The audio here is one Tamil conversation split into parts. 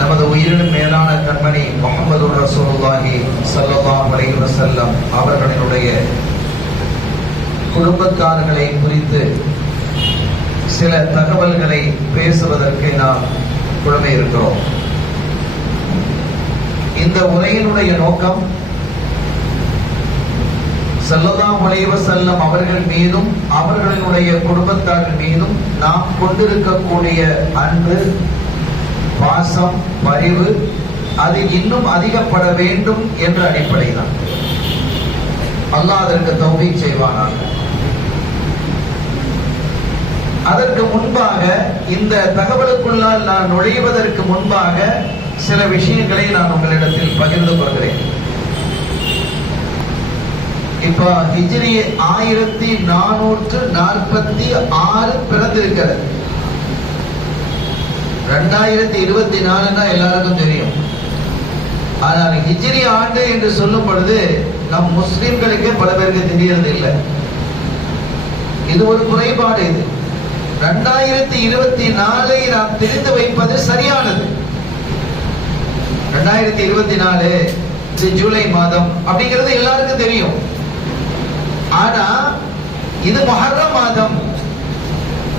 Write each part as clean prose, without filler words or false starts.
நமது உயிரினும் மேலான கண்மணி முஹம்மது ரசூலுல்லாஹி ஸல்லல்லாஹு அலைஹி வஸல்லம் அவர்களினுடைய குடும்பத்தார்களை குறித்து சில தகவல்களை பேசுவதற்கு நாம் குழமை இருக்கிறோம். இந்த உரையினுடைய நோக்கம் ஸல்லல்லாஹு அலைஹி வஸல்லம் அவர்கள் மீதும் அவர்களினுடைய குடும்பத்தார்கள் மீதும் நாம் கொண்டிருக்கக்கூடிய அன்பு, பாசம், பரிவு அது இன்னும் அதிகப்பட வேண்டும் என்ற அடிப்படை தான். அல்லாஹ் அதற்கு தௌஃபீக் செய்வானாக. அதற்கு முன்பாக, இந்த தகவலுக்குள்ளால் நான் நுழைவதற்கு முன்பாக சில விஷயங்களை நான் உங்களிடத்தில் பகிர்ந்து கொள்கிறேன். இப்ப ஹிஜ்ரி 1446 பிறந்திருக்கிறது. 2024 எல்லாருக்கும் தெரியும். ஆனால் ஹிஜ்ரி ஆண்டு என்று சொல்லும் பொழுது நம் முஸ்லிம்களுக்கே பல பேருக்கு தெரியறது இல்லை. இது ஒரு குறைபாடு. இது 2024 நாம் தெரிந்து வைப்பது சரியானது. 2024 இது ஜூலை மாதம் அப்படிங்கிறது எல்லாருக்கும் தெரியும். ஆனா இது முஹர்ரம் மாதம்,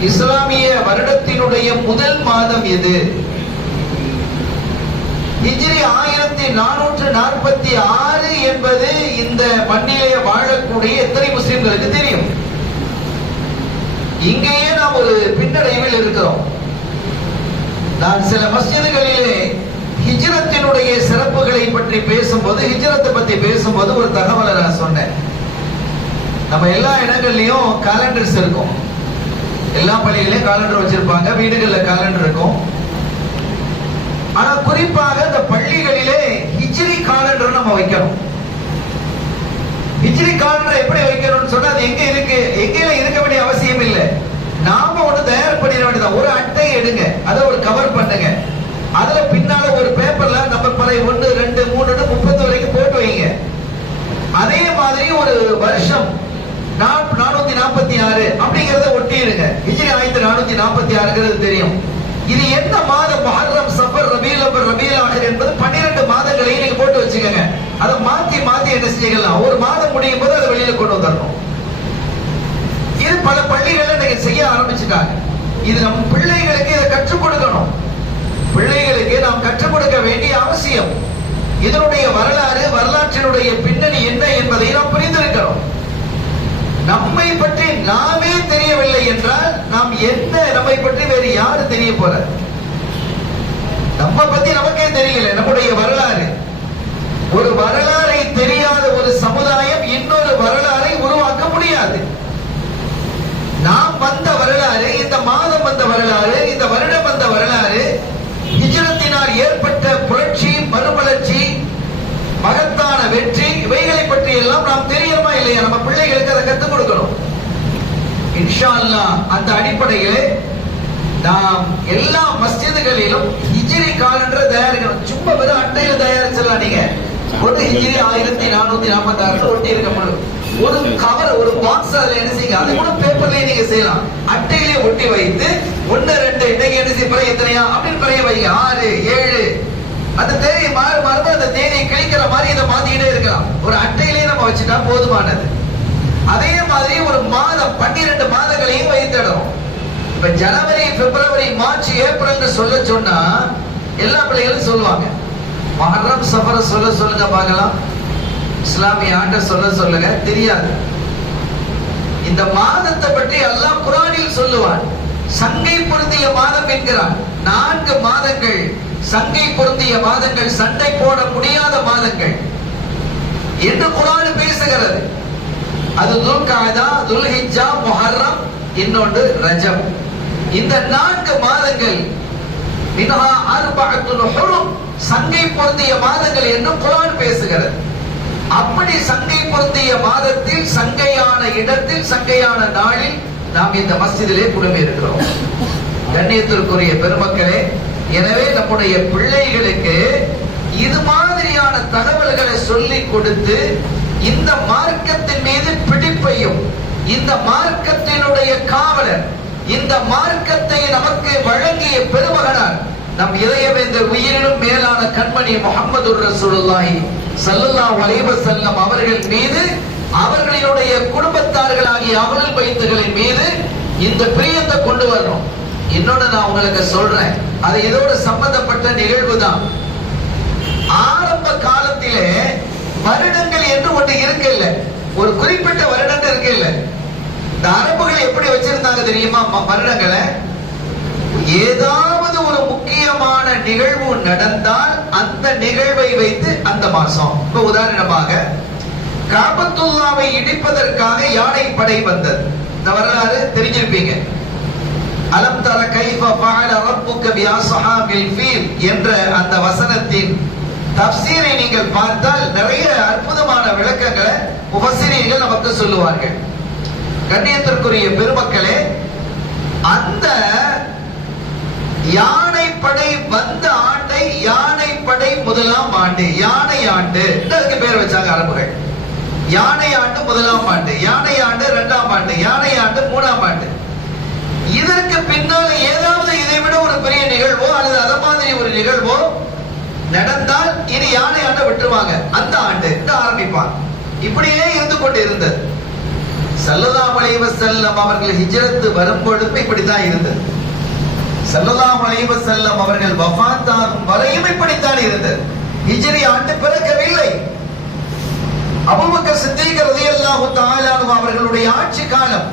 இஸ்லாமிய வருடத்தினுடைய முதல் மாதம். இது ஹிஜ்ரி 1446 என்பது இந்த மண்ணிலே வாழக்கூடிய எத்தனை முஸ்லிம்களுக்கு தெரியும்? இங்கேயே நாம் ஒரு பின்னடைவில் இருக்கிறோம். நான் சில மஸ்ஜிதுகளிலே ஹிஜ்ரத்தினுடைய சிறப்புகளை பற்றி பேசும்போது, ஹிஜ்ரத்தை பத்தி பேசும்போது ஒரு தகவலை நான் சொன்னேன். நம்ம எல்லா இடங்கள்லயும் காலண்டர்ஸ் இருக்கும். எல்லா பள்ளிகளையும் காலண்டர் வச்சிருப்பாங்க, வீடுகள்ல காலண்டர் இருக்கும். ஆனா குறிப்பாக இந்த பள்ளிகளிலே ஹிஜ்ரி காலண்டர் நம்ம வைக்கணும். ஹிஜ்ரி காலண்டர் எப்படி வைக்கணும்னு சொன்னா, அது எங்க இருக்கு, எங்கேயில இருக்க வேண்டிய அவசியம் இல்லை. நாம ஒண்ணு தயார் பண்ணிட வேண்டியதான். ஒரு அட்டை எடுங்க, அதை ஒரு கவர் பண்ணுங்க, அதுல பின்னால ஒரு பேப்பர்ல நம்பர் பறை 1, 2, 3, 30 வரைக்கும் போட்டு வைங்க. அதே மாதிரி ஒரு வருஷம் 446 அப்படிங்கறத ஒட்டிடுங்க. ஹிஜ்ரி 1446 தெரியும். இது என்ன மாதம்? முஹர்ரம், சஃபர், ரபீல் அவ்வல், ரபீல் ஆகிர் என்பது 12 மாதங்களையும் நீங்க போட்டு வச்சுக்கோங்க. அதை மாத்தி மாத்தி என்ன செய்யலாம், ஒரு மாதம் முடியும் போது அதை வெளியில கொண்டு வந்துடணும். இது பல பள்ளிகள் இன்னைக்கு செய்ய ஆரம்பிச்சுட்டாங்க. இது நம்ம பிள்ளைகளுக்கு இதை கற்றுக் கொடுக்கணும். பிள்ளைகளுக்கு நாம் கற்றுக் கொடுக்க வேண்டிய அவசியம். இதனுடைய வரலாறு, வரலாற்றினுடைய பின்னணி என்ன என்பதை நாம் புரிந்திருக்கிறோம். நம்மை பற்றி நாமே தெரியவில்லை என்றால் நாம் என்ன, நம்மை பற்றி வேறு யாரு தெரிய போற? நம்ம பத்தி நமக்கே தெரியல. நம்முடைய வரலாறு, ஒரு வரலாறை தெரியாத ஒரு சமுதாயம் இன்னொரு வரலாறை உருவாக்க முடியாது. நாம் வந்த வரலாறு, இந்த மாதம் வந்த வரலாறு, இந்த வருடம் வந்த வரலாறு, ஹிஜ்ரத்தினால் ஏற்பட்ட புரட்சி, மறுமலர்ச்சி, மகத்தான வெற்றி, இவைகளை பற்றி எல்லாம் நாம் தெரியுமா இல்லையா? நம்ம பிள்ளைகளுக்கு அதை கற்றுக் கொடுக்கணும். இன்ஷா அல்லாஹ் அந்த அடிப்படையிலே நாம் எல்லா மஸ்ஜிதுகளிலும் ஹிஜ்ரி காலண்டர் தயாரிக்கணும். சும்மா வெறும் அட்டையில தயாரிச்சிடலாம். நீங்க ஒரு ஹிஜ்ரி 1446 ஒட்டி இருக்க முடியும். ஒரு கவர், ஒரு பாக்ஸ், அதுல என்ன செய்யுங்க, அது கூட பேப்பர்லயே நீங்க செய்யலாம். அட்டையிலேயே ஒட்டி வைத்து 1, 2 இன்னைக்கு என்ன செய்ய பிறகு எத்தனையா அப்படின்னு பிறகு வைங்க. 6, 7 அந்த தேதி மாறு மாறும், அந்த தேதியை கிழிக்கிற மாதிரி இதை மாத்திக்கிட்டே இருக்கலாம். ஒரு அட்டையிலேயே நம்ம வச்சுட்டா போதுமானது. அதே மாதிரி ஒரு மாதம் 12 மாதங்களையும் வைத்திடணும். இப்ப ஜனவரி, பிப்ரவரி, மார்ச், ஏப்ரல் சொல்ல சொன்னா எல்லா பிள்ளைகளும் சொல்லுவாங்க. முஹர்ரம், சஃபர் சொல்லுங்க பார்க்கலாம். இஸ்லாமிய ஆண்டை சொல்லுங்க, தெரியாது. இந்த மாதத்தை பற்றி அல்லாஹ் குர்ஆனில் சொல்லுவான். சங்கை பொருந்திய மாதம் என்கிறான். 4 மாதங்கள் சங்கை பொருந்திய மாதங்கள், சண்டை போட முடியாத மாதங்கள் என்று குர்ஆன் பேசுகிறது. அது துல்காதா, துல்ஹிஜ்ஜா, முஹர்ரம், இன்னொன்று ரஜப். இந்த 4 மாதங்கள் மின்ஹா அர்பஅத்துல் ஹுரும், சங்கை பொருந்திய மாதங்கள் என்று குர்ஆன் பேசுகிறது. அப்படி சங்கை பொருந்திய மாதத்தில், சங்கையான இடத்தில், சங்கையான நாளில் நாம் இந்த மஸ்ஜிதிலே குழுமி இருக்கிறோம். கண்ணியத்திற்குரிய பெருமக்களே, எனவே நம்முடைய பிள்ளைகளுக்கு இது மாதிரியான தகவல்களை சொல்லிக் கொடுத்து இந்த மார்க்கத்தின் மீது பிடிப்பையும், இந்த மார்க்கத்தினுடைய காவலர், இந்த மார்க்கத்தை நமக்கு வழங்கிய பெருமகனார் நம் இதயவேந்தர் உயிரினும் மேலான கண்மணி முஹம்மது ரசூலுல்லாஹி ஸல்லல்லாஹு அலைஹி வஸல்லம் அவர்கள் மீது, அவர்களுடைய குடும்பத்தார்களாகிய அஹ்லுல் பைத்துகளின் மீது இந்த பிரியத்தை கொண்டு வரணும். இன்னொன்னு நான் உங்களுக்கு சொல்றேன், அது இதோட சம்பந்தப்பட்ட நிகழ்வு தான். ஆரம்ப காலத்திலே வருடங்கள் என்று ஒன்று இருக்கல, ஒரு குறிப்பிட்ட வருடங்கள் இருக்கல. இந்த அரபுகள் எப்படி வச்சிருந்தாங்க தெரியுமா வருடங்களை? ஏதாவது ஒரு முக்கியமான நிகழ்வு நடந்தால் அந்த நிகழ்வை வைத்து அந்த மாசம். இப்ப உதாரணமாக காபத்துல்லாவை இடிப்பதற்காக யானை படை வந்தது. இந்த வரலாறு தெரிஞ்சிருப்பீங்க. அலம் தர கைஃப ஃபஅல ரப்புக பி அஸ்ஹாபில் ஃபீல் என்ற அந்த வசனத்தின் தஃப்சீரை நீங்கள் பார்த்தால் நிறைய அற்புதமான விளக்கங்களை முஃபஸ்ஸிரீன்கள் நமக்கு சொல்லுவார்கள். கண்ணியத்திற்குரிய பெருமக்களே, அந்த யானைப்படை வந்த ஆண்டை யானைப்படை முதலாம் ஆண்டு, யானை ஆண்டு அதுக்கு பேர் வச்சாங்க அரபுகள். யானை ஆண்டு முதலாம் ஆண்டு, யானை ஆண்டு இரண்டாம் ஆண்டு, யானை ஆண்டு மூணாம் ஆண்டு. இதற்கு பின்னால் ஏதாவது இதை விட ஒரு பெரிய நிகழ்வோ அல்லது அத மாதிரி ஒரு நிகழ்வோ நடந்தால் இனி யானை ஆண்டை விட்டுருவாங்க, அந்த ஆண்டு ஆரம்பிப்பாங்க. இப்படியே இருந்து கொண்டு இருந்தது. ஸல்லல்லாஹு அலைஹி வஸல்லம் அவர்கள் ஹிஜ்ரத் வரும்பொழுது இப்படித்தான் இருந்தது. ஸல்லல்லாஹு அலைஹி வஸல்லம் அவர்கள் வஃபாத் ஆகும் வரையும் இப்படித்தான் இருந்தது. ஹிஜ்ரி ஆண்டு பிறக்கவில்லை. அபூபக்கர் சித்தீக் ரலியல்லாஹு தஆலா அன்ஹு அவர்களுடைய ஆட்சி காலம்,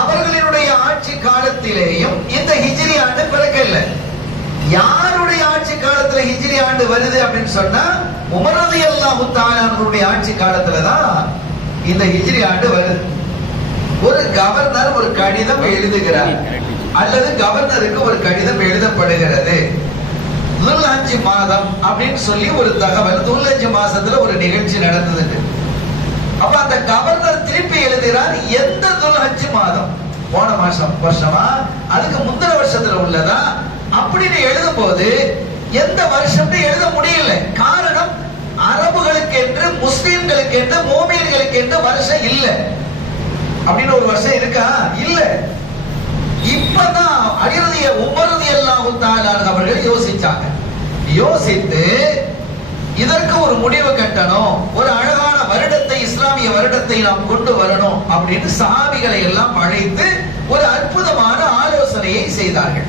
அவர்களுடைய ஆட்சி காலத்திலேயும் இந்த ஹிஜ்ரி ஆண்டு பிறக்கவில்லை. யாருடைய ஆட்சி காலத்துல ஹிஜ்ரி ஆண்டு வருது அப்படின்னு சொன்னா உமர் ரலியல்லாஹு தஆலா அன்ஹுடைய ஆட்சி காலத்துல தான் இந்த ஹிஜ்ரி ஆண்டு வருது. ஒரு கவர்னர் ஒரு கடிதம் எழுதுகிறார் அல்லது கவர்னருக்கு ஒரு கடிதம் எழுதப்படுகிறது. துல்ஹஜ் மாதம் அப்படின்னு சொல்லி ஒரு தகவல், துல்ஹஜ் மாசத்துல ஒரு நிகழ்ச்சி நடந்தது. அப்ப அந்த கவர்னர் திருப்பி எழுதுகிறார், எந்த துல்ஹஜ் மாதம், போன மாசம் வருஷமா அதுக்கு முந்தின வருஷத்துல உள்ளதா அப்படின்னு எழுதும் போது எந்த வருஷம் எழுத முடியல. காரணம், அரபுகளுக்கு என்று முஸ்லிம்களுக்கு என்று மோமியர்களுக்கு என்று வருஷம் இல்ல. அப்படின்னு ஒரு வருஷம் இருக்கா? இல்ல. இப்பதான் உமர் ரலியல்லாஹு தஆலா அவர்கள் யோசிச்சாங்க. யோசித்து இதற்கு ஒரு முடிவு கட்டணும், ஒரு அழகான வருடத்தை, இஸ்லாமிய வருடத்தை நாம் கொண்டு வரணும் அப்படின்னு சஹாபிகளை எல்லாம் அழைத்து ஒரு அற்புதமான ஆலோசனையை செய்தார்கள்.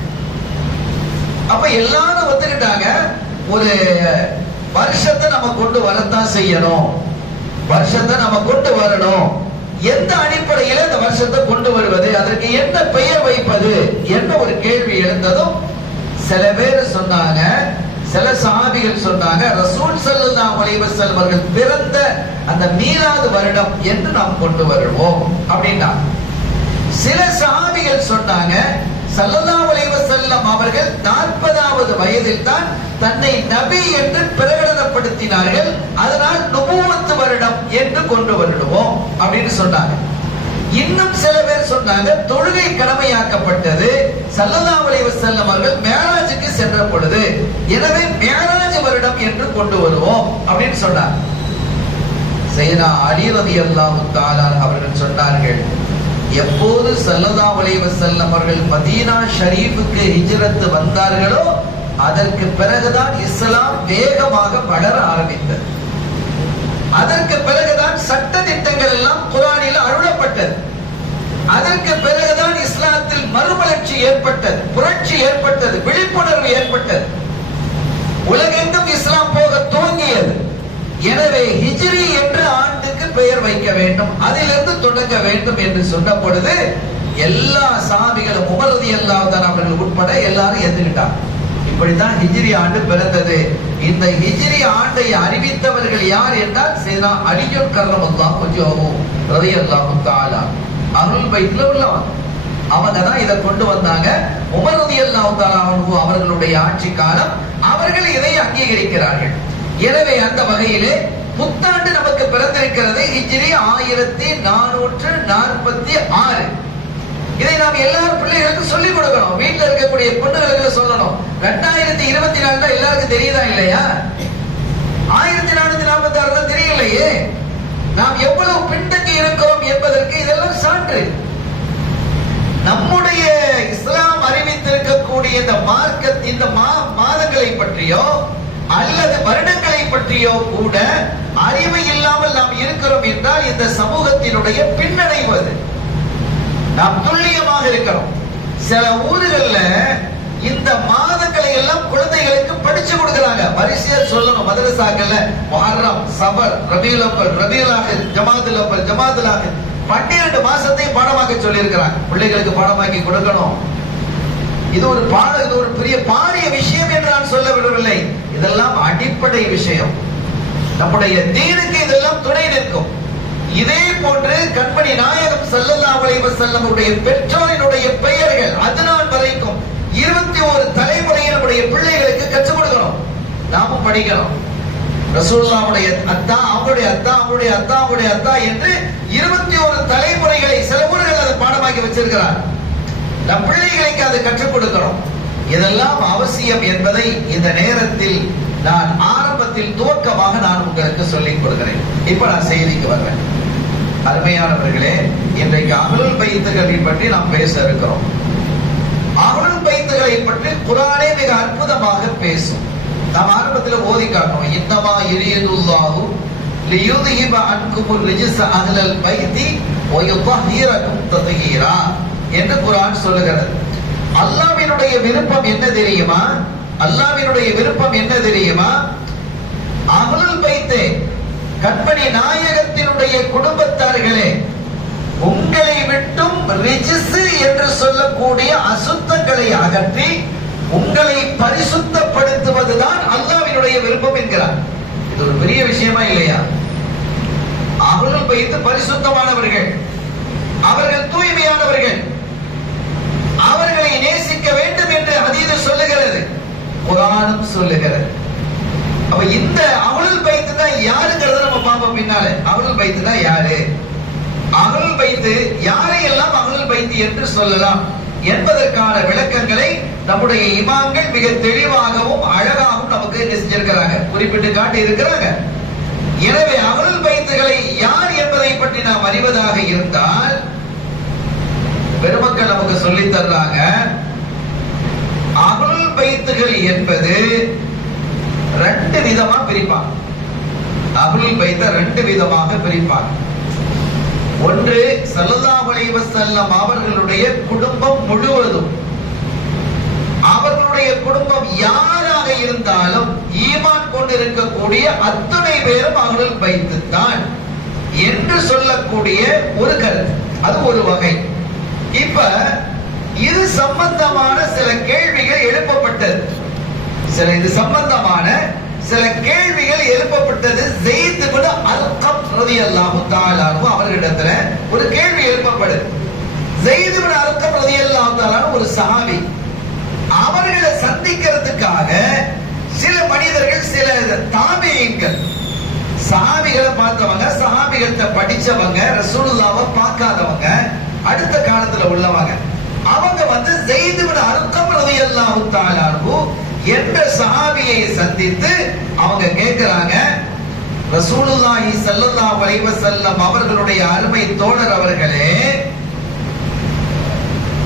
அப்ப எல்லாரும் ஒத்துக்கிட்டாங்க, ஒரு வருஷத்தை நம்ம கொண்டு வரத்தான் செய்யணும், வருஷத்தை நம்ம கொண்டு வரணும். எந்த அடிப்படையில் இந்த வருஷத்தை கொண்டு வருவது, அதற்கு என்ன பெயர் வைப்பது என்ன ஒரு கேள்வி எழுந்ததும் சில பேர் சொன்னாங்க, சில சஹாபிகள் சொன்னாங்க, ரசூல் ஸல்லல்லாஹு அலைஹி வஸல்லம் அவர்கள் பிறந்த அந்த மீலாது வருடம் என்று நாம் கொண்டு வருவோம் அப்படின்னா. சில சஹாபிகள் சொன்னாங்க, ஸல்லல்லாஹு அலைஹி வஸல்லம் அவர்கள் 40வது வயதில் தான் தன்னை நபி என்று பிரகடனப்படுத்தினார்கள், அதனால் நுபுவத் வருடம் என்று கொண்டு வருவோம் அப்படின்னு சொன்னாங்க. இன்னும் சில பேர் சொன்னாங்க, தொழுகை கடமையாக்கப்பட்டது ஸல்லல்லாஹு அலைஹி வஸல்லம் அவர்கள் மிஅராஜுக்கு சென்ற பொழுது, எனவே மிஅராஜ் வருடம் என்று கொண்டு வருவோம் அப்படின்னு சொன்னாங்க. சையதுனா அலி ரலியல்லாஹு தஆலா அவர்கள் சொன்னார்கள், எப்போது ஸல்லல்லாஹு அலைஹி வஸல்லம் அவர்கள் மதீனா ஷரீஃபுக்கு ஹிஜ்ரத் வந்தார்களோ அதற்கு பிறகுதான் இஸ்லாம் வேகமாக வளர ஆரம்பித்தது. அதற்கு பிறகுதான் சட்ட திட்டங்கள் எல்லாம் குர்ஆனில் அருளப்பட்டது. அதற்கு பிறகுதான் இஸ்லாத்தில் மறுமலர்ச்சி ஏற்பட்டது, புரட்சி ஏற்பட்டது, விழிப்புணர்வு ஏற்பட்டது, உலகெங்கும் இஸ்லாம் போக துவங்கியது. எனவே ஹிஜ்ரி என்ற ஆண்டுக்கு பெயர் வைக்க வேண்டும், அதிலிருந்து தொடங்க வேண்டும் என்று சொன்ன பொழுது எல்லா சஹாபிகளும் உமர் ரலியல்லாஹு தஆலா அவர்கள் உட்பட எல்லாரும் ஏத்துக்கிட்டாங்க. இப்படித்தான் ஹிஜ்ரி ஆண்டு பிறந்தது. இந்த ஹிஜ்ரி ஆண்டை அறிவித்தவர்கள் யார் என்றால் சையதுனா அலி கர்ரமல்லாஹு வஜ்ஹஹு ரலியல்லாஹு தஆலா அஹ்லுல் பைத்ல உள்ளவங்க. அவங்க தான் இதை கொண்டு வந்தாங்க. உமர் ரலியல்லாஹு தஆலா அவர்களுடைய ஆட்சி காலம், அவர்கள் இதை அங்கீகரிக்கிறார்கள். எனவே அந்த வகையிலே புத்தாண்டு நமக்கு பிறந்திருக்கிறது ஹிஜ்ரி 1446. இதை நாம் எல்லாரும் பிள்ளைகளுக்கு சொல்லிக் கொடுக்கணும். வீட்டில் இருக்கக்கூடிய பொண்ணுகளுக்கு சொல்லணும். 2024 எல்லாருக்கும் தெரியுதா இல்லையா? 1446 தெரியலையே. நாம் எவ்வளவு பின்தங்கி இருக்கிறோம் என்பதற்கு இதெல்லாம் சான்று. நம்முடைய இஸ்லாம் அறிவித்திருக்கக்கூடிய இந்த மார்க்க இந்த மாதங்களை பற்றியோ அல்லது வருடங்களை பற்றியோ கூட அறிவு இல்லாமல் நாம் இருக்கிறோம் என்றால் இந்த சமூகத்தினுடைய பின்னடைவு அது. நாம் துல்லியமாக இருக்கிறோம். சில ஊர்கள்ல இந்த மாதங்களை எல்லாம் குழந்தைகளுக்கு படிச்சு கொடுக்கறாங்க. வரிசையா சொல்லணும். மதரசாக்கள்ல முஹர்ரம், சஃபர், ரபீஉல் அவ்வல், ரபீஉல் ஆகிர், ஜமாதுல் அவ்வல், ஜமாதுல் ஆகிர் 12 மாசத்தை பாடமாக்க சொல்லி இருக்கிறாங்க. பிள்ளைகளுக்கு பாடமாக்கி கொடுக்கணும். இது ஒரு இது ஒரு பெரிய பாரிய விஷயம் என்று நான் சொல்ல விடவில்லை. இதெல்லாம் அடிப்படை விஷயம். நம்முடைய தீனுக்கு இதெல்லாம் துணை நிற்கும். இதே போன்று கண்மணி நாயகம் ஸல்லல்லாஹு அலைஹி வஸல்லம் உடைய பெற்றோரினுடைய பெயர்கள் அதுநாள் வரைக்கும் 21 தலைமுறையினுடைய பிள்ளைகளுக்கு கற்றுக் கொடுக்கணும். நாமும் படிக்கணும். ரசூலுல்லாஹ்வுடைய அத்தா, அவங்களுடைய அத்தா, அவங்களுடைய அத்தா, அவங்களுடைய அத்தா என்று 21 தலைமுறைகளை சில ஊர்கள் அதை பாடமாக்கி வச்சிருக்கிறார். நம் பிள்ளைகளுக்கு அதை கற்றுக் கொடுக்கிறோம். இதெல்லாம் அவசியம் என்பதை இந்த நேரத்தில் நான் ஆரம்பத்தில் துவக்கமாக நான் உங்களுக்கு சொல்லிக் கொடுக்கிறேன். இப்ப நான் செய்திக்கு வர்றேன். அருமையானவர்களே, இன்றைக்கு அஹ்லுல் பைத்துகளை பற்றி நாம் பேச இருக்கிறோம். அஹ்லுல் பைத்துகளை பற்றி குர்ஆனே மிக அற்புதமாக பேசும். நாம் ஆரம்பத்தில் ஓதி காட்டோம். இன்னமா யுரீதுல்லாஹு லியுذஹிப அன்குமுர் ரிஜ்ஸ அஹ்லல் பைத்தி வ யுطஹிரகும் தத்ஹீரா என்று குர்ஆன் சொல்லுகிறது. அல்லாஹ்வினுடைய விருப்பம் என்ன தெரியுமா? அல்லாஹ்வினுடைய விருப்பம் என்ன தெரியுமா? அஹ்லுல் பைத்தே, கண்மணி நாயகத்தினுடைய குடும்பத்தார்களே, உங்களை விட்டும் ரிஜ்ஸ் என்று சொல்லக்கூடிய அசுத்தங்களை அகற்றி உங்களை பரிசுத்தப்படுத்துவதுதான் அல்லாஹ்வினுடைய விருப்பம் என்கிறார். இது ஒரு பெரிய விஷயமா இல்லையா? அஹ்லுல் பைத் பரிசுத்தமானவர்கள், அவர்கள் தூய்மையானவர்கள், அவர்களை நேசிக்க வேண்டும் என்று ஹதீஸ் சொல்லுகிறது, குர்ஆனும் சொல்லுகிறது. அப்ப இந்த அஹ்லுல் பைத் தான் யாருங்கிறத நம்ம பாப்போம் பின்னால. அஹ்லுல் பைத் தான் யாரு? அஹ்லுல் பைத் யாரை எல்லாம் அஹ்லுல் பைத் என்று சொல்லலாம் என்பதற்கான விளக்கங்களை நம்முடைய இமாம்கள் மிக தெளிவாகவும் அழகாகவும் நமக்கு என்ன செஞ்சிருக்கிறாங்க, குறிப்பிட்டு காட்டி இருக்கிறாங்க. எனவே அஹ்லுல் பைத்துகளை யார் என்பதை பற்றி நாம் அறிவதாக இருந்தால் பெருமக்கள் நமக்கு சொல்லித் தர்றாங்க. அஹ்லுல் பைத்துகள் என்பது 2 விதமா பிரிப்பாங்க. அஹ்லுல் பைத்தை 2 விதமாக பிரிப்பாங்க. ஒன்று, ஸல்லல்லாஹு அலைஹி வஸல்லம் அவர்களுடைய குடும்பம் முழுவதும், அவர்களுடைய குடும்பம் யாராக இருந்தாலும் ஈமான் கொண்டிருக்கக்கூடிய அத்தனை பேரும் அஹ்லுல் பைத் தான் என்று சொல்லக்கூடிய ஒரு கருத்து. அது ஒரு வகை. இப்ப இது சம்பந்தமான சில கேள்விகள் எழுப்பப்பட்டது. இது சம்பந்தமான சில கேள்விகள் எழுப்பப்பட்டது. ஸெய்த் இப்னு அர்கம் ரலியல்லாஹு தஆலா அவர்களிடத்துல ஒரு கேள்வி எழுப்பப்படுது. ஸெய்த் இப்னு அர்கம் ரலியல்லாஹு தஆலா ஒரு சஹாபி. அவர்களை சந்திக்கிறதுக்காக சில மனிதர்கள், சில தாபீன்கள், சஹாபிகளை பார்த்தவங்க, சஹாபிகள்கிட்ட படிச்சவங்க, ரசூலுல்லாஹ்வை பார்க்காதவங்க, அடுத்த காலத்துல உள்ளவங்க, அவங்க வந்து ஸெய்த் இப்னு அர்கம் ரலியல்லாஹு தஆலா என்ற சஹாபியை சந்தித்து அவங்க கேட்கிறாங்க, ரசூலுல்லாஹி ஸல்லல்லாஹு அலைஹி வஸல்லம் அவர்களுடைய அருமை தோழர் அவர்களே,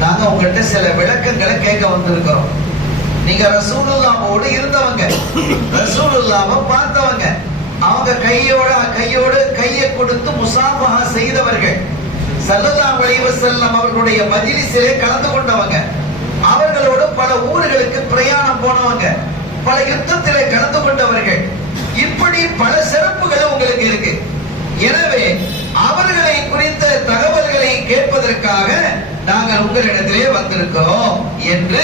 நாங்க உங்கள்கிட்ட சில விளக்கங்களை கேட்க வந்திருக்கிறோம். நீங்க ரசூலுல்லாஹோடு இருந்தவங்க, ரசூலுல்லாஹ்வை பார்த்தவங்க, அவங்க கையோடு கையை கொடுத்து முசாபஹா செய்தவர்கள், ஸல்லல்லாஹு அலைஹி வஸல்லம் அவர்களுடைய மஜ்லிஸிலே கலந்து கொண்டவங்க, அவர்களோடு பல ஊர்களுக்கு பிரயாணம் போனவங்க, பல யுத்தத்திலே கலந்து கொண்டவர்கள், இப்படி பல சிறப்புகள் உங்களுக்கு இருக்கு. எனவே அவர்களை குறித்த தகவல்களை கேட்பதற்காக நாங்கள் உங்களிடத்திலே வந்திருக்கிறோம் என்று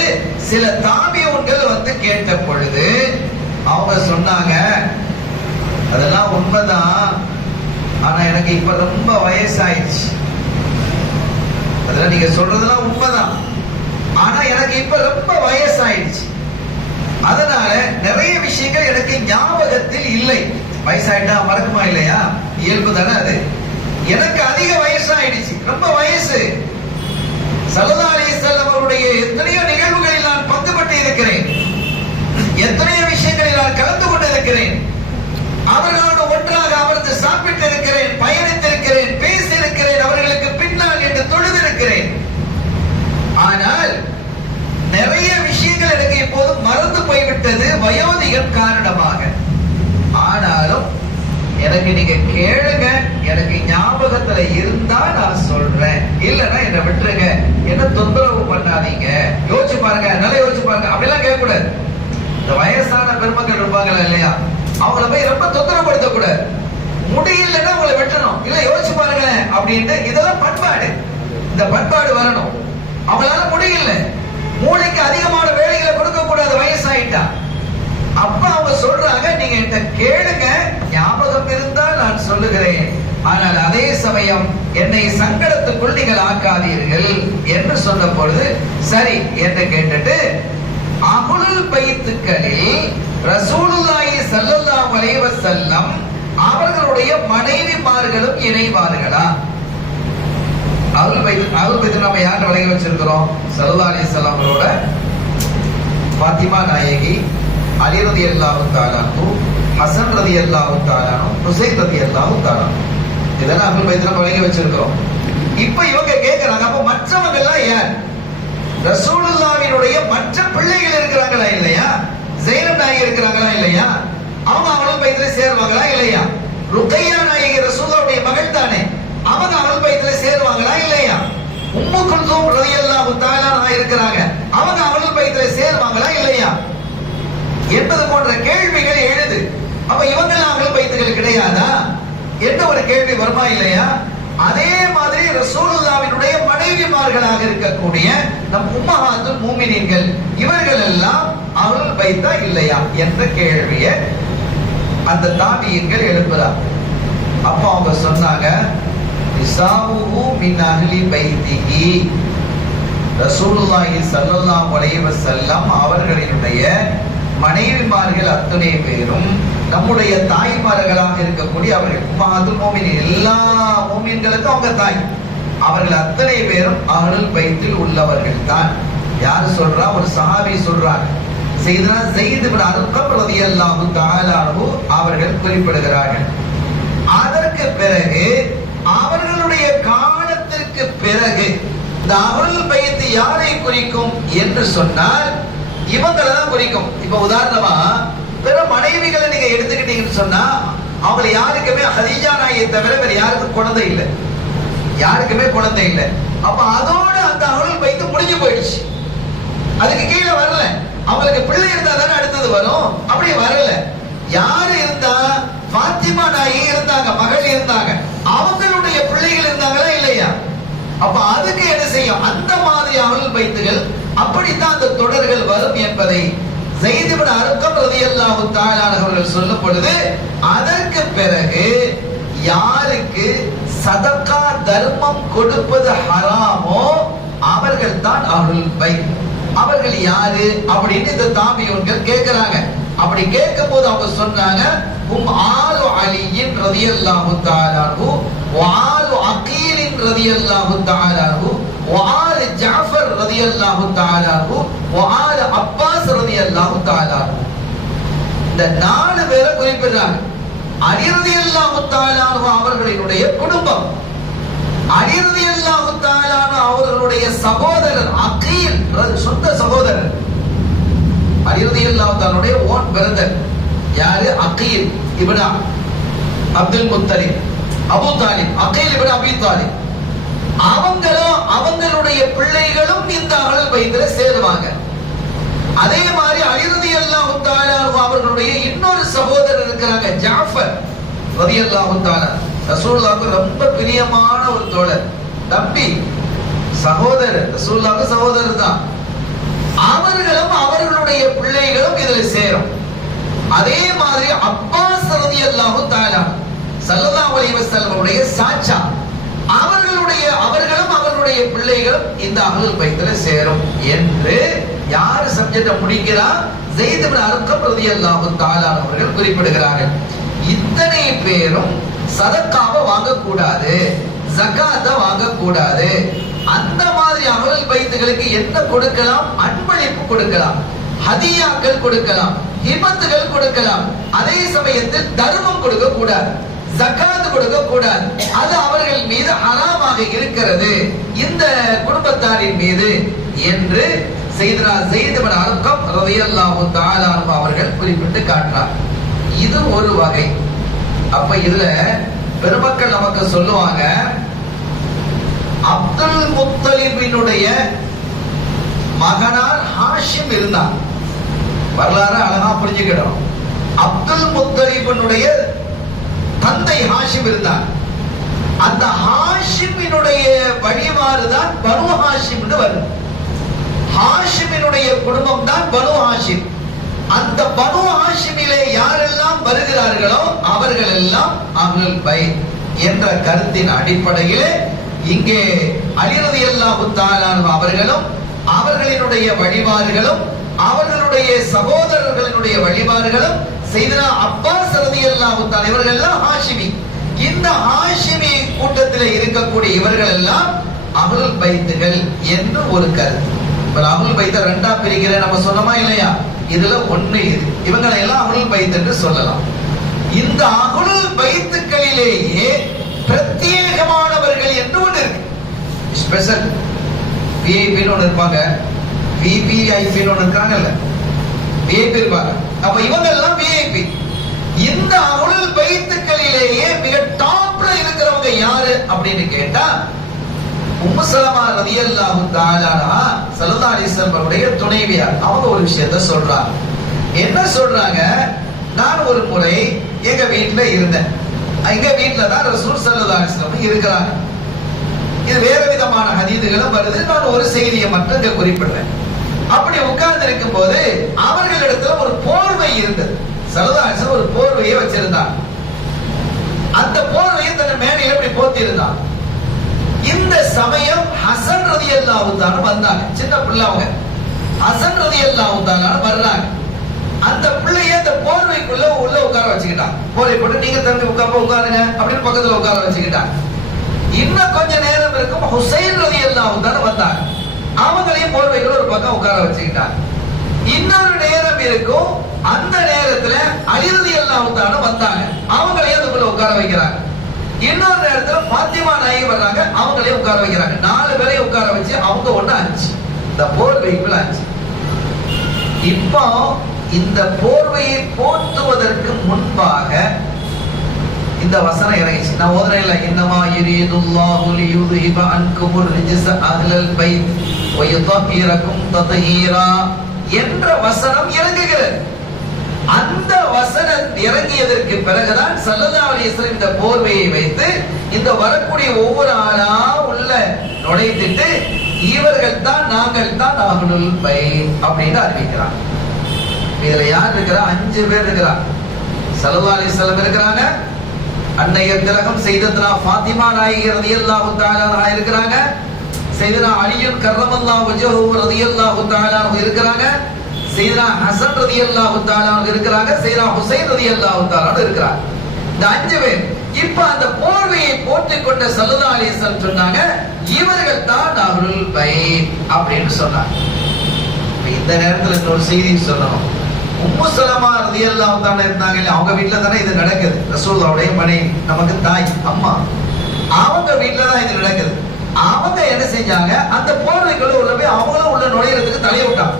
சில தாபிஊன்கள் வந்து கேட்ட பொழுது அவங்க சொன்னாங்க, அதெல்லாம் உண்மைதான், ஆனா எனக்கு இப்ப ரொம்ப வயசாயிடுச்சு. அதெல்லாம் நீங்க சொல்றதெல்லாம் உண்மைதான், ஆனா எனக்கு இப்ப ரொம்ப வயசாயிடுச்சு. அதனால நிறைய விஷயங்கள் எனக்கு ஞாபகத்தில் இல்லை. வயசாயிட்டா மறக்குமா இல்லையா? இயல்பு தானே அது. எனக்கு அதிக வயசாயிடுச்சு, ரொம்ப வயசு. ஸல்லல்லாஹு அலைஹி வஸல்லம் அவருடைய எத்தனையோ நிகழ்வுகளில் நான் பங்குபட்டு இருக்கிறேன், எத்தனையோ விஷயங்களில் நான் கலந்து கொண்டு இருக்கிறேன், அவர்களோடு ஒன்றாக அமர்ந்து சாப்பிட்டு இருக்கிறேன், பயணித்திருக்கிறேன், பேசி இருக்கிறேன், அவர்களுக்கு பின்னால் என்று தொழுது இருக்கிறேன். போய்விட்டது வயோதிகம் காரணமாக. ஆனாலும் எனக்கு நீங்க கேளுங்க, எனக்கு ஞாபகத்துல இருந்தா நான் சொல்றேன், இல்லன்னா என்ன விட்டுருங்க, என்ன தொந்தரவு பண்ணாதீங்க. யோசிச்சு பாருங்க, நல்லா யோசிச்சு பாருங்க. அப்படிலாம் கேட்க கூடாது. இந்த வயசான பெருமக்கள் இருப்பாங்களா இல்லையா, அவங்கள போய் ரொம்ப தொந்தரவுப்படுத்த கூடாது. முடியலன்னா அவங்களை வெட்டணும், இல்ல யோசிச்சு பாருங்க அப்படின்ட்டு. இதெல்லாம் பண்பாடு, இந்த பண்பாடு வரணும். அவங்களால முடியல, மூளைக்கு அதிகமான வேலைகளை கொடுக்க கூடாது, வயசாயிட்டா. அப்ப அவங்க சொல்றாங்க, நீங்க என்கிட்ட கேளுங்க, ஞாபகம் இருந்தால் நான் சொல்லுகிறேன், ஆனால் அதே சமயம் என்னை சங்கடத்துக்குள் நீங்கள் ஆக்காதீர்கள் என்று சொன்ன பொழுது சரி என்று கேட்டுட்டு, அஹ்லுல் பைத்துக்களில் ரசூலுல்லாஹி ஸல்லல்லாஹு அலைஹி வஸல்லம் அவர்களுடைய மனைவிமார்களும் இணைவார்களா? அஹ்லுல் பைத் நம்ம யாரை வழங்கி வச்சிருக்கிறோம்? ஸல்லல்லாஹு அலைஹி வஸல்லம் அவரோட ஃபாத்திமா நாயகி, அலி ரலியல்லாஹு தஆலா அன்ஹு, ஹசன் ரலியல்லாஹு தஆலா அன்ஹு, ஹுசைன் ரலியல்லாஹு தஆலா அன்ஹு. இதெல்லாம் அஹ்லுல் பைத்ல வழங்கி வச்சிருக்கிறோம். இப்ப இவங்க கேக்குறாங்க, அப்ப மற்றவங்க எல்லாம் யார்? ரசூலுல்லாஹ்வினுடைய மற்ற பிள்ளைகள் இருக்கிறாங்களா இல்லையா? ஸைனப் நாயகி இருக்கிறாங்களா இல்லையா? அவங்க அஹ்லுல் பைத்ல சேருவாங்களா இல்லையா? ருக்கையா நாயகி ரசூலுல்லாஹ்வுடைய மகள் தானே, அவங்க அஹ்லுல் பைத்ல சேருவாங்களா இல்லையா? உம்மு குல்தூம் ரலியல்லாஹு தஆலா அன்ஹா இருக்கிறாங்க, அவங்க அஹ்லுல் பைத்ல சேருவாங்களா இல்லையா என்பது போன்ற கேள்விகள் எழுது. அப்ப இவங்க அஹ்லுல் பைத்துகள் கிடையாதா என்ற ஒரு கேள்வி வருமா இல்லையா? அதே மாதிரி ரசூலுல்லாஹ்வினுடைய மனைவிமார்களாக இருக்கக்கூடிய நம் உம்மஹாத்துல் மூமினீன்கள், இவர்கள் எல்லாம் அஹ்லுல் பைத்தா இல்லையா என்ற கேள்வியை அந்த தாபியீன்கள் எழுப்புறாங்க. அப்ப அவங்க சொன்னாங்க, நிசாவுஹு மின் அஹ்லி பைத்திஹி, ரசூலுல்லாஹி ஸல்லல்லாஹு அலைஹி வஸல்லம் அவர்களினுடைய மனைவிமார்கள் அத்தனை பேரும் நம்முடைய தாய்மார்களாக இருக்கக்கூடிய அவர்கள் உம்மஹாத்துல் மூமினீன், எல்லா மூமின்களுக்கும் அவங்க தாய், அவர்கள் அத்தனை பேரும் அஹ்லுல் பைத்தில் உள்ளவர்கள் தான். யார் சொல்றா? ஒரு சஹாபி சொல்றாங்க, சையதுனா ஸைத் இப்னு அர்கம் ரலியல்லாஹு தஆலா அன்ஹு அவர்கள் குறிப்பிடுகிறார்கள். அதற்கு பிறகு அவர்களுடைய காலத்திற்கு பிறகு இந்த அஹ்லுல் பைத் யாரை குறிக்கும் என்று சொன்னால் இவங்களை தான் குறிக்கும். இப்ப உதாரணமா பிற மனைவிகளை நீங்க எடுத்துக்கிட்டீங்கன்னு சொன்னா அவங்களை யாருக்குமே ஹதீஜா நாயை தவிர வேற யாருக்கும் குழந்தை இல்லை, யாருக்குமே குழந்தை இல்லை. அப்ப அதோட அந்த அஹ்லுல் பைத் முடிஞ்சு போயிடுச்சு, அதுக்கு கீழே வரல. அவங்களுக்கு பிள்ளை இருந்தா தானே அடுத்தது வரும், அப்படி வரல. யாரு இருந்தா? ஃபாத்திமா நாயகி இருந்தாங்க, மகள் இருந்தாங்க, அவங்களுடைய பிள்ளைகள் இருந்தாங்களா இல்லையா? அப்ப அதுக்கு என்ன செய்யும்? அந்த மாதிரி அஹ்லுல் பைத்துகள் அப்படித்தான் அந்த தொடர்கள் வரும் என்பதை ஸைத் இப்னு அர்கம் ரலியல்லாஹு தஆலா அவர்கள் சொல்லும் பொழுது, அதற்கு பிறகு யாருக்கு சதகா தர்மம் கொடுப்பது ஹராமோ அவர்கள் தான் அஹ்லுல் பைத். அவர்கள் யாரு அப்படின்னு இந்த தாபியூன்கள் கேட்கிறாங்க. அப்படி கேட்கும் போது அவங்க சொன்னாங்க, ஹும் ஆலு அலியின் ரலியல்லாஹு தஆலா அன்ஹு வ ஆலு அகீலின் ரலியல்லாஹு தஆலா அன்ஹு வ ஆலு ஜஅஃபர் ரலியல்லாஹு தஆலா அன்ஹு வ ஆலு அப்பாஸ் ரலியல்லாஹு தஆலா அன்ஹு. இந்த 4 பேரை குறிப்பிடுறாங்க. அலி ரலியல்லாஹு தஆலா அன்ஹு அவர்களுடைய குடும்பம், அலி ரலியல்லாஹு தஆலா அன்ஹு அவர்களுடைய சகோதரர் அகீல், சொந்த சகோதரர், அலி ரலியல்லாஹு தஆலாவுடைய ஓன் பிரதர் யாரு? Aqeel ibn Abdul Muttalib, Abu Talib, Aqeel ibn Abi Talib. அவங்களும் அவங்களுடைய பிள்ளைகளும் இந்த அஹ்லுல் பைத்ல சேருவாங்க. அதே மாதிரி அலி ரலியல்லாஹு தஆலா அவர்களுடைய இன்னொரு சகோதரர் இருக்கிறாங்க, ஜாஃபர் ரலியல்லாஹு தஆலா, ரசூலுல்லாஹ்வுக்கு ரொம்ப பிரியமான ஒரு தோழர், தம்பி, சகோதரர், ரசூலுல்லாஹ்வுக்கு சகோதரர் தான். அவர்களும் அவர்களுடைய பிள்ளைகளும் இதில் சேரும். அதே மாதிரி அப்பாஸ் ரலியல்லாஹு தஆலா ஸல்லல்லாஹு அலைஹி வஸல்லம் சாச்சா, அவர்களும் அவர்களுடைய பிள்ளைகளும் இந்த அஹ்லுல் பைத்ல சேரும் என்று யார் சப்ஜெக்ட முடிக்கிறா? ஸைத் இப்னு அர்கம் ரலியல்லாஹு தஆலா அவர்கள் குறிப்பிடுகிறார்கள். இத்தனை பேரும் சதகாவை வாங்கக்கூடாது, ஜகாத்தை வாங்கக்கூடாது. அந்த மாதிரி அஹ்லுல் பைத்துகளுக்கு என்ன கொடுக்கலாம்? அன்பளிப்பு கொடுக்கலாம், ஹதியாக்கள் கொடுக்கலாம், ஹிபத்துகள் கொடுக்கலாம். அதே சமயத்தில் தர்மம் கொடுக்க கூடாது, ஜகாத் கொடுக்க கூடாது. அது அவர்கள் மீது ஹராமாக இருக்கிறது, இந்த குடும்பத்தாரின் மீது என்று செய்தனா ஸெய்த் இப்னு அர்கம் ரலியல்லாஹு தஆலா அன்ஹு அவர்கள் குறிப்பிட்டு காட்டுறார். இது ஒரு வகை. அப்ப இதுல பெருமக்கள் நமக்கு சொல்லுவாங்க, அப்துல் முத்தலிபினுடைய மகனார் ஹாஷிம் இருந்தார். வரலாறு அழகா புரிஞ்சுக்கிடணும். அப்துல் முத்தலிபினுடைய தந்தை ஹாஷிம் இருந்தார். அந்த ஹாஷிமினுடைய வழிமாறுதான் பனு ஹாஷிம் வரும். ஹாஷிமினுடைய குடும்பம் தான் பனு ஹாஷிம். அந்த பனு ஹாஷிமிலே யாரெல்லாம் வருகிறார்களோ அவர்கள் எல்லாம் அஹ்லுல் பைத் என்ற கருத்தின் அடிப்படையிலே இங்கே அலி ரலியல்லாஹு தஆலா அவர்களும் அவர்களினுடைய வழிமாறுகளும் அவர்களுடைய சகோதரர்களினுடைய வழிமாறுகளும் செய்தனா அப்பாஸ் ரலியல்லாஹு தஆலா இவர்கள் எல்லாம் ஹாஷிமி. இந்த ஹாஷிமி கூட்டத்திலே இருக்கக்கூடிய இவர்கள் எல்லாம் அஹ்லுல் பைத்துகள் என்று ஒரு கருத்து. அஹ்லுல் பைத்தை ரெண்டா பிரிக்கிற நம்ம சொன்னோமா இல்லையா? இதுல ஒண்ணு இது. இவங்களை எல்லாம் அஹ்லுல் பைத் என்று சொல்லலாம். இந்த அஹ்லுல் பைத்துக்களிலேயே பிரத்யேகமானவர்கள் என்று ஒன்று இருக்கு. ஸ்பெஷல் விஐபி ஒன்று இருப்பாங்க, விவிஐபி ஒன்று இருக்காங்கல்ல, விஐபி இருப்பாங்க. அப்ப இவங்க எல்லாம் விஐபி. இந்த அஹ்லுல் பைத்துக்களிலேயே மிக டாப்ல இருக்கிறவங்க யாரு அப்படின்னு கேட்டா, உம்மு சலமா ரலியல்லாஹு தஆலா அன்ஹா ஸல்லல்லாஹு அலைஹி வஸல்லம் அவருடைய துணைவியார். அவங்க ஒரு விஷயத்தை சொல்றாங்க. என்ன சொல்றாங்க? நான் ஒரு முறை எங்க வீட்டுல இருந்தேன். எங்க வீட்டுல தான் ரசூல் ஸல்லல்லாஹு அலைஹி வஸல்லம் இருக்கிறாங்க. இது வேற விதமான ஹதீதுகளும் வருது. நான் ஒரு செய்தியை மட்டும் இங்க குறிப்பிடுறேன். அப்படி உட்கார்ந்து இருக்கும் போது அவர்களிடத்துல ஒரு போர்வை இருந்தது. ஸல்லல்லாஹு அலைஹி வஸல்லம் ஒரு போர்வையை வச்சிருந்தாங்க. அந்த போர்வையை தன் மேடையில இப்படி போத்தி இருந்தாங்க. இந்த சமயம் ஹசன் ரலியல்லாஹு தஆலா வந்தாங்க. சின்ன பிள்ளை அவங்க. ஹசன் ரலியல்லாஹு தஆலா வர்றாங்க. அந்த பிள்ளைய அந்த போர்வைக்குள்ள உள்ள உட்கார வச்சுக்கிட்டாங்க. போர்வை போட்டு நீங்க தம்பி உட்காருங்க அப்படின்னு பக்கத்துல உட்கார வச்சுக்கிட்டாங்க. இன்னும் கொஞ்ச நேரம் இருக்கும் ஹுசைன் ரலியல்லாஹு தஆலா வந்தாங்க. அவங்களையும் போர்வைக்குள்ள ஒரு பக்கம் உட்கார வச்சுக்கிட்டாங்க. இன்னொரு நேரம் இருக்கும். அந்த நேரத்துல அலி ரலியல்லாஹு தஆலா வந்தாங்க. அவங்களையும் அதுக்குள்ள உட்கார வைக்கிறாங்க. இன்னொரு நேரத்துல ஃபாத்திமா நாயகி வர்றாங்க. அவங்களையும் உட்கார வைக்கிறாங்க. 4 பேரையும் உட்கார வச்சு அவங்க ஒண்ணு 5. இந்த போர்வைக்குள்ள 5. இப்போ இந்த போர்வையை போர்த்துவதற்கு முன்பாக இந்த வசனம் இறங்கிச்சு. நான் ஓதுறேன் இல்ல, இன்னமா யுரீதுல்லாஹு லியுذஹிப அன்குமுர் ரிஜ்ஸ அஹ்லல் பைத் வ யுதஹிரகும் தத்ஹீரா என்ற வசனம் இறங்குகிறது. அந்த வசனம் இறங்கியதற்கு பிறகுதான் ஸல்லல்லாஹு அலைஹி வஸல்லம் இந்த போர்வையை வைத்து இந்த வரக்கூடிய ஒவ்வொரு ஆளா உள்ள நுழைத்துட்டு இவர்கள் தான் நாங்கள் தான் அஹ்லுல் பைத் அப்படின்னு அறிவிக்கிறாங்க. இதுல யார் இருக்கிறா? 5 பேர் இருக்கிறாங்க. ஸல்லல்லாஹு அலைஹி வஸல்லம் இருக்கிறாங்க. அன்னையர் திலகம் செய்தத்னா ஃபாத்திமா நாயகி ரலியல்லாஹு தஆலா அன்ஹா இருக்கிறாங்க. செய்தனா அலியுன் கர்ரமல்லாஹு வஜஹு ரலியல்லாஹு தஆலா அன்ஹு இருக்கிறாங்க. செய்தனா ஹசன் ரலியல்லாஹு தஆலா அன்ஹு இருக்கிறாங்க. செய்தனா ஹுசைன் ரலியல்லாஹு தஆலா அன்ஹு இருக்கிறாங்க. இந்த 5 பேர் இப்ப அந்த போர்வையை போட்டுக் கொண்ட ஸல்லல்லாஹு அலைஹி வஸல்லம் சொன்னாங்க, இவர்கள் தான் அஹ்லுல் பைத் அப்படின்னு சொன்னாங்க. இந்த நேரத்துல இன்னொரு செய்தி சொல்லணும். உம்மு சலமா ரலியல்லாஹு தஆலா இருந்தாங்க இல்ல, அவங்க வீட்ல தானே இது நடக்குது. ரசூலுல்லாஹ்வுடைய மனைவி, நமக்கு தாய் அம்மா, அவங்க வீட்ல தான் இது நடக்குது. அவங்க என்ன செஞ்சாங்க? அந்த போர்வைக்குள்ள உள்ள போய் அவங்களும் உள்ள நுழையிறதுக்கு தலைய விட்டாங்க.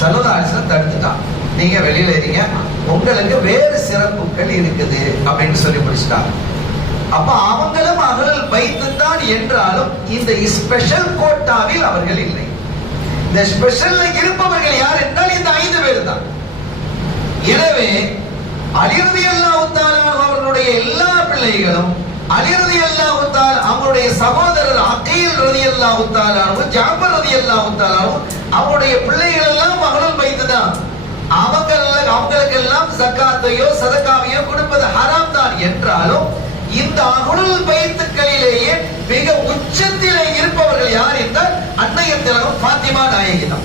ஸல்லல்லாஹு அலைஹி வஸல்லம் தடுத்துட்டான். நீங்க வெளியில இருங்க, உங்களுக்கு வேறு சிறப்புகள் இருக்குது அப்படின்னு சொல்லி முடிச்சிட்டாங்க. அப்ப அவங்களும் அஹ்லுல் பைத் தான் என்றாலும் இந்த ஸ்பெஷல் கோட்டாவில் அவர்கள் இல்லை. இந்த ஸ்பெஷல்ல இருப்பவர்கள் யார் என்றால் இந்த 5 பேர் தான். எனவே அலி ரலியல்லாஹு தஆலா அவர்களுடைய எல்லா பிள்ளைகளும், அலி ரலியல்லாஹு தஆலா அவருடைய சகோதரர் அகீல் ரலியல்லாஹு தஆலா, ஜாஃபர் ரலியல்லாஹு தஆலா, அவருடைய பிள்ளைகள் எல்லாம் அஹ்லுல் பைத் தான். அவங்களுக்கு எல்லாம் ஜகாத்தையோ சதகாவையோ கொடுப்பது ஹராம் தான் என்றாலும் இந்த அஹ்லுல் பைத்துக்களிலேயே மிக உச்சத்திலே இருப்பவர்கள் யார் என்றால் அன்னையர் திலகம் ஃபாத்திமா நாயகி தான்.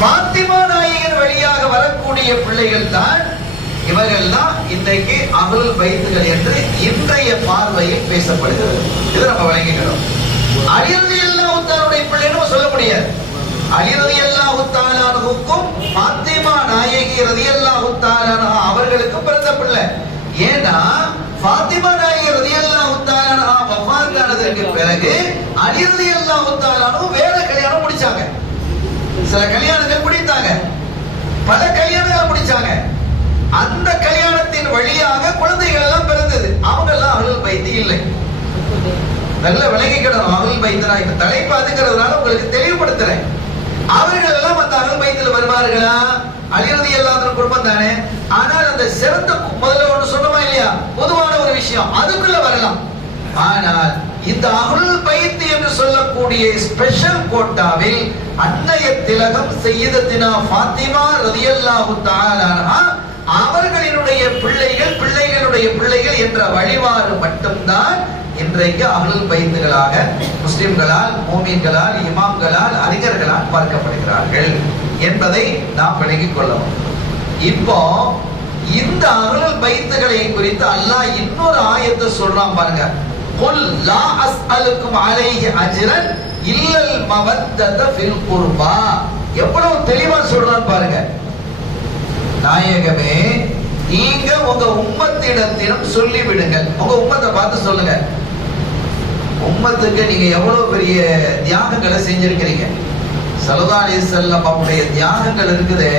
ஃபாத்திமா நாயகின் வழியாக வரக்கூடிய பிள்ளைகள் தான் இவர்கள் தான் இன்றைக்கு அஹ்லுல் பைத்துகள் என்று இன்றைய பார்வையில் பேசப்படுகிறது. இதை நம்ம வழங்குகிறோம். அலி ரலியல்லாஹு தஆலாவுடைய பிள்ளைன்னு சொல்ல முடியாது. அலி ரலியல்லாஹு தஆலா அன்ஹுக்கும் ஃபாத்திமா நாயகி ரலியல்லாஹு தஆலா அன்ஹா அவர்களுக்கு பிறந்த பிள்ளை. ஏன்னா ஃபாத்திமா நாயகி ரலியல்லாஹு தஆலா அன்ஹா வஃபாத் ஆனதற்கு பிறகு அலி ரலியல்லாஹு தஆலா அன்ஹு வேற கல்யாணம் முடிச்சாங்க. சில கல்யாணங்கள் முடித்தாங்க, பல கல்யாணங்கள் முடிச்சாங்க. அந்த கல்யாணத்தின் வழியாக குழந்தைகள் எல்லாம் பிறந்தது. அவங்க எல்லாம் அஹ்லுல் பைத் இல்லை. நல்ல விளங்கிக்கிடணும். அஹ்லுல் பைத்னா இப்ப தலைப்பு அதுங்கிறதுனால உங்களுக்கு தெளிவுபடுத்துறேன். அவர்கள் எல்லாம் அந்த அஹ்லுல் பைத்தில் வருவார்களா? அலி ரலியல்லாஹு அன்ஹு குடும்பம் தானே. ஆனால் அந்த சிறந்த முதல்ல ஒன்று சொன்னோமா இல்லையா, பொதுவான ஒரு விஷயம், அதுக்குள்ள வரலாம். ஆனால் இந்த அஹ்லுல் பைத் என்று சொல்லக்கூடிய ஸ்பெஷல் கோட்டாவில் அன்னைய திலகம் சையதத்தினா ஃபாத்திமா ரலியல்லாஹு தஆலா அன்ஹா அவர்களினுடைய பிள்ளைகள் பிள்ளைகளுடைய பிள்ளைகள் என்ற வழிபாடு மட்டும்தான் இன்றைக்கு அஹ்லுல் பைத்துகளாக முஸ்லிம்களால், மூமின்களால், இமாம்களால், அறிஞர்களால் பார்க்கப்படுகிறார்கள் என்பதை நாம் விளங்கிக் கொள்ளவும். இப்போ இந்த அஹ்லுல் பைத்துகளை குறித்து அல்லாஹ் இன்னொரு ஆயத்தை சொல்றான் பாருங்க. குல் லா அஸ்அலுக்கும் அலைஹி அஜ்ரன் இல்லல் மவத்தத ஃபில் குர்பா. எவ்வளவு தெளிவா சொல்றான் பாருங்க. நாயகமே, நீங்க உங்க உம்மத்திடத்திலும் சொல்லி விடுங்கள். உங்க உம்மத்தை பார்த்து சொல்லுங்க. உம்மத்துக்கு நீங்க எவ்வளவு பெரிய தியாகங்களை செஞ்சிருக்கிறீங்க. ஸல்லல்லாஹு அலைஹி வஸல்லம் அவருடைய தியாகங்கள் இருக்குது,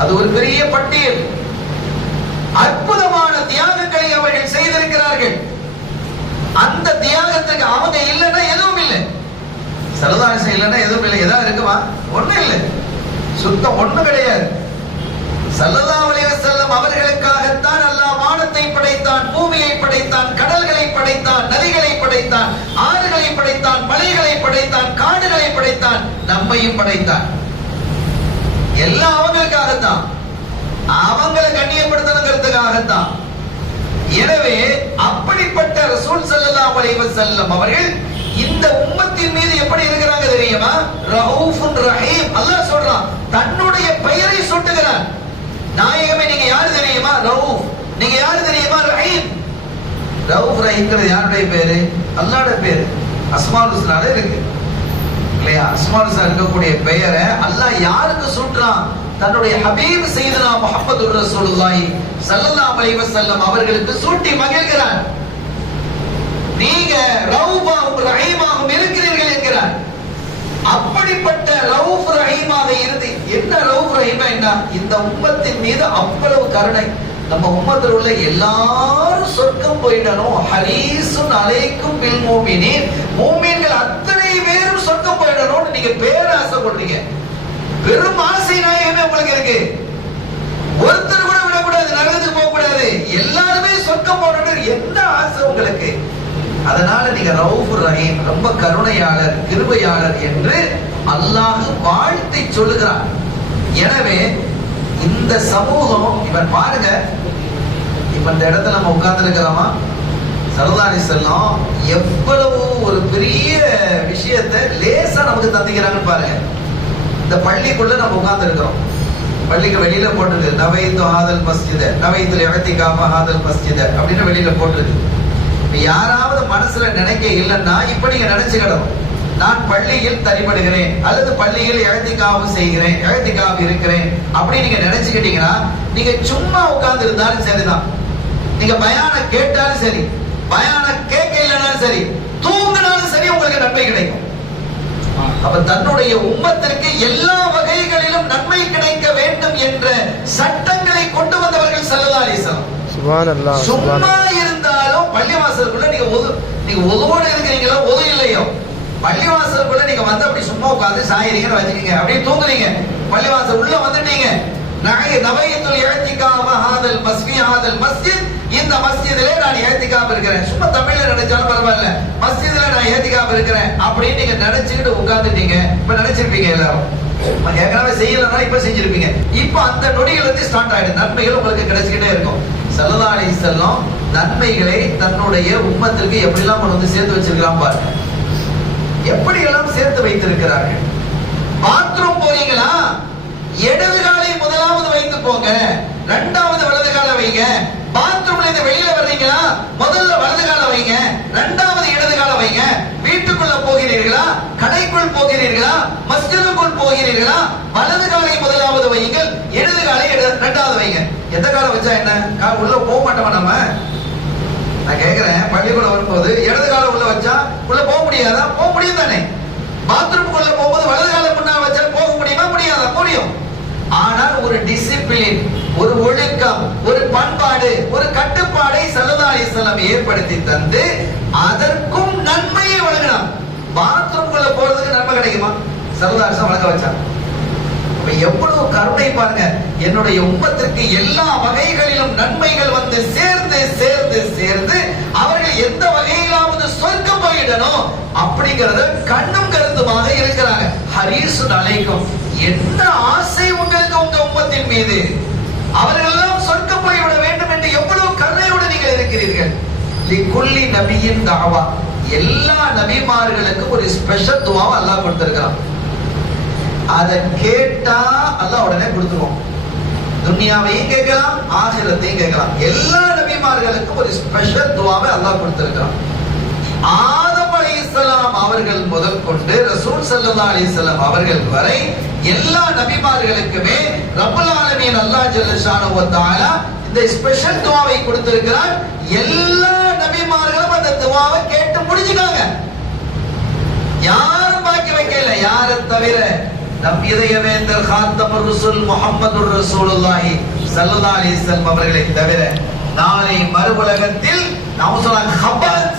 அது ஒரு பெரிய பட்டியல். அற்புதமான தியாகங்களை அவர்கள் செய்திருக்கிறார்கள். அந்த தியாகத்துக்கு அவங்க இல்லைன்னா எதுவும் இல்லை. ஸல்லல்லாஹு அலைஹி வஸல்லம் இல்லைன்னா எதுவும் இல்லை. ஏதாவது இருக்குமா? ஒண்ணும் இல்லை, சுத்தம் ஒண்ணும் கிடையாது. ஸல்லல்லாஹு அலைஹி வஸல்லம் அவர்களுக்காகத்தான் அல்லாஹ் வானத்தை படைத்தான், பூமியை படைத்தான், கடல்களை படைத்தான், நதிகளை படைத்தான், ஆறுகளை படைத்தான், மலைகளை படைத்தான், காடுகளை படைத்தான், நம்மையும் படைத்தான். எல்லாம் அவங்களுக்காகத்தான், அவங்களை கண்ணியப்படுத்தணுங்கிறதுக்காகத்தான். எனவே அப்படிப்பட்ட ரசூல் ஸல்லல்லாஹு அலைஹி வஸல்லம் அவர்கள் இந்த உம்மத்தின் மீது எப்படி இருக்கிறாங்க தெரியுமா? ரவுஃபுன் ரஹீம். அல்லாஹ் சொல்றான், தன்னுடைய பெயரை சூட்டுகிறான். நாயகமே, நீங்க யாரு தெரியுமா? ரவுஃப். நீங்க யாரு தெரியுமா? ரஹீம். ரவுஃப் ரஹீம்ங்கிறது யாருடைய பேரு? அல்லாஹ்வுடைய பேரு. அஸ்மாஉல் ஹுஸ்னால இருக்கு இல்லையா? அஸ்மாஉல் ஹுஸ்னா இருக்கக்கூடிய பெயரை அல்லாஹ் யாருக்கு சூட்டுறான்? தன்னுடைய ஹபீப் சையதுனா முஹம்மது ரசூலுல்லாஹி ஸல்லல்லாஹு அலைஹி வஸல்லம் அவர்களுக்கு சூட்டி மகிழ்கிறான். நீங்க ரவுஃபாவும் ரஹீமாவும் இருக்கிறீர்கள் என்கிறார். அப்படிப்பட்ட ரவுஃப் ரஹீமாக இருந்து என்ன ரவுஃப் ரஹீமா என்ன? இந்த உம்மத்தின் மீது அவ்வளவு கருணை. நம்ம உம்மத்தில் உள்ள எல்லாரும் சொர்க்கம் போயிடணும். ஹரீசுன் அலைக்கும் பில் மூமினீன். மூமின்கள் அத்தனை பேரும் சொர்க்கம் போயிடணும்னு நீங்க பேராசை கொள்றீங்க. வெறும் ஆசை நாயகமே உங்களுக்கு இருக்கு. ஒருத்தர் கூட விடக்கூடாது, நரகத்துக்கு போக கூடாது, எல்லாருமே சொர்க்கம் போடணும். என்ன ஆசை உங்களுக்கு? அதனால நீங்க ரவுஃப் ரஹீம், ரொம்ப கருணையாளர், கிருபையாளர் என்று அல்லாஹ் வாழ்த்தை சொல்லுகிறான். எனவே இந்த சமூகம், இவன் பாருங்க, இப்ப இந்த இடத்துல நம்ம உட்கார்ந்து இருக்கிறோமா? ஸல்லல்லாஹு அலைஹி வஸல்லம் எவ்வளவு ஒரு பெரிய விஷயத்தை லேசா நமக்கு தந்திக்கிறாங்கன்னு பாருங்க. இந்த பள்ளிக்குள்ள நம்ம உட்கார்ந்து இருக்கிறோம். பள்ளிக்கு வெளியில போட்டிருக்கு நவைத்து ஹாதல் மஸ்ஜித், நவைத்து இஅ்திகாஃப ஹாதல் மஸ்ஜித் அப்படின்னு வெளியில போட்டிருக்கு. யாராவது மனசுல நினைக்க இல்லைன்னா இப்ப நீங்க நினைச்சுக்கிடணும், நான் பள்ளியில் தனிப்படுகிறேன் அல்லது பள்ளியில் இஅ்திகாஃப் செய்கிறேன், இஅ்திகாஃப் இருக்கிறேன் அப்படி நீங்க நினைச்சுக்கிட்டீங்கன்னா, நீங்க சும்மா உட்கார்ந்து இருந்தாலும் சரிதான், நீங்க பயான கேட்டாலும் சரி, பயான கேட்க இல்லைனாலும் சரி, தூங்கினாலும் சரி, உங்களுக்கு நன்மை கிடைக்கும். அப்ப தன்னுடைய உம்மத்திற்கு எல்லா வகைகளிலும் நன்மை கிடைக்க வேண்டும் என்ற சட்டங்களை கொண்டு வந்தவர்கள் ஸல்லல்லாஹு அலைஹி வஸல்லம். சுப்ஹானல்லாஹ். சும்மா இருந்தாலும் பள்ளிவாசலுக்குள்ள நீங்க ஒதுவோட இருக்கிறீங்களோ ஒது இல்லையோ, பள்ளிவாசலுக்குள்ள நீங்க வந்து அப்படி சும்மா உட்கார்ந்து சாயிரீங்கன்னு வச்சுக்கீங்க, அப்படியே தூங்குறீங்க, பள்ளிவாசல் உள்ள வந்துட்டீங்க. நவைத்துல் இஅ்திகாஃப ஹாதல் மஸ்ஜித், இந்த மஸ்ஜிதிலே நான் இஅ்திகாஃப் இருக்கிறேன். சும்மா தமிழ்ல நினைச்சாலும் பரவாயில்ல, மஸ்ஜிதிலே நான் இஅ்திகாஃப் இருக்கிறேன் அப்படின்னு நீங்க நினைச்சுக்கிட்டு உட்கார்ந்துட்டீங்க. இப்ப நினைச்சிருப்பீங்க எல்லாரும், ஏற்கனவே செய்யலன்னா இப்ப செஞ்சிருப்பீங்க. இப்ப அந்த நொடிகள் வந்து ஸ்டார்ட் ஆயிடும், நன்மைகள் உங்களுக்கு கிடைச்சிக்கிட்டே இருக்கும். ஸல்லல்லாஹு அலைஹி வஸல்லம் நன்மைகளை தன்னுடைய உம்மத்திற்கு எப்படிலாம் கொண்டு வந்து சேர்த்து வச்சிருக்கிறான் பாருங்க. எப்படி எல்லாம் சேர்த்து வைத்திருக்கிறார்கள். பாத்ரூம் போறீங்களா, இடது காலை முதலாவது வைத்து போங்க, இரண்டாவது வலது காலை வைங்க. பாத்ரூம்ல இருந்து வெளியில வர்றீங்களா, முதல்ல வலது காலை வைங்க, இரண்டாவது இடது காலை வைங்க. வீட்டுக்குள்ள போகிறீர்களா, கடைக்குள் போகிறீர்களா, மஸ்ஜிதுக்குள் போகிறீர்களா, வலது காலை முதலாவது வையுங்கள், இடது காலை இரண்டாவது வைங்க. எந்த காலை வச்சா என்ன? உள்ள போக மாட்டோமா நம்ம? நான் கேக்குறேன், பள்ளிக்குள்ள வரும்போது இடது காலை உள்ள வச்சா உள்ள போக முடியாதா? போக முடியும் தானே. பாத்ரூமுக்குள்ள போகும்போது வலது காலை முன்னா வச்சா போக முடியுமா? முடியுமா? முடியும். ஆனால் ஒரு டிசிப்ளின், ஒரு ஒழுக்கம், ஒரு பண்பாடு, ஒரு கட்டுப்பாடை ஸல்லல்லாஹு அலைஹி வஸல்லம் ஏற்படுத்தி தந்து அதற்கும் நன்மையை வழங்கலாம். பாத்ரூம்குள்ள போறதுக்கு நன்மை கிடைக்குமா? ஸல்லல்லாஹு அலைஹி வஸல்லம் வழங்க வச்சாங்க. எவ்வளவு கருணை பாருங்க. என்னுடைய உம்மத்திற்கு எல்லா வகைகளிலும் நன்மைகள் வந்து சேர்ந்து சேர்ந்து சேர்ந்து அவர்கள் எந்த வகையிலாவது சொர்க்கம் போயிடணும் அப்படிங்கறத கண்ணும் கருத்துமாக இருக்கிறாங்க. ஹரீசுன் அலைக்கும், என்ன ஆசை உங்களுக்கு உங்க உம்மத்தின் மீது, அவர்கள் எல்லாம் சொர்க்கம் போய்விட வேண்டும் என்று எவ்வளவு கருணையோடு நீங்கள் இருக்கிறீர்கள். லிகுல்லி நபியின் தஅவா, எல்லா நபிமார்களுக்கும் ஒரு ஸ்பெஷல் துஆவை அல்லாஹ் கொடுத்திருக்கிறான். அதை கேட்டா அல்லாஹ் உடனே கொடுத்துருவோம். துன்யாவையும் கேட்கலாம், ஆகிரத்தையும் கேட்கலாம். எல்லா நபிமார்களுக்கும் ஒரு ஸ்பெஷல் துஆவை அல்லாஹ் கொடுத்திருக்கிறான். ஆதம் அலைஹிஸ்ஸலாம் அவர்கள் முதல் கொண்டு ரசூல் ஸல்லல்லாஹு அலைஹி வஸல்லம் அவர்கள் வரை எல்லா நபிமார்களுக்குமே ரப்பல் ஆலமீன் அல்லாஹ் ஜல்ல ஷானஹு வ தஆலா இந்த ஸ்பெஷல் துஆவை கொடுத்திருக்கிறார். எல்லா நபிமார்களும் அந்த துஆவை கேட்டு முடிச்சிட்டாங்க. யாரும் பாக்கி வைக்கல. யாரை தவிர நம் இதயவேந்தர் காத்தமுர் ரசூல் முஹம்மதுர் ரசூலுல்லாஹி ஸல்லல்லாஹு அலைஹி வஸல்லம் அவர்களை தவிர நாளை மறுவுலகத்தில் நாம சொல்லலாம் ஹபத்,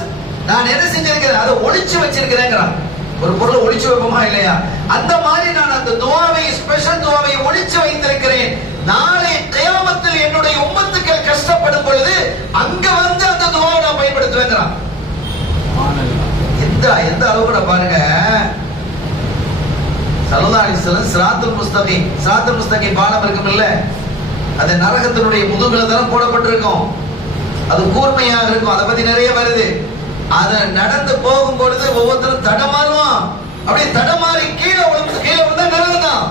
நான் என்ன செஞ்சிருக்கிறேன், அதை ஒளிச்சு வச்சிருக்கிறேங்கிறான். ஒரு பொருளை ஒளிச்சு வைப்போமா இல்லையா? அந்த மாதிரி நான் அந்த துஆவை, ஸ்பெஷல் துஆவை ஒளிச்சு வைத்திருக்கிறேன். நாளை கியாமத்தில் என்னுடைய உம்மத்துக்கள் கஷ்டப்படும் பொழுது அங்க வந்து அந்த துஆவை நான் பயன்படுத்துவேங்கிறான். எந்த அளவுக்கு பாருங்க. ஸல்லல்லாஹு அலைஹி வஸல்லம் சிராத்துல் முஸ்தகீம் பாலம் இருக்கும் இல்ல, அது நரகத்தினுடைய முதுகுல தான் போடப்பட்டிருக்கும். அது கூர்மையாக இருக்கும். அதை பத்தி நிறைய வருது. அத நடந்து போகும் பொழுது ஒவ்வொருத்தரும் தடமாறுவான். அப்படியே தடமாறி கீழே விழுந்தா நரகம் தான்.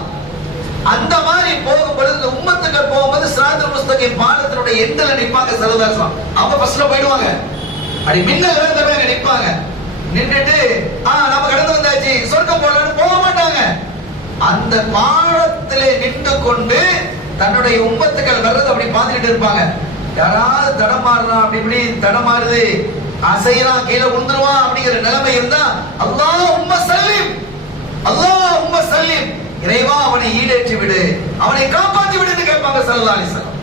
அந்த மாதிரி போகும் பொழுது உம்மத்துக்கள் போகும்போது சிராத்துல் முஸ்தகீம் பாலத்தினுடைய எண்ட்ல நிப்பாங்க ஸல்லல்லாஹு அலைஹி வஸல்லம். அவங்க ஃபர்ஸ்ட்ல போயிடுவாங்க. அப்படி மின்னல் வேகமா நிப்பாங்க. நின்னுட்டு நம்ம கடந்து வந்தாச்சு சொர்க்கம் போகலான்னு போக மாட்டாங்க. அந்த பாலத்திலே நின்று கொண்டு தன்னுடைய உம்மத்துக்கள் வர்றது அப்படி பார்த்துட்டு இருப்பாங்க. யாராவது தடமாறுறான், அப்படி இப்படி தடமாறுது, அசையலாம், கீழே விழுந்துருவான் அப்படிங்கிற நிலைமை இருந்தா அல்லாஹும்ம சல்லிம், அல்லாஹும்ம சல்லிம், இறைவா அவனை ஈடேற்றி விடு, அவனை காப்பாற்றி விடுன்னு கேட்பாங்க ஸல்லல்லாஹு அலைஹி வஸல்லம்.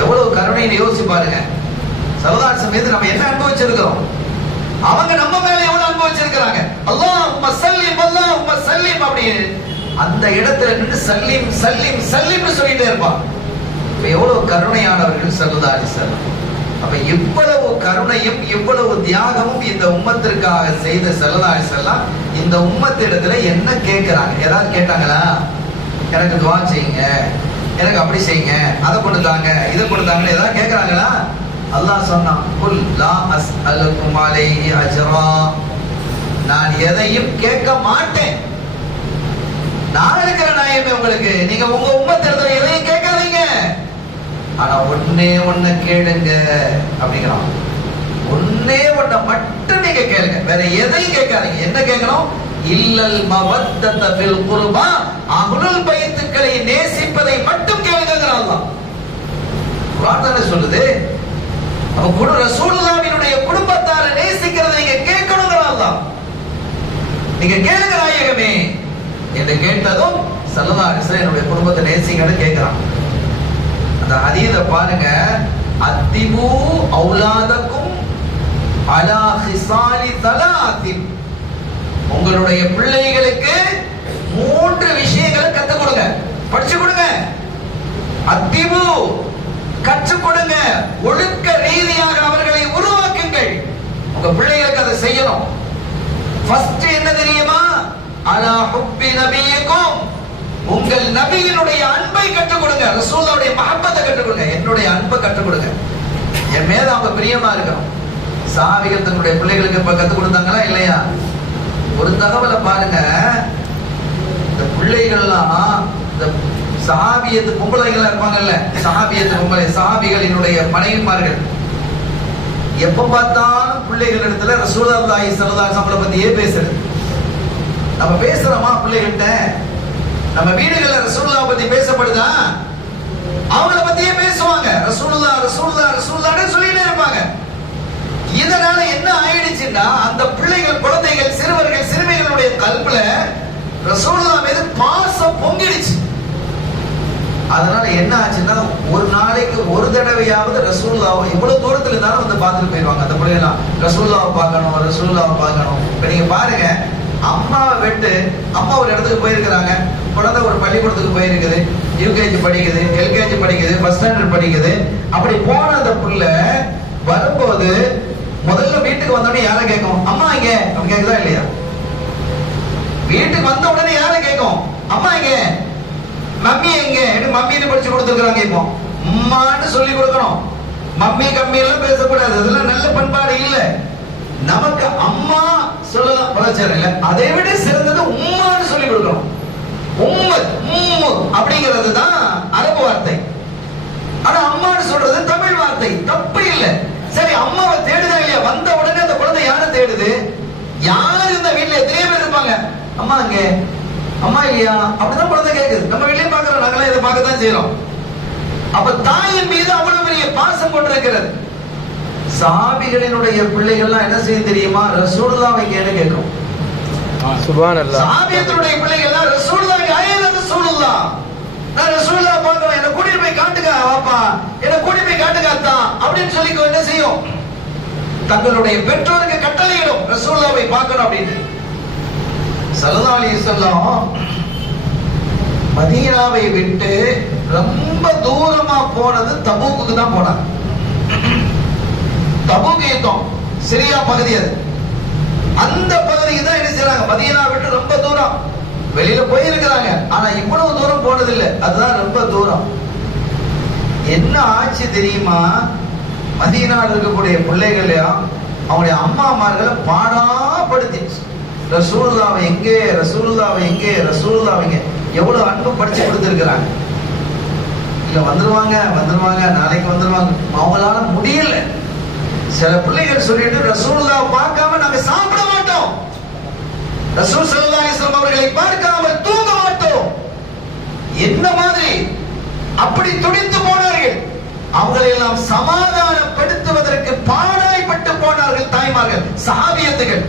எவ்வளவு கருணைன்னு யோசிச்சு பாருங்க. ஸல்லல்லாஹு அலைஹி வஸல்லம் மீது நம்ம என்ன அனுபவிச்சிருக்கிறோம், அவங்க நம்ம மேல எவ்வளவு அனுபவிச்சிருக்காங்க. அல்லாஹும்ம சல்லிம், அல்லாஹும்ம சல்லிம் அப்படின்னு அந்த இடத்துல நின்று சல்லிம் சல்லிம் சல்லிம்னு சொல்லிட்டே இருப்பான். எவ்வளவு கருணையானவர்கள் ஸல்லல்லாஹு அலைஹி வஸல்லம். அப்ப இவ்வளவு கருணையும் இவ்வளவு தியாகமும் இந்த உம்மத்திற்காக செய்த ஸல்லல்லாஹு அலைஹி வஸல்லம் இந்த உம்மத்திடத்துல என்ன கேட்கிறாங்க? ஏதாவது கேட்டாங்களா? எனக்கு துஆ செய்யுங்க, எனக்கு அப்படி செய்யுங்க, அதை கொடுத்தாங்க, இதை கொடுத்தாங்கன்னு ஏதாவது கேட்கிறாங்களா? அல்லாஹ் சொன்னான், குல் லா அஸ்அலுக்கும் அலைஹி அஜ்ரா, நான் எதையும் கேட்க மாட்டேன். நான் இருக்கிற நாயமே உங்களுக்கு, நீங்க உங்க உம்மத்திடத்துல எதையும் கேட்காதீங்க. ஆனா ஒண்ணு கேளுங்க அப்படிங்கிறான். ஒண்ணே ஒண்ண மட்டும் நீங்க கேளுங்க, வேற எதையும் கேட்காதீங்க. என்ன கேட்கணும்? இல்லல் மவத்தத ஃபில் குர்பா, அஹ்லுல் பைத்துக்களை நேசிப்பதை மட்டும் கேளுங்கங்கறான் அல்லாஹ். குர்ஆன் தானே சொல்லுது. அப்ப குரு ரசூலுல்லாஹ்வினுடைய குடும்பத்தாரை நேசிக்கிறதை நீங்க கேட்கணும்ங்கறான் அல்லாஹ். நீங்க கேளுங்க நாயகமே என்று கேட்டதும் ஸல்லல்லாஹு அலைஹி வஸல்லம் என்னுடைய குடும்பத்தை நேசிங்கன்னு கேட்கறான். அந்த ஹதீஸை பாருங்க. அத்திபு அவுலாதக்கும் அலா ஹிசாலி தலாத்தின், உங்களுடைய பிள்ளைகளுக்கு 3 விஷயங்களை கற்றுக் கொடுங்க, படிச்சு கொடுங்க. அத்திபு, கற்றுக் கொடுங்க. ஒழுக்க ரீதியாக அவர்களை உருவாக்குங்கள். உங்க பிள்ளைகளுக்கு அதை செய்யணும். ஃபர்ஸ்ட் என்ன தெரியுமா? அலா ஹுப்பி நபியிக்கும், உங்கள் நபியினுடைய அன்பை கற்றுக் கொடுங்க. ரசூலுல்லாஹ்வுடைய மஹப்பத்தை கற்றுக் கொடுங்க. என்னுடைய அன்பை கற்றுக் கொடுங்க. என் மேல அவங்க பிரியமா இருக்கணும். சஹாபிகள் தன்னுடைய பிள்ளைகளுக்கு இப்ப கற்றுக் கொடுத்தாங்களா இல்லையா? ஒரு தகவலை பாருங்க. இந்த பிள்ளைகள்லாம் இந்த சஹாபியத்து பொம்பளைகள் இருப்பாங்கல்ல, சஹாபியத்து பொம்பளை, சஹாபிகளினுடைய மனைவிமார்கள் எப்ப பார்த்தாலும் பிள்ளைகள் இடத்துல ரசூலுல்லாஹி ஸல்லல்லாஹு அலைஹி வஸல்லம் பத்தியே பேசுறது. நம்ம பேசுறோமா பிள்ளைகிட்ட? நம்ம வீடுகள்ல ரசூலுல்லாஹ் பத்தி பேசப்படுதா? அவங்கள பத்தியே பேசுவாங்க. ரசூலுல்லாஹ் ரசூலுல்லாஹ் ரசூலுல்லாஹ்னு சொல்லிட்டே இருப்பாங்க. இதனால என்ன ஆயிடுச்சுன்னா அந்த பிள்ளைகள், குழந்தைகள், சிறுவர்கள், சிறுமிகளுடைய கல்புல ரசூலுல்லாஹ் மீது பாசம் பொங்கிடுச்சு. அதனால என்ன ஆச்சுன்னா, ஒரு நாளைக்கு ஒரு தடவையாவது ரசூலுல்லாஹ் எவ்வளவு தூரத்துல இருந்தாலும் வந்து பார்த்துட்டு போயிடுவாங்க. அந்த பிள்ளைலாம் ரசூலுல்லாஹ் பார்க்கணும், ரசூலுல்லாஹ் பார்க்கணும். இப்ப நீங்க பாருங்க, அம்மாவை விட்டு அம்மா ஒரு இடத்துக்கு போயிருக்கிறாங்க, குழந்தை ஒரு பள்ளிக்கூடத்துக்கு போயிருக்குது, யூகேஜி படிக்குது, எல்கேஜி படிக்குது, ஃபர்ஸ்ட் ஸ்டாண்டர்ட் படிக்குது. அப்படி போன அந்த புள்ள வரும்போது முதல்ல வீட்டுக்கு வந்தோடனே யாரை கேட்கும்? அம்மா இங்க அப்படி கேக்குதா இல்லையா? வீட்டுக்கு வந்த உடனே யாரை கேட்கும்? அம்மா இங்க, மம்மி எங்க? மம்மின்னு படிச்சு கொடுத்துருக்காங்க. இப்போ அம்மான்னு சொல்லி கொடுக்கணும். மம்மி கம்மி எல்லாம் பேசக்கூடாது, அதெல்லாம் நல்ல பண்பாடு இல்ல. நமக்கு அம்மா சொல்லலாம், பிரச்சனை இல்ல. அதை விட சிறந்தது உம்மான்னு சொல்லி கொடுக்கணும். உம்மு அப்படிங்கிறது தான் அரபு வார்த்தை. ஆனா அம்மான்னு சொல்றது தமிழ் வார்த்தை, தப்பு இல்ல. சரி, அம்மாவை தேடுதா இல்லையா? வந்த உடனே அந்த குழந்தை யாரை தேடுது? யாரு இந்த வீட்டுல எத்தனை பேர் இருப்பாங்க? அம்மா இங்க, அம்மா இல்லையா? அப்படிதான் குழந்தை கேக்குது. நம்ம வீட்லயே பாக்குறோம், நாங்களாம் இதை பார்க்கத்தான் செய்யறோம். அப்ப தாயின் மீது அவ்வளவு பெரிய பாசம் கொண்டிருக்கிறது. சஹாபிகளினுடைய பிள்ளைகள்லாம் என்ன செய்ய தெரியுமா? ரசூலுல்லாஹ்வை கேட்கும். சுப்ஹானல்லாஹ். சஹாபியத்துடைய பிள்ளைகள்லாம் ரசூலுல்லாஹ், ஐன ரசூலுல்லாஹ், நான் ரசூலுல்லாஹ் பார்க்கணும், என்ன கூட்டிட்டு போய் காட்டுங்க வாப்பா, என்ன கூட்டிட்டு போய் காட்டுங்க அத்தா அப்படின்னு சொல்லி என்ன செய்யும்? தங்களுடைய பெற்றோருக்கு கட்டளையிடும் ரசூலுல்லாஹ்வை பார்க்கணும் அப்படின்னு. ஸல்லல்லாஹு அலைஹி வஸல்லம் மதீனாவை விட்டு ரொம்ப தூரமா போனது தபூக்குக்கு தான் போனாங்க. தபூக் யுத்தம் சிரியா பகுதி, அது அந்த பகுதிக்கு தான் என்ன செய்றாங்க? மதீனா விட்டு ரொம்ப தூரம் வெளியில போயிருக்கிறாங்க. ஆனா இவ்வளவு தூரம் போனது இல்லை, அதுதான் ரொம்ப தூரம். என்ன ஆச்சு தெரியுமா? மதீனாவில் இருக்கக்கூடிய பிள்ளைகள் அவங்களுடைய அம்மாமார்களை பாடாப்படுத்திச்சு. ரசூலுல்லாஹ் எங்கே, ரசூலுல்லாஹ் எங்கே, ரசூலுல்லாஹ் எங்கே, எவ்வளவு அன்பு படிச்சு கொடுத்திருக்கிறாங்க. இல்ல வந்துருவாங்க வந்துருவாங்க நாளைக்கு வந்துருவாங்க, அவங்களால முடியல. சில பிள்ளைகள் சொல்லிட்டு ரசூலுல்லாஹ் பார்க்காம நாங்க சாப்பிட மாட்டோம், ரசூல் ஸல்லல்லாஹு அலைஹி வஸல்லம் அவர்களை பார்க்காமல் தூங்க மாட்டோம். என்ன மாதிரி அப்படி துடித்து போனார்கள். அவங்களை எல்லாம் சமாதானப்படுத்துவதற்கு பாடாய்பட்டு போனார்கள் தாய்மார்கள், சஹாபியத்துகள்.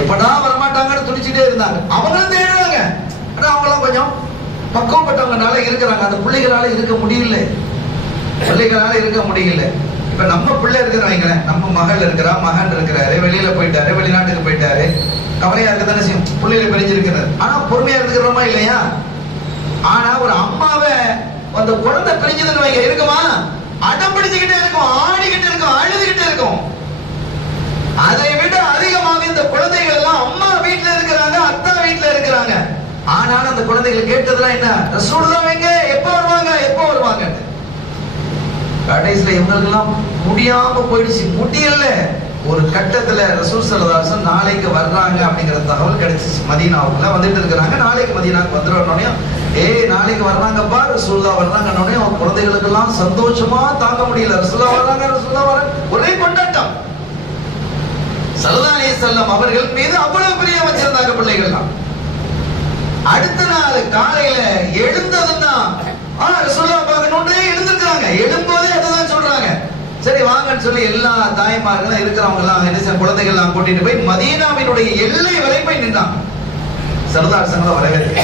எப்படா வரமாட்டாங்கன்னு துடிச்சுட்டே இருந்தாங்க. அவங்களும் தேடுறாங்க. ஆனா அவங்களாம் கொஞ்சம் பக்குவப்பட்டவங்கனால இருக்கிறாங்க. அந்த பிள்ளைகளால இருக்க முடியல, பிள்ளைகளால இருக்க முடியல. இப்ப நம்ம பிள்ளை இருக்கிறவங்க, நம்ம மகள் இருக்கிறா, மகன் இருக்கிறாரு, வெளியில போயிட்டாரு, வெளிநாட்டுக்கு போயிட்டாரு, கவலையா இருக்கதானே செய்யும். பிள்ளைகளை பிரிஞ்சிருக்கிறது. ஆனா பொறுமையா இருக்கிறோமா இல்லையா? ஆனா ஒரு அம்மாவை அந்த குழந்தை பிரிஞ்சதுன்னு வைங்க, இருக்குமா? அடம் பிடிச்சுக்கிட்டே இருக்கும், ஆடிக்கிட்டு இருக்கும், அழுதுகிட்டு இருக்கும். அதை விட அதிகமாக இந்த குழந்தைகள் எல்லாம் அம்மா வீட்டுல இருக்கிறாங்க, அத்தா வீட்டுல இருக்கிறாங்க. ஆனாலும் அந்த குழந்தைகள் கேட்டதெல்லாம் என்ன? ரசூலுல்லாஹ் எங்க, எப்ப வருவாங்க, எப்ப வருவாங்க. கடைசியில இவங்களுக்கெல்லாம் முடியாம போயிடுச்சு. முடியல. ஒரு கட்டத்துல ரசூல் ஸல்லல்லாஹு அலைஹி வஸல்லம் நாளைக்கு வர்றாங்க அப்படிங்கிற தகவல் கிடைச்சிச்சு. மதீனாவுக்குள்ள வந்துட்டு இருக்கிறாங்க, நாளைக்கு மதீனாவுக்கு வந்துடுறோன்னே, நாளைக்கு வர்றாங்கப்பா, ரசூலுல்லாஹ் வர்றாங்கன்னே அவங்க குழந்தைகளுக்கெல்லாம் சந்தோஷமா தாங்க முடியல. ரசூலுல்லாஹ் வர்றாங்க, ரசூலுல்லாஹ் வர்றாங்க, ஒரே கொண்டாட்டம். ஸல்லல்லாஹு அலைஹி வஸல்லம் அவர்கள் மீது அவ்வளவு பிரியம் வச்சிருந்தாங்க பிள்ளைகள்லாம். அடுத்த நாள் காலையில எழுந்ததுன்னா ரசூலுல்லாஹ் பார்க்கணும்னு எழுந்திருக்கிறாங்க. எழும்போதே அதுதான் சொல்றாங்க. சரி வாங்கன்னு சொல்லி எல்லா தாய்மார்களும் இருக்கிறவங்க எல்லாம் என்ன செய்ய, குழந்தைகள் எல்லாம் கூட்டிட்டு போய் மதீனாவினுடைய எல்லை வரை போய் நின்றாங்க. ஸல்லல்லாஹு அலைஹி வஸல்லம் வரவேற்க.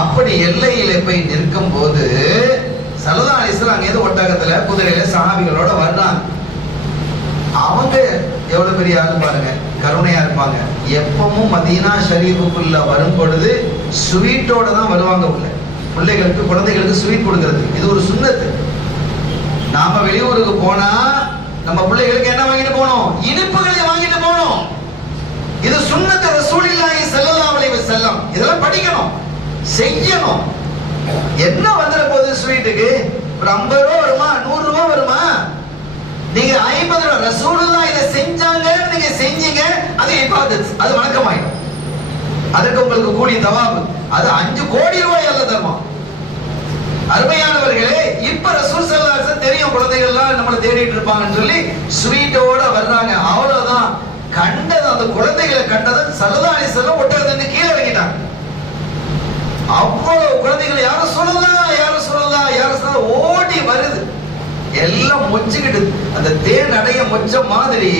அப்படி எல்லையில போய் நிற்கும் போது ஸல்லல்லாஹு அலைஹி வஸல்லம் அங்கே ஒட்டகத்துல குதிரையில சஹாபிகளோட வர்றாங்க. அவங்க எவ்வளவு பெரிய ஆள் பாருங்க, கருணையா இருப்பாங்க. எப்பவும் மதீனா ஷரீஃபுக்குள்ள வரும் பொழுது ஸ்வீட்டோட தான் வருவாங்க. உள்ள பிள்ளைகளுக்கு, குழந்தைகளுக்கு ஸ்வீட் கொடுக்கிறது இது ஒரு சுன்னத்து. நாம வெளியூருக்கு போனா நம்ம பிள்ளைகளுக்கு என்ன வாங்கிட்டு போனோம்? இனிப்புகளை வாங்கிட்டு போனோம். இது சுன்னத்து ரசூலுல்லாஹி ஸல்லல்லாஹு அலைஹி வஸல்லம். இதெல்லாம் படிக்கணும், செய்யணும். என்ன வந்துற போகுது ஸ்வீட்டுக்கு? ஒரு 50 ரூபா வருமா, 100 ரூபா வருமா? நீங்க 50 ரூபா ரசூலுல்லாஹ் இதை செஞ்சாங்க, நீங்க செஞ்சீங்க, அது இபாதத், அது வணக்கமாயிடும். அதற்கு உங்களுக்கு கூலி தவாபு. அது 5 கோடி ரூபாய் அல்ல தர்மம். அருமையானவர்களே, இப்ப ரசூல் ஸல்லல்லாஹு அலைஹி வஸல்லம் தெரியும் குழந்தைகள் எல்லாம் நம்மளை தேடிட்டு இருப்பாங்கன்னு சொல்லி ஸ்வீட்டோட வர்றாங்க. அவ்வளவுதான். கண்டது அந்த குழந்தைகளை கண்டது ஸல்லல்லாஹு அலைஹி வஸல்லம் ஒட்டகத்துல கீழே இறங்கிட்டாங்க. அவ்வளவு குழந்தைகள் யாரும் சொல்லலாம், யாரும் சொல்லலாம், யாரும் சொல்ல ஓடி வருது. எல்லாம் மொச்சுக்கிட்டு அந்த தேன் அடைய மொச்ச மாதிரி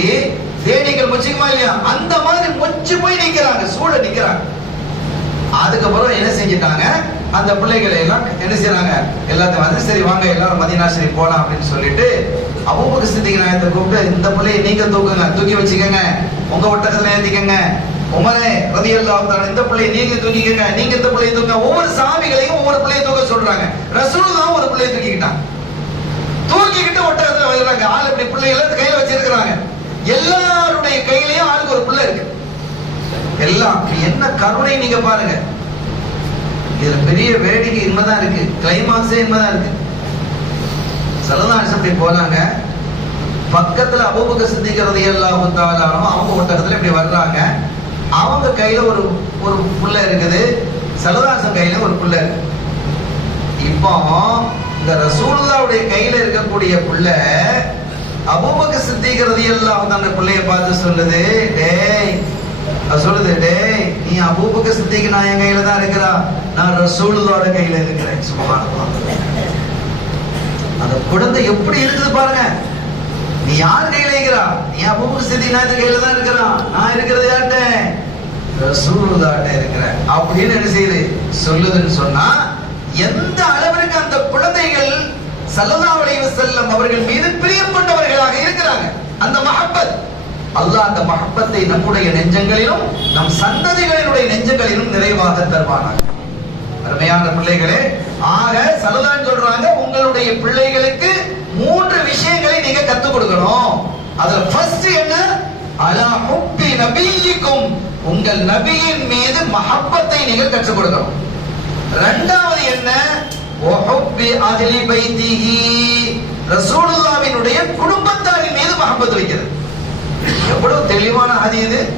தேனீக்கள் மொச்சிக்குமா இல்லையா, அந்த மாதிரி மொச்சு போய் நிக்கிறாங்க, சூழ நிக்கிறாங்க. அதுக்கப்புறம் என்ன செஞ்சிட்டாங்க, அந்த பிள்ளைகளை எல்லாம் என்ன செய்யறாங்க, எல்லாத்தையும் வந்து சரி வாங்க எல்லாரும் மதீனா சரி போலாம் அப்படின்னு சொல்லிட்டு அபூபக்கர் சித்திக் நாயகத்தை கூப்பிட்டு, இந்த பிள்ளையை நீங்க தூக்குங்க, தூக்கி வச்சுக்கோங்க, உங்க ஒட்டகத்துல ஏத்திக்கங்க. உமரே ரலியல்லாஹு தஆலா இந்த பிள்ளையை நீங்க தூக்கிக்கங்க, நீங்க இந்த பிள்ளையை தூக்குங்க. ஒவ்வொரு சாமிகளையும் ஒவ்வொரு பிள்ளையை தூக்க சொல்றாங்க. ரசூலுல்லாஹ் ஒரு பிள்ளையை தூக்கிக்கிட்டாங்க, தூக்கிக்கிட்டு ஒட்டகத்துல வர்றாங்க. ஆள் இப்படி பிள்ளைகளை கையில வச்சிருக்கிறாங்க, எல்லாருடைய கையிலயும் ஆளுக்கு ஒரு பிள்ளை இருக்கு. எல்லாம் என்ன கருணை நீங்க பாருங்க. இதுல பெரிய வேடிக்கை இன்மைதான் இருக்கு, கிளைமாக்ஸே இன்மைதான் இருக்கு. ஸல்லல்லாஹு அலைஹி வஸல்லம் போனாங்க, பக்கத்துல அபூபக்கர் சித்திக் ரலியல்லாஹு தஆலா அவங்க ஒட்டகத்துல இப்படி வர்றாங்க. அவங்க கையில ஒரு ஒரு புள்ள இருக்குது, ஸல்லல்லாஹு அலைஹி வஸல்லம் கையில ஒரு புள்ள இருக்கு. இப்போ இந்த ரசூலுல்லாஹ்வுடைய கையில இருக்கக்கூடிய புள்ள அபூபக்கர் சித்திக் ரலியல்லாஹு தஆலா அந்த புள்ளைய பார்த்து சொல்லுது, டேய் சொல்லுது, டேய் நீ அபூபக்கர் சித்திக் நாயகம் கையில தான் இருக்கிறா, நான் ரசூலுல்லாஹோட கையில இருக்கிறேன். சுப்ஹானல்லாஹ். அந்த குழந்தை எப்படி இருக்குது பாருங்க. நீ யார் கையில இருக்கிறா, நீ அபூபக்கர் சித்திக் நாயகம் கையில தான் இருக்கிறா, நான் இருக்கிறது யார்ட்ட, ரசூலுல்லாஹ்ட்ட இருக்கிறேன் அப்படின்னு என்ன செய்யுது சொல்லுதுன்னு சொன்னா, எந்த அளவிற்கு அந்த குழந்தைகள் ஸல்லல்லாஹு அலைஹி வஸல்லம் அவர்கள் மீது பிரியம் கொண்டவர்களாக இருக்கிறாங்க. அந்த மஹப்பத், அல்லாஹ் அந்த மஹப்பத்தை நம்முடைய நெஞ்சங்களிலும் நம் சந்ததிகளினுடைய நெஞ்சங்களிலும் நிறைவாக தருவானாக. அருமையான பிள்ளைகளே, ஆக ஸல்லல்லாஹு சொல்றாங்க, உங்களுடைய பிள்ளைகளுக்கு 3 விஷயங்களை நீங்க கத்துக் கொடுக்கணும். அதுல ஃபர்ஸ்ட் என்ன, அலா ஹுப்பி நபியிக்கும், உங்கள் நபியின் மீது மஹப்பத்தை நீங்கள் கற்றுக் கொடுக்கணும். இரண்டாவது என்ன, வஹுப்பி அஹ்லி பைத்திஹி, ரசூலுல்லாஹ்வினுடைய குடும்பத்தாரின் மீது மஹப்பத் வைக்கிறது. எவ்வளவு தெளிவான ஹதீஸ்.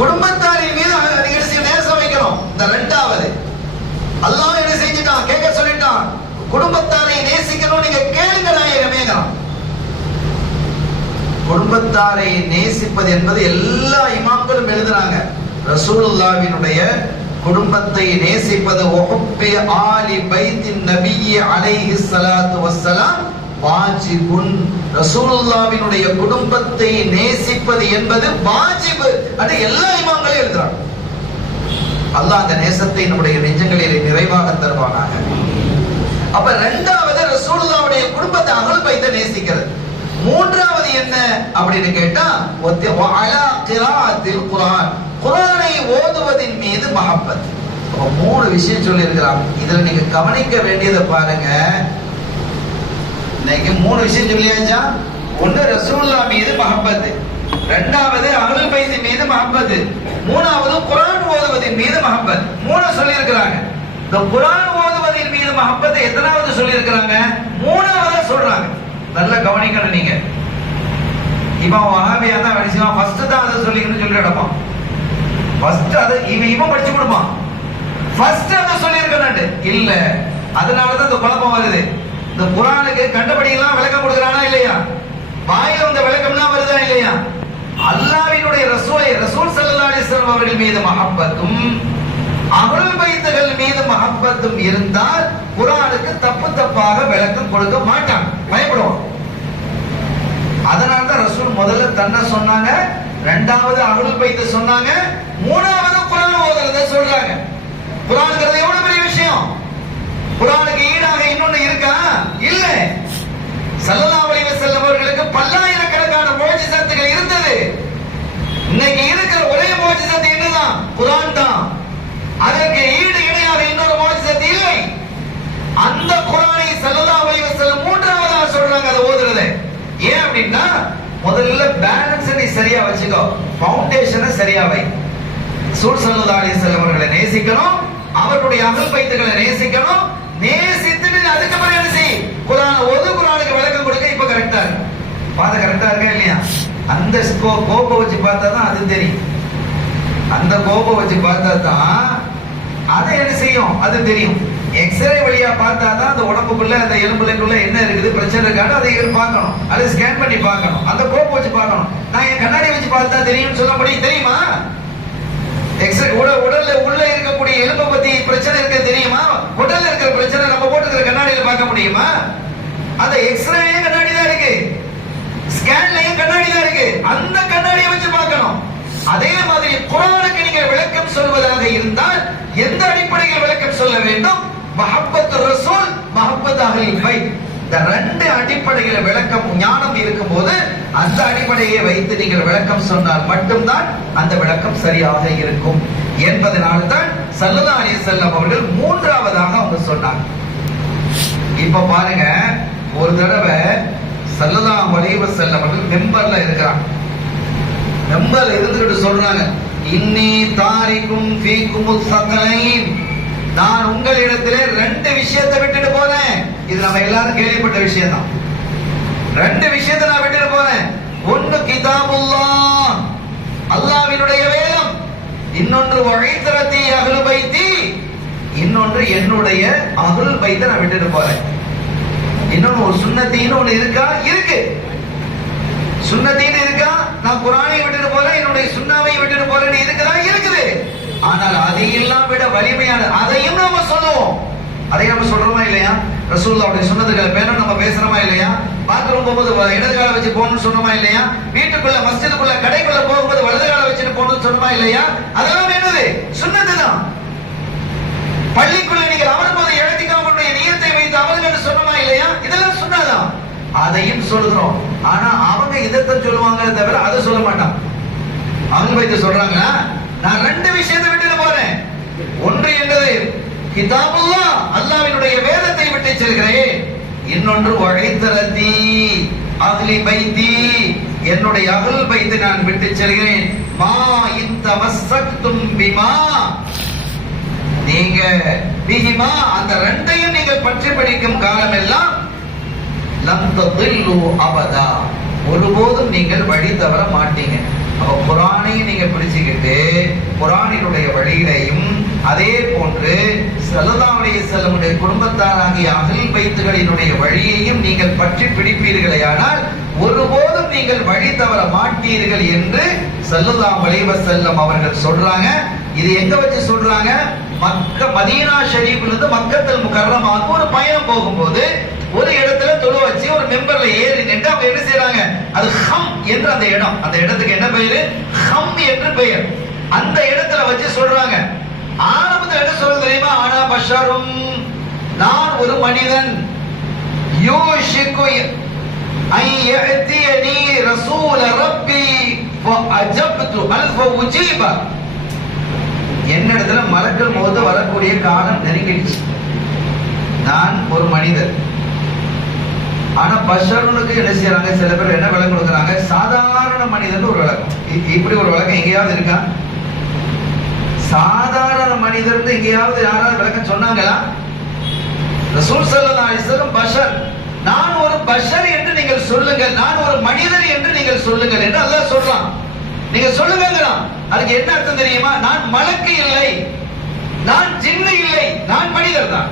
குடும்பத்தாரின் மீது நேசம் வைக்கணும். இந்த இரண்டாவது அல்லாஹ் என்ன செஞ்சிட்டான், கேட்க சொல்லிட்டான், குடும்பத்தாரை நேசிக்கணும், நீங்க கேளுங்க நாயகமே. குடும்பத்தாரை நேசிப்பது என்பது எல்லா இமாம்களும் எழுதுறாங்க. ரசூலுல்லாஹ்வினுடைய குடும்பத்தை நேசிப்பது வஹுப்பி ஆலி பைத்தின் நபியி அலைஹி ஸலாத்து வஸ்ஸலாம் வாஜிபுன், ரசூலுல்லாஹ்வினுடைய குடும்பத்தை நேசிப்பது என்பது வாஜிப். அது எல்லா இமாம்களும் எழுதுறாங்க. அல்லாஹ் அந்த நேசத்தை நம்முடைய நெஞ்சங்களில் நிறைவாக தருவானாக. அப்ப இரண்டாவது ரசூலுல்லாஹ்வுடைய குடும்பத்தை அஹ்லுல் பைத்தை நேசிக்கிறது. மூன்றாவது என்ன அப்படின்னு கேட்டா, வஅலா கிராஅத்தில் குர்ஆன், குர்ஆனை ஓதுவதின் மீது மஹப்பத். அப்ப 3 விஷயம் சொல்லி இருக்கிறாங்க. இதுல நீங்க கவனிக்க வேண்டியதை பாருங்க. இன்னைக்கு 3 விஷயம் சொல்லியாச்சா. ஒன்னு ரசூலுல்லாஹ் மீது மஹப்பத், இரண்டாவது அஹ்லுல் பைத் மீது மஹப்பத், மூணாவது குர்ஆன் ஓதுவதின் மீது மஹப்பத். 3 சொல்லி இருக்கிறாங்க. இந்த குர்ஆன் ஓதுவதின் மீது மஹப்பத் எத்தனாவது சொல்லி இருக்கிறாங்க, 3ஆவதா சொல்றாங்க. நல்ல கவனிக்கணும் நீங்க. இவன் வஹாபியா தான் வடிச்சுவான், ஃபர்ஸ்ட் தான் அதை சொல்லிக்கணும்னு சொல்லி கிடப்பான். ஃபர்ஸ்ட் அதை இவன் படிச்சு கொடுப்பான், ஃபர்ஸ்ட் அதை சொல்லி இருக்கணும் இல்ல. அதனாலதான் இந்த குழப்பம் வருது. இந்த குர்ஆனுக்கு கண்டபடி எல்லாம் விளக்கம் கொடுக்கறானா இல்லையா, வாயில இந்த விளக்கம்லாம் வருதா இல்லையா. அல்லாஹ்வினுடைய ரசூல் ஸல்லல்லாஹு அலைஹி வஸல்லம் அவர்கள் மீது மஹப்பத்தும் அஹ்லுல் பைத்துகள் மீது மஹப்பத்தும் இருந்தால் குர்ஆனுக்கு தப்பாக விளக்கம் கொடுக்க மாட்டான், பயப்படுவான். அதனாலதான் ரசூல் முதல்ல தன்னை சொன்னாங்க, இரண்டாவது அஹ்லுல் பைத் சொன்னாங்க, மூணாவது குர்ஆன் ஓதுறத சொல்றாங்க. குர்ஆன்ங்கிறது எவ்வளவு பெரிய விஷயம். குர்ஆனுக்கு ஈடாக இன்னொன்னு இருக்கா, இல்ல. ஸல்லல்லாஹு அலைஹி வஸல்லம் அவர்களுக்கு பல்லாயிரக்கணக்கான முஅஜிஸாத்துகள் இருந்தது. இன்னைக்கு இருக்கிற ஒரே முஅஜிஸாத் என்னதான், குர்ஆன் தான். அதற்கு ஈடு இணையாக இன்னொரு முஅஜிஸாத் இல்லை. அந்த குர்ஆனை ஸல்லல்லாஹு அலைஹி வஸல்லம் மூன்றாவதா சொல்றாங்க அதை ஓதுறத. ஏன் அப்படின்னா, முதல்ல பேலன்ஸ் நீ சரியா வச்சுக்கோ, ஃபவுண்டேஷனை சரியா வை. ரசூல் ஸல்லல்லாஹு அலைஹி வஸல்லம் அவர்களை நேசிக்கணும், அவருடைய அஹ்லுல் பைத்துகளை நேசிக்கணும். நேசித்துட்டு அதுக்கப்புறம் என்ன செய், குர்ஆன் ஓது, குர்ஆனுக்கு விளக்கம் கொடுக்க. இப்ப கரெக்டா இருக்கு, பாத கரெக்டா இருக்கா இல்லையா. அந்த கோப்பை வச்சு பார்த்தா தான் அது தெரியும். அந்த கோப்பை வச்சு பார்த்தா தான் அதை என்ன செய்யும், அது தெரியும். எக்ஸ்ரே வழியா பார்த்தா தான் அந்த உடம்புக்குள்ள அந்த எலும்புக்குள்ள என்ன இருக்குது, பிரச்சனை இருக்காது, அதை பார்க்கணும், அதை ஸ்கேன் பண்ணி பார்க்கணும், அந்த கோப்பை வச்சு பார்க்கணும். நான் என் கண்ணாடி வச்சு பார்த்தா தெரியும்னு சொல்ல முடியும், தெரியுமா? எக்ஸ்ரே உடல்ல உள்ள இருக்கக்கூடிய எலும்பை பத்தி பிரச்சனை இருக்க தெரியுமா? உடல்ல இருக்கிற பிரச்சனை நம்ம போட்டுக்கிற கண்ணாடியில பார்க்க முடியுமா? அந்த எக்ஸ்ரே கண்ணாடி தான் இருக்கு. ஸ்கேன்லயும் கண்ணாடி தான் இருக்கு, அந்த கண்ணாடியை வச்சு பார்க்கணும். அதே மாதிரி குர்ஆனுக்கு நீங்கள் விளக்கம் சொல்வதாக இருந்தால் எந்த அடிப்படையில் விளக்கம் சொல்ல வேண்டும்? மஹப்பத்து ரசூல், மஹப்பத் அஹ்லில் பைத். இந்த ரெண்டு அடிப்படையில விளக்கம் ஞானம் இருக்கும்போது அந்த அடிப்படையை வைத்து நீங்கள் விளக்கம் சொன்னால் மட்டும்தான் அந்த விளக்கம் சரியாக இருக்கும் என்பதனால்தான் ஸல்லல்லாஹு அலைஹி வஸல்லம் அவர்கள் மூன்றாவதாக அவங்க சொன்னாங்க. இப்ப பாருங்க, ஒரு தடவை ஸல்லல்லாஹு அலைஹி வஸல்லம் அவர்கள் மெம்பர்ல இருக்கிறாங்க. மெம்பர்ல இருந்துகிட்டு சொல்றாங்க, இன்னி தாரிக்கும் ஃபீக்குமுஸ் ஸகலைன், நான் உங்களிடத்திலே ரெண்டு விஷயத்தை விட்டுட்டு போறேன். இது நம்ம எல்லாரும் கேள்விப்பட்ட விஷயம் தான். ரெண்டு விஷயத்தை நான் விட்டுட்டு போறேன். ஒன்னு கிதாபுல்லாஹ், அல்லாஹ்வினுடைய வேதம். இன்னொன்று வஹீத்ரதி அஹ்லு பைத்தி, இன்னொன்று என்னுடைய அஹ்லுல் பைத்தை நான் விட்டுட்டு போறேன். இன்னொன்னு ஒரு சுன்னத்தின்னு ஒண்ணு இருக்கா? இருக்கு. சுன்னத்தின்னு இருக்கா? நான் குர்ஆனை விட்டுட்டு போறேன், என்னுடைய சுன்னாவை விட்டுட்டு போறேன்னு இருக்குதா? இருக்குது. ஆனால் அதையெல்லாம் விட வலிமையான அதையும் நாம சொல்லுவோம். அதை நம்ம சொல்றோமா இல்லையா? ரசூலுல்லாஹ்வுடைய சுன்னத்துகளை பேர நம்ம பேசுறோமா இல்லையா? பாத்ரூம் போகும்போது இடது காலை வச்சு போகணும்னு சொன்னோமா இல்லையா? வீட்டுக்குள்ள மஸ்ஜிதுக்குள்ள கடைக்குள்ள போகும்போது வலது காலை வச்சுட்டு போகணும்னு சொன்னோமா இல்லையா? அதெல்லாம் என்னது? சுன்னத்து தான். பள்ளிக்குள்ள நீங்கள் அமரும்போது இழத்திக்காமனுடைய நியத்தை வைத்து அமருங்கன்னு சொன்னோமா இல்லையா? இதெல்லாம் சுன்னதான். அதையும் சொல்றோம். ஆனா அவங்க இதத்தை சொல்லுவாங்க தவிர அதை சொல்ல மாட்டாங்க. அவங்க வைத்து சொல்றாங்க, நான் ரெண்டு விஷயத்தை விட்டு போறேன். ஒன்று என்னது? கிதாபுல்லாஹ், அல்லாஹ்வினுடைய வேதத்தை விட்டு செல்கிறேன். இன்னொன்று வஹீத்ரதி அஹ்லி பைத்தி, என்னுடைய அஹ்லுல் பைத்தை நான் விட்டு செல்கிறேன். மா இன் தமஸ்ஸக்தும் பிமா, நீங்க பிஹிமா, அந்த ரெண்டையும் நீங்கள் பற்றி பிடிக்கும் காலம் எல்லாம் லம் ததில்லு அபதா, ஒருபோதும் நீங்கள் வழி தவற மாட்டீங்க. அப்ப குர்ஆனையும் நீங்க பிடிச்சுக்கிட்டு குர்ஆனினுடைய வழிகளையும் அதே போன்று ஸல்லல்லாஹு அலைஹி வஸல்லமுடைய குடும்பத்தாராகிய அஹ்லுல் பைத்துகளினுடைய வழியையும் நீங்கள் பற்றி பிடிப்பீர்களேயானால் ஒருபோதும் நீங்கள் வழி தவற மாட்டீர்கள் என்று ஸல்லல்லாஹு அலைஹி வஸல்லம் அவர்கள் சொல்றாங்க. இது எங்க வச்சு சொல்றாங்க? மதீனா ஷரீஃப்ல இருந்து மக்கத்துல் முகர்ரமாவுக்கு ஒரு பயணம் போகும்போது ஒரு இடத்துல தொழு வச்சு ஒரு மெம்பர்ல ஏறி நின்று அவங்க என்ன செய்யறாங்க? அது ஹம் என்று அந்த இடம், அந்த இடத்துக்கு என்ன பெயரு? ஹம் என்று பெயர். அந்த இடத்துல வச்சு சொல்றாங்க. ஆரம்பத்தில் என்ன சொல்றது தெரியுமா? ஆனா பஷரும், நான் ஒரு மனிதன். யூஷிகு ஐ யஅதியனி ரசூல ரப்பி ஃபஅஜப்து அல்ஃப உஜீப, என்னிடத்துல மலக்குள் மௌத் வரக்கூடிய காலம் நெருங்கிடுச்சு. நான் ஒரு மனிதர். ஆனா பஷருனுக்கு என்ன செய்யறாங்க? சில பேர் என்ன விளக்கம் கொடுக்குறாங்க? சாதாரண மனிதன் ஒரு விளக்கம். இப்படி ஒரு விளக்கம் எங்கேயாவது இருக்கா? சாதாரண மனிதர் எங்கேயாவது யாராவது விளக்கம் சொன்னாங்களா? ரசூல் ஸல்லல்லாஹு அலைஹி வஸல்லம் பஷர், நான் ஒரு பஷர் என்று நீங்கள் சொல்லுங்கள், நான் ஒரு மனிதர் என்று நீங்கள் சொல்லுங்கள் என்று அல்லாஹ் சொல்றான். நீங்க சொல்லுங்கிறான். அதுக்கு என்ன அர்த்தம் தெரியுமா? நான் மலக்கு இல்லை, நான் ஜின்னு இல்லை, நான் மனிதர் தான்.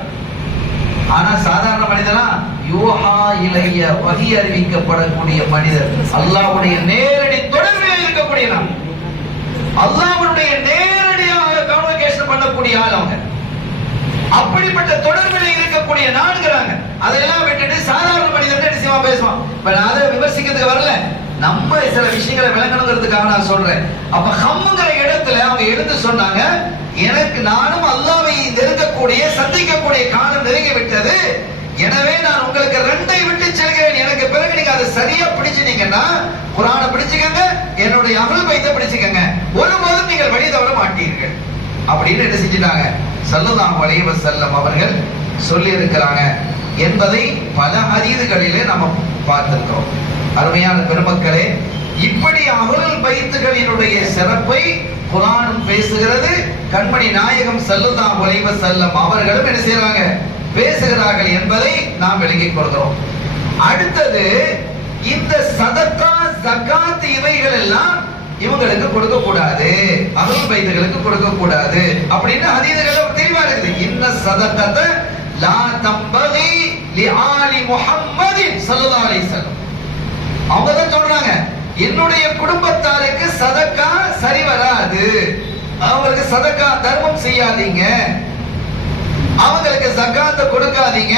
ஆனா சாதாரண மனிதனா? யூஹா இலைய, வஹி அறிவிக்கப்படக்கூடிய மனிதர், அல்லாஹ்வுடைய நேரடி தொடர்பில் இருக்கக்கூடிய நாம், அல்லாஹ்வுடைய நேரடியாக கம்யூனிகேஷன் பண்ணக்கூடிய ஆள் அவங்க. அப்படிப்பட்ட தொடர்பில் இருக்கக்கூடிய நான்கிறாங்க. அதெல்லாம் விட்டுட்டு சாதாரண மனிதன் நிச்சயமா பேசுவான். இப்ப நான் அதை விமர்சிக்கிறதுக்கு வரல, நம்ம சில விஷயங்களை விளங்கணுங்கிறதுக்காக நான் சொல்றேன். அப்ப ஹம்ங்கிற இடத்துல அவங்க எடுத்து சொன்னாங்க, எனக்கு நானும் அல்லாஹ்வை நெருங்கக்கூடிய சந்திக்கக்கூடிய காலம் நெருங்கி விட்டது. எனவே நான் உங்களுக்கு ரெண்டை விட்டு செல்கிறேன். எனக்கு பிறகு நீங்க அதை சரியா பிடிச்சிட்டீங்கன்னா குர்ஆனை பிடிச்சுக்கங்க, என்னுடைய அஹ்லுல் பைத்தை பிடிச்சுக்கங்க, ஒருபோதும் நீங்கள் வழி தவற மாட்டீர்கள் அப்படின்னு என்ன செஞ்சிட்டாங்க? ஸல்லல்லாஹு அலைஹி வஸல்லம் அவர்கள் சொல்லி இருக்கிறாங்க என்பதை பல ஹதீதுகளிலே நம்ம பார்த்திருக்கிறோம். அருமையான பெருமக்களே, இப்படி அஹ்லுல் பைத்துகளினுடைய சிறப்பை குர்ஆனும் பேசுகிறது, கண்மணி நாயகம் ஸல்லல்லாஹு அலைஹி வஸல்லம் அவர்களும் என்ன செய்றாங்க? பேசுகிறார்கள் என்பதை நாம் விளங்கிக் கொள்கிறோம். அடுத்தது, இந்த சதகா, ஜகாத் இவைகள் எல்லாம் இவங்களுக்கு கொடுக்க கூடாது, அஹ்லுல் பைத்துகளுக்கு கொடுக்க கூடாது அப்படின்னு ஹதீதுகள் தெளிவா இருக்குது. இன்ன சதகத லா தம்பகி லிஆலி முஹம்மதின் ஸல்லல்லாஹு அலைஹி வஸல்லம். அவங்க தான் சொல்றாங்க, என்னுடைய குடும்பத்தாருக்கு சதக்கா சரி வராது, அவங்களுக்கு சதக்கா தர்மம் செய்யாதீங்க, அவங்களுக்கு ஜகாத் கொடுக்காதீங்க.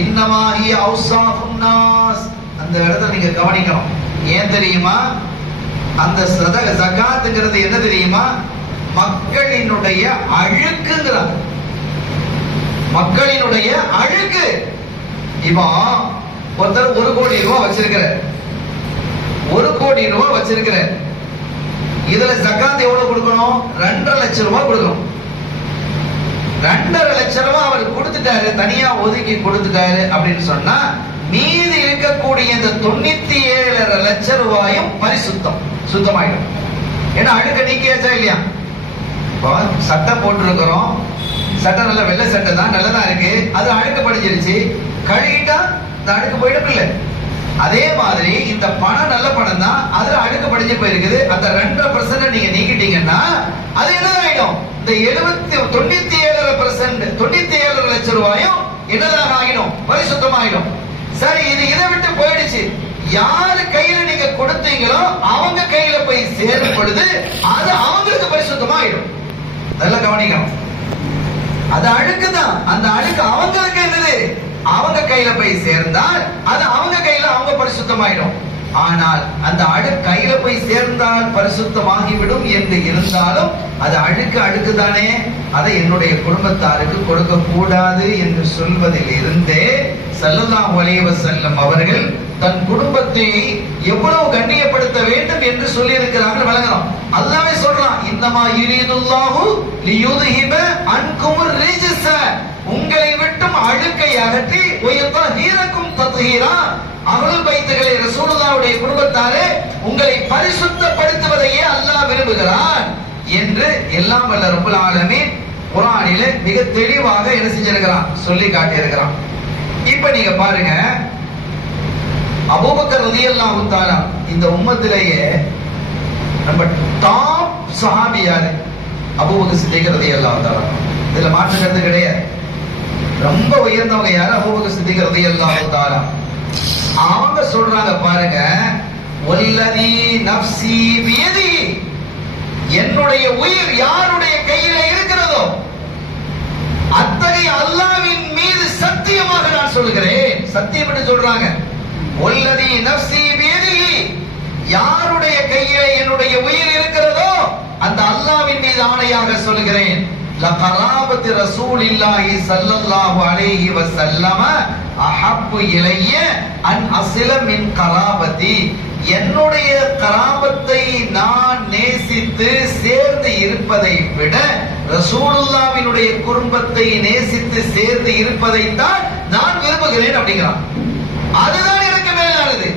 இன்னமாஹி அவ்சாஃபுன் நாஸ், அந்த இடத்துல நீங்க கவனிக்கணும். ஏன் தெரியுமா? அந்த ஜகாத்துங்கிறது என்ன தெரியுமா? மக்களினுடைய அழுக்குங்கிறாங்க. மக்களினுடைய அழுக்கு. இப்போ ஒருத்தர் 1 கோடி ரூபாய் வச்சிருக்கிற, 1 கோடி ரூபாய் வச்சிருக்கிற, இதுல ஜகாத் எவ்வளவு கொடுக்கணும்? 2.5 லட்சம் ரூபாய் கொடுக்கணும். 2.5 லட்சம் ரூபாய் அவர் கொடுத்துட்டாரு, தனியா ஒதுக்கி கொடுத்துட்டாரு அப்படின்னு சொன்னா மீதி இருக்கக்கூடிய இந்த 97.5 லட்சம் ரூபாயும் பரிசுத்தம், சுத்தமாயிடும். ஏன்னா அழுக்க நீக்கியாச்சா இல்லையா? சட்டை போட்டிருக்கிறோம், சட்டை நல்ல வெள்ளை சட்டை தான், நல்லதா இருக்கு, அது அழுக்கு படிஞ்சிருச்சு, கழுகிட்டா இந்த அழுக்கு போயிடும் இல்ல? அதே மாதிரி இந்த பணம் நல்ல பணம் தான், அதுல அழுக்கு படிஞ்சு போயிருக்குது. அந்த 2.5% நீங்க நீக்கிட்டீங்கன்னா அது என்னதாயிடும்? இந்த 97.5% 97 லட்சம் ரூபாயும் என்னதாக ஆகிடும்? பரிசுத்தமாயிடும். சரி, இது இதை விட்டு போயிடுச்சு. யாரு கையில நீங்க கொடுத்தீங்களோ அவங்க கையில போய் சேரும் பொழுது அது அவங்களுக்கு பரிசுத்தமாயிடும். நல்லா கவனிக்கணும். அது அழுக்குதான், அந்த அழுக்கு அவங்களுக்கு என்னது? அவங்க கையில போய் சேர்ந்தால் அது அவங்க கையில அவங்க பரிசுத்தமாயிடும். ஆனால் அந்த அழுக்கு கையில போய் சேர்ந்தால் பரிசுத்தமாகிவிடும் என்று இருந்தாலும் அது அழுக்கு தானே, அதை என்னுடைய குடும்பத்தாருக்கு கொடுக்க கூடாது என்று சொல்வதில் இருந்தே ஸல்லல்லாஹு அலைஹி வஸல்லம் அவர்கள் தன் குடும்பத்தை எவ்வளவு கண்ணியப்படுத்த வேண்டும் என்று சொல்லி இருக்கிறார்கள். வழங்கலாம். அல்லாஹ்வே சொல்றான், இன்னமா யுரீதுல்லாஹு லியுத்ஹிப அன்குமுர் ரிஜ்ஸ, உங்களை விட்டும் அழுக்கை அகற்றி வயதஹீரக்கும் தத்ஹீரா, அஹ்லுல் பைத்துகளே, ரசூலுல்லாஹ்வுடைய குடும்பத்தாரே, உங்களை பரிசுத்தப்படுத்துவதையே அல்லாஹ் விரும்புகிறான் என்று எல்லாம் வல்ல ரப்பல் ஆலமீன் குர்ஆனிலே மிக தெளிவாக என்ன செஞ்சிருக்கிறான்? சொல்லி காட்டியிருக்கிறான். இப்ப நீங்க பாருங்க, அபூபக்கர் ரலியல்லாஹு தஆலா இந்த உம்மத்திலேயே நம்ம டாப் சஹாபி யாரு? அபூபக்கர் சித்திக் ரலியல்லாஹு தஆலா. இதுல மாற்று கருத்து கிடையாது. ரொம்ப உயர்ந்தவங்க யாரு? அபூபக்கர் சித்திக் ரலியல்லாஹு தஆலா. அவங்க சொல்றாங்க பாருங்க, வல்லதி நஃப்ஸி பியதி, என்னுடைய உயிர் யாருடைய கையில இருக்கிறதோ அத்தகைய அல்லாஹ்வின் மீது சத்தியமாக நான் சொல்கிறேன். சத்தியம் என்று சொல்றாங்க. வல்லதி நஃப்ஸி பியதி, யாருடைய கையில என்னுடைய உயிர் இருக்கிறதோ அந்த அல்லாஹ்வின் மீது ஆணையாக சொல்கிறேன். லகராபத்தி ரசூலில்லாஹி ஸல்லல்லாஹு அலைஹி வஸல்லம் அஹப்பு இலைய அன் அஸில மின் கராபத்தி, என்னுடைய கராபத்தை நான் நேசித்து சேர்ந்து இருப்பதை விட ரசூலுல்லாஹ்வினுடைய குடும்பத்தை நேசித்து சேர்ந்து இருப்பதை தான் நான் விரும்புகிறேன் அப்படிங்கிறான். அதுதான் எனக்கு மேலானது,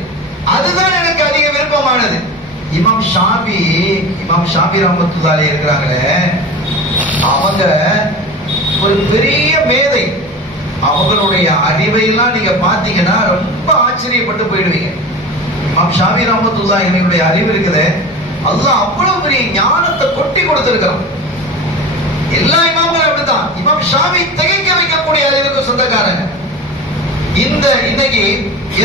அதுதான் எனக்கு அதிக விருப்பமானது. இமாம் ஷாஃபி ரஹ்மத்துல்லாஹி அலைஹி இருக்கிறாங்களே, அவங்க ஒரு பெரிய மேதை. அவங்களுடைய அறிவை எல்லாம் நீங்க பாத்தீங்கன்னா ரொம்ப ஆச்சரியப்பட்டு போயிடுவீங்க. இமாம் ஷாஃபி ரஹ்மத்துல்லாஹி அலைஹியுடைய அறிவு இருக்குது, அல்லாஹ் அவ்வளவு பெரிய ஞானத்தை கொட்டி கொடுத்திருக்கிறான். எல்லா இமாம்களும் அப்படித்தான். இமாம் ஷாஃபி திகைக்க வைக்கக்கூடிய அறிவுக்கு சொந்தக்காரங்க. இன்னைக்கு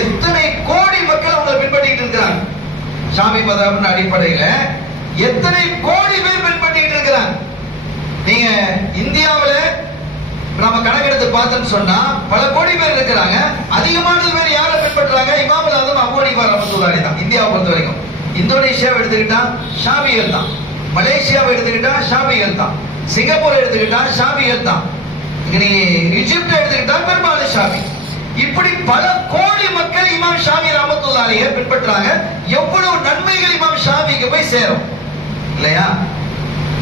எத்தனை கோடி மக்கள் அவங்களை பின்பற்றிட்டு இருக்கிறாங்க. ஷாஃபி மதஹ்பின் அடிப்படையில எத்தனை கோடி பேர் பின்பற்றிட்டு இருக்கிறாங்க. நீங்க இந்தியாவில நம்ம கணக்கெடுத்து பார்த்தோம்னு சொன்னா பல கோடி பேர் இருக்கிறாங்க. அதிகமான பேர் யாரை பின்பற்றுறாங்க? இமாம் ஆலம் அபூ ஹனீஃபா ரஹ்மத்துல்லாஹி தான். இந்தியாவை பொறுத்த வரைக்கும் இந்தோனேஷியாவை எடுத்துக்கிட்டா ஷாஃபிகள் தான், மலேசியாவை எடுத்துக்கிட்டா ஷாஃபிகள் தான், சிங்கப்பூர் எடுத்துக்கிட்டா ஷாஃபிகள் தான், நீ ஈஜிப்ட் எடுத்துக்கிட்டா பெரும்பாலும் ஷாஃபி. இப்படி பல கோடி மக்கள் இமாம் ஷாஃபி ரஹ்மத்துல்லாஹி அலைஹி பின்பற்றாங்க. எவ்வளவு நன்மைகள் இமாம் ஷாஃபிக்கு போய் சேரும் இல்லையா?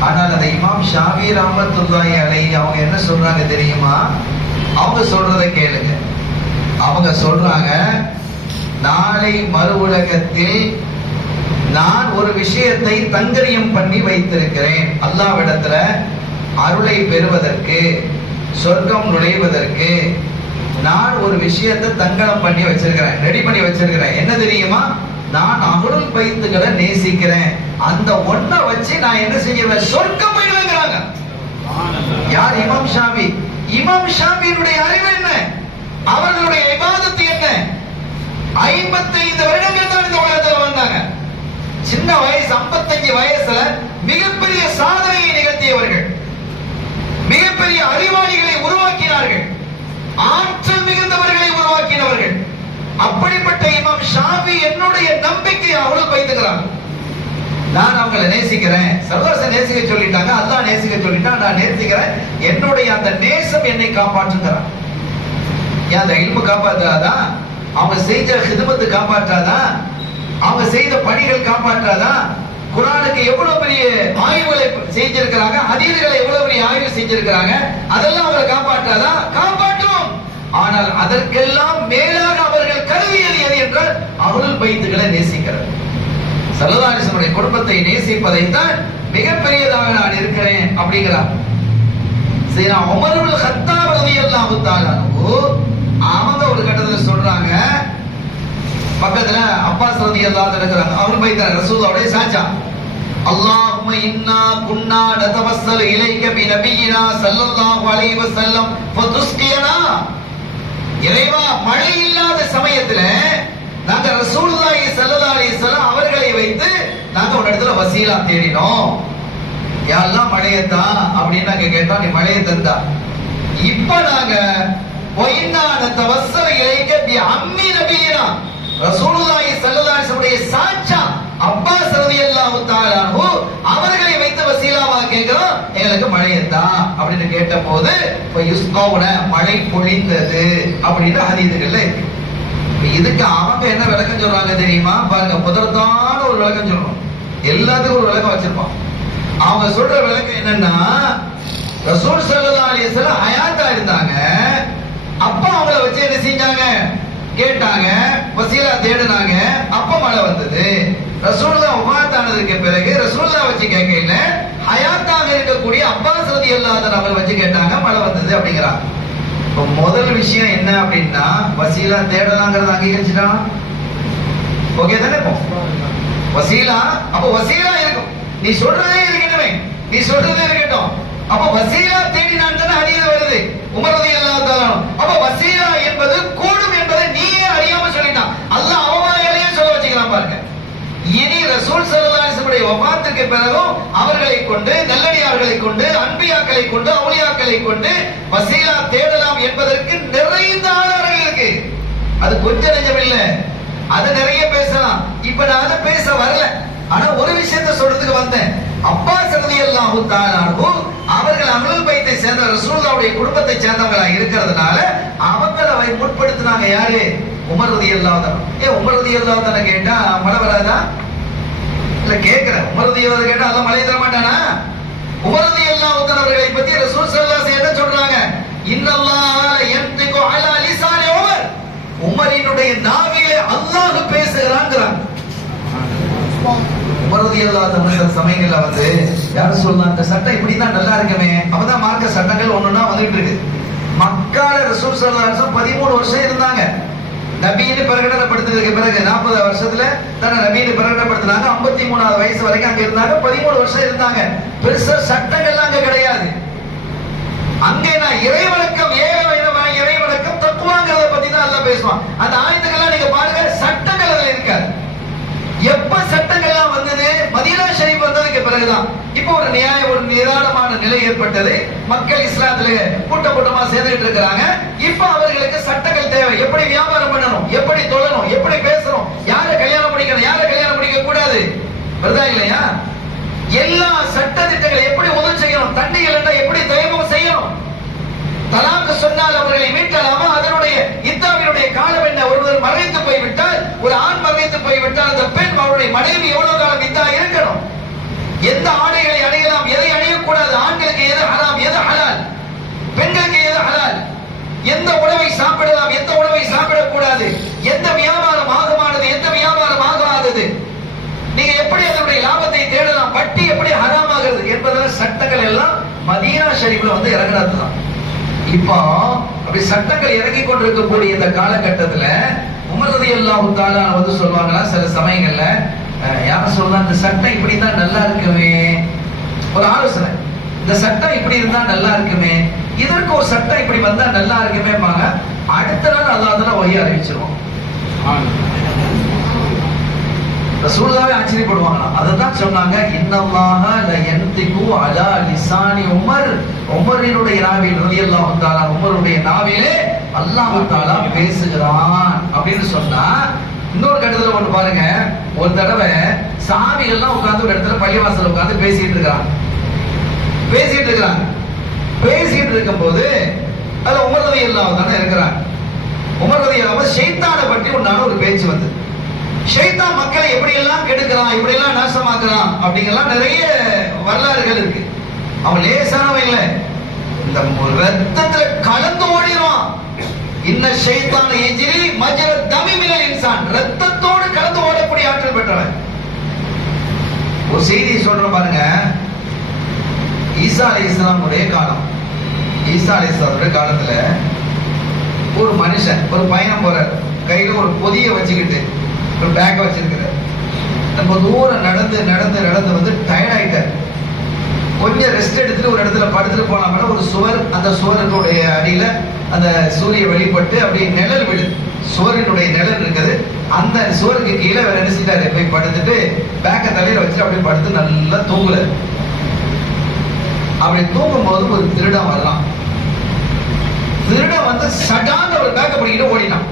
ஆனால் அந்த இமாம் ஷாஃபி ரஹ்மத்துல்லாஹி அலைஹி அவங்க என்ன சொல்றாங்க தெரியுமா? அவங்க சொல்றதை கேளுங்க. அவங்க சொல்றாங்க, நாளை மறு உலகத்தில் நான் ஒரு விஷயத்தை தங்கரியம் பண்ணி வைத்திருக்கிறேன். அல்லாஹ்விடத்துல அருளை பெறுவதற்கு, சொர்க்கம் நுழைவதற்கு நான் ஒரு விஷயத்தை தங்கடம் பண்ணி வச்சிருக்கிறேன், ரெடி பண்ணி வச்சிருக்கிறேன். என்ன தெரியுமா? நான் அஹ்லுல் பைத்துகளை நேசிக்கிறேன். அந்த ஒன்றை வச்சு நான் என்ன செய்வேன்? சொர்க்கம் போயிடுவேங்கிறாங்க. யார்? இமாம் ஷாஃபி. இமாம் ஷாஃபியினுடைய அறிவு என்ன? அவர்களுடைய இபாதத் என்ன? 55 வருடங்கள் தான் இந்த உலகத்தில் வந்தாங்க. சின்ன வயசு 55 வயசுல மிகப்பெரிய சாதனையை நிகழ்த்தியவர்கள், மிகப்பெரிய அறிவாளிகளை உருவாக்கினார்கள், ஆற்றல் மிகுந்தவர்களை உருவாக்கினவர்கள். அப்படிப்பட்ட இமாம் அவளும் பைத்துக்கிறாங்க. நான் அவங்களை நேசிக்கிறேன், சர்வச நேசிக்க சொல்லிட்டாங்க, அல்லாஹ் நேசிக்க சொல்லிட்டான், நான் நேசிக்கிறேன், என்னுடைய அந்த நேசம் என்னை காப்பாற்றுகிறான். ஏன் அந்த இல்மு காப்பாற்றாதா? அவங்க செய்த ஹிதமத்து காப்பாற்றாதா? அவங்க செய்த பணிகள் காப்பாற்றாதா? குர்ஆனுக்கு எவ்வளவு பெரிய ஆய்வுகளை செஞ்சிருக்கிறாங்க, ஹதீஸ்களை எவ்வளவு பெரிய ஆய்வு செஞ்சிருக்கிறாங்க, அதெல்லாம் அவங்களை காப்பாற்றாதா? காப்பாற்றும். ஆனால் அதற்கெல்லாம் மேலாக அவர்கள் கருவியல் எது என்றால் அஹ்லுல் பைத்துகளை நேசிக்கிறது. ஸல்லல்லாஹு அலைஹி வஸல்லம் குடும்பத்தை நேசிப்பதைத்தான் மிகப்பெரியதாக நான் இருக்கிறேன் அப்படிங்கிறார். சையதுனா உமர் இப்னு கத்தாப் ரலியல்லாஹு தஆலா அவங்க ஒரு கட்டத்துல சொல்றாங்க, பக்கத்துல அப்பாஸ் ரலியல்லாஹு தஆலா இருக்கிறாங்க, அஹ்லுல் பைத் ரசூலுல்லாஹ்வுடைய சாச்சா. அல்லாஹும்ம இன்னா குன்னா நதவஸ்ஸலு இலைக பி நபியினா ஸல்லல்லாஹு அலைஹி வஸல்லம் ஃபதுஸ்கியனா. இறைவா, மழை இல்லாத சமயத்துல நாங்க ரசூலுல்லாஹி ஸல்லல்லாஹு அலைஹி வஸல்லம் அவர்களை வைத்து நாங்க ஒரு இடத்துல வசீலா தேடினோம். யா அல்லாஹ் மழையத்தா அப்படின்னு நாங்க கேட்டோம், நீ மழையை தந்தா. இப்ப நாங்க ஒயின்னா நதவஸ்ஸலு இலைக பி அம்மி நபியினா ரசூலுல்லாஹி ஸல்லல்லாஹு அலைஹி வஸல்லம் சாச்சா அப்பாஸ் ரலியல்லாஹு தஆலா அன்ஹு அவர்களை வைத்து வசீலாவா கேக்குறோம், எங்களுக்கு மழையத்தா அப்படின்னு கேட்டபோது யுஸ்கௌன மழை பொழிந்தது அப்படின்னு ஹதீஸ்கள்ல இருக்கு. இதுக்கு அவங்க என்ன விளக்கம் சொல்றாங்க தெரியுமா? பாருங்க, முதற்கான ஒரு விளக்கம் சொல்லணும், எல்லாத்துக்கும் ஒரு விளக்கம் வச்சிருப்பான். அவங்க சொல்ற விளக்கம் என்னன்னா, ரசூல் ஸல்லல்லாஹு அலைஹி வஸல்லம் ஹயாத்தா இருந்தாங்க, அப்ப அவங்கள வச்சு என்ன செஞ்சாங்க கேட்டாங்க, வசீலா தேடினாங்க, அப்ப மழை வந்தது. ரசூலுல்லாஹ் வஃபாத் ஆனதுக்கு பிறகு ரசூலுல்லாஹ் வச்சு கேட்கல, ஹயாத்தாக இருக்கக்கூடிய அப்பாஸ் ரலியல்லாஹு அன்ஹு அவங்களை வச்சு கேட்டாங்க, மழை வந்தது அப்படிங்கிறாங்க. இப்போ முதல் விஷயம் என்ன அப்படின்னா, வசீலா தேடலாங்கிறத அங்கீகரிச்சுட்டான். ஓகே தானே? வசீலா, அப்ப வசீலா இருக்கும், நீ சொல்றதே இருக்கட்டுமே, நீ சொல்றதே இருக்கட்டும். அப்ப வசீலா தேடினான் தானே ஹதீஸ் வருது, உமர் ரலியல்லாஹு தஆலா. அப்ப வசீலா என்பது கூடும் என்பதை நீயே அறியாம சொல்லிட்டான். அல்லாஹ் அவமாயிலேயே சொல்ல வச்சுக்கிறான் பாருங்க. இனி ரசூல் ஸல்லல்லாஹு அலைஹி வஸல்லம் வஃபாத்துக்கு பிறகும் அவர்களை கொண்டு, நல்லடியார்களை கொண்டு, அன்பியாக்களை கொண்டு, அவுலியாக்களை கொண்டு வசீலா தேடலாம் என்பதற்கு நிறைய ஆதாரங்கள் இருக்கு. அது கொஞ்சம் நெஞ்சம் இல்ல, அது நிறைய பேசலாம். இப்ப நான் அதை பேச வரல, ஆனா ஒரு விஷயத்தை சொல்றதுக்கு வந்தேன். அப்பாஸ் ரலியல்லாஹு தஆலா அன்ஹு அவர்கள் அஹ்லுல் பைத்தை சேர்ந்த ரசூலுல்லாஹ்வுடைய குடும்பத்தை சேர்ந்தவங்களா இருக்கிறதுனால அவங்களை முற்படுத்தினாங்க. யாரு? உமர் ரலியல்லாஹு தஆலா. உமர் ரலியல்லாஹு தஆலா கேட்டா மழை வராதா? இல்ல கேக்குறேன், உமர் ரலியல்லாஹு கேட்டா அல்லாஹ் மழை தர மாட்டானா? உமர் ரலியல்லாஹு தஆலா அவர்களை பத்தி ரசூல் ஸல்லல்லாஹு அலைஹி வஸல்லம் என்ன சொல்றாங்க? இன்னல்லாஹ யன்திகு அலா லிசானி உமர். உமரினுடைய நாவிலே அல்லாஹ் பேசுகிறான்ங்கறாங்க. உமர் ரலியல்லாஹு தஆலா சமயங்கள்ல வந்து யார் சொல்லலாம், அந்த சட்டம் இப்படி தான் நல்லா இருக்குமே, அப்பதான் மார்க்க சட்டங்கள் ஒண்ணுன்னா வந்துட்டு இருக்கு. மக்கால ரசூல் ஸல்லல்லாஹு அலைஹி வஸல்லம் 13 வருஷம் இருந்தாங்க. நபின்னு பிரகடனப்படுத்தினதுக்கு பிறகு 40 வருஷத்துல தன்னை நபின்னு பிரகடனப்படுத்தினாங்க. 53வது வயசு வரைக்கும் அங்க இருந்தாங்க. 13 வருஷம் இருந்தாங்க. பெருசா சட்டங்கள்லாம் அங்க கிடையாது. அங்கே நான் இறைவணக்கம், இறைவணக்கம் தக்குவாங்கிறத பத்தி தான் எல்லாம் பேசுவான். அந்த ஆயத்துக்கெல்லாம் நீங்க பாருங்க, சட்டங்கள் அதுல இருக்காது. எப்ப சட்டங்கள்லாம் வந்தது? மதீனா ஷரீஃப் வந்ததுக்கு பிறகுதான். இப்போ ஒரு நிதானமான நிலை ஏற்பட்டது. மக்கள் இஸ்லாத்துல கூட்டமா சேர்ந்துட்டு இருக்கிறாங்க. இப்ப அவர்களுக்கு சட்டங்கள் தேவை. எப்படி வியாபாரம் பண்ணணும், எப்படி தொழணும், எப்படி பேசணும், யாரை கல்யாணம் முடிக்கணும், யாரை கல்யாணம் முடிக்க கூடாது, வருதா இல்லையா? எல்லா சட்ட திட்டங்களை எப்படி உதவி செய்யணும், தண்ணிகள் என்ன எப்படி தயமம் செய்யணும், தலாக்கு சொன்னால் அவர்களை மீட்டலாமா, அதனுடைய இத்தாவினுடைய காலம் என்ன, ஒருவர் மறைத்து போய்விட்டால், ஒரு ஆண் மறைத்து போய்விட்டால் அந்த பெண் அவருடைய மனைவி எவ்வளவு காலம் இத்தா இருக்கணும், எந்த ஆடைகளை அணியலாம், எதை அணியக்கூடாது, ஆண்களுக்கு எது ஹராம், எது ஹலால், பெண்களுக்கு எது ஹலால், எந்த உணவை சாப்பிடலாம், எந்த உணவை சாப்பிடக்கூடாது, எந்த வியாபாரம் ஆகமானது, எந்த வியாபாரம் ஆகாதது, நீங்க எப்படி அதனுடைய லாபத்தை தேடலாம், வட்டி எப்படி ஹராம் ஆகிறது என்பதெல்லாம் சட்டங்கள் எல்லாம் மதீனா ஷரீஃப்ல வந்து இறங்குறதுதான். இப்போ அப்படி சட்டங்கள் இறங்கி கொண்டிருக்கக்கூடிய இந்த காலகட்டத்துல உமர் ரலியல்லாஹு தஆலா வந்து சொல்லுவாங்களா சில சமயங்கள்ல, யாரும் சொல்லலாம் இந்த சட்டம் இப்படிதான் நல்லா இருக்குமே, ஒரு ஆலோசனை, இந்த சட்டம் இப்படி இருந்தா நல்லா இருக்குமே, இதற்கு ஒரு சட்டம் இப்படி வந்தா நல்லா இருக்குமே, அடுத்த நாள் அல்லாஹ் வஹி அறிவிச்சிருவோம். ரசூலுல்லாஹ்வே ஆச்சரியப்படுவாங்க. அததான் சொன்னாங்க, இன்னல்லாஹ ல யன்திகு அலா லிசானி உமர். உமரினுடைய நாவில் ரலியல்லாஹு தஆலா உமருடைய நாவிலே அல்லாஹ் தஆலா பேசுகிறான் அப்படின்னு சொன்னா இன்னொரு கட்டத்துல ஒண்ணு பாருங்க, ஒரு தடவை சாமிகள்லாம் உட்கார்ந்து ஒரு இடத்துல பள்ளிவாசல் உட்கார்ந்து பேசிட்டு இருக்கிறாங்க. பேசிட்டு இருக்கும் போது அதுல உமர் ரலியல்லாஹு தானே இருக்கிறாங்க. உமர் ரலியல்லாஹு ஷைத்தானை பற்றி உண்டான ஒரு பேச்சு வந்து, ஷைத்தான் மக்களை எப்படி எல்லாம் கெடுக்கிறான், எப்படி எல்லாம் நாசமாக்குறான் அப்படிங்கலாம் நிறைய வரலாறுகள் இருக்கு. அவன் லேசானவன் இல்லை, இந்த ரத்தத்துல கலந்து ஓடிடுவான். இன்ன ஷைத்தான் யஜ்ரி மஜ்ர தமி மினல் இன்சான், ரத்தத்தோடு கலந்து ஓடக்கூடிய ஆற்றல் பெற்றவன். ஒரு செய்தி சொல்றேன் பாருங்க. ஈசா அலைஹிஸ்ஸலாம் உடைய காலம், ஈசா அலைஹிஸ்ஸலாமுடைய காலத்துல ஒரு மனுஷன் ஒரு பயணம் போறார், கையில ஒரு பொதிய வச்சுக்கிட்டு ஒரு பேக் வச்சிருக்கிறார். நம்ம தூரம் நடந்து நடந்து நடந்து வந்து டயர்ட் ஆயிட்டார். கொஞ்சம் ரெஸ்ட் எடுத்துட்டு ஒரு இடத்துல படுத்துட்டு போனாம ஒரு சுவர், அந்த சுவரினுடைய அடியில அந்த சூரிய வெளிப்பட்டு அப்படி நிழல் விழுது, சுவரினுடைய நிழல் இருக்குது. அந்த சுவருக்கு கீழே வேற என்ன செஞ்சாரு, போய் படுத்துட்டு பேக்க தலையில வச்சுட்டு அப்படியே படுத்து நல்லா தூங்கல. அப்படி தூங்கும் போது ஒரு திருடன் வரலாம். திருடன் வந்து சடான ஒரு பேக்க பிடிக்கிட்டு ஓடினான்.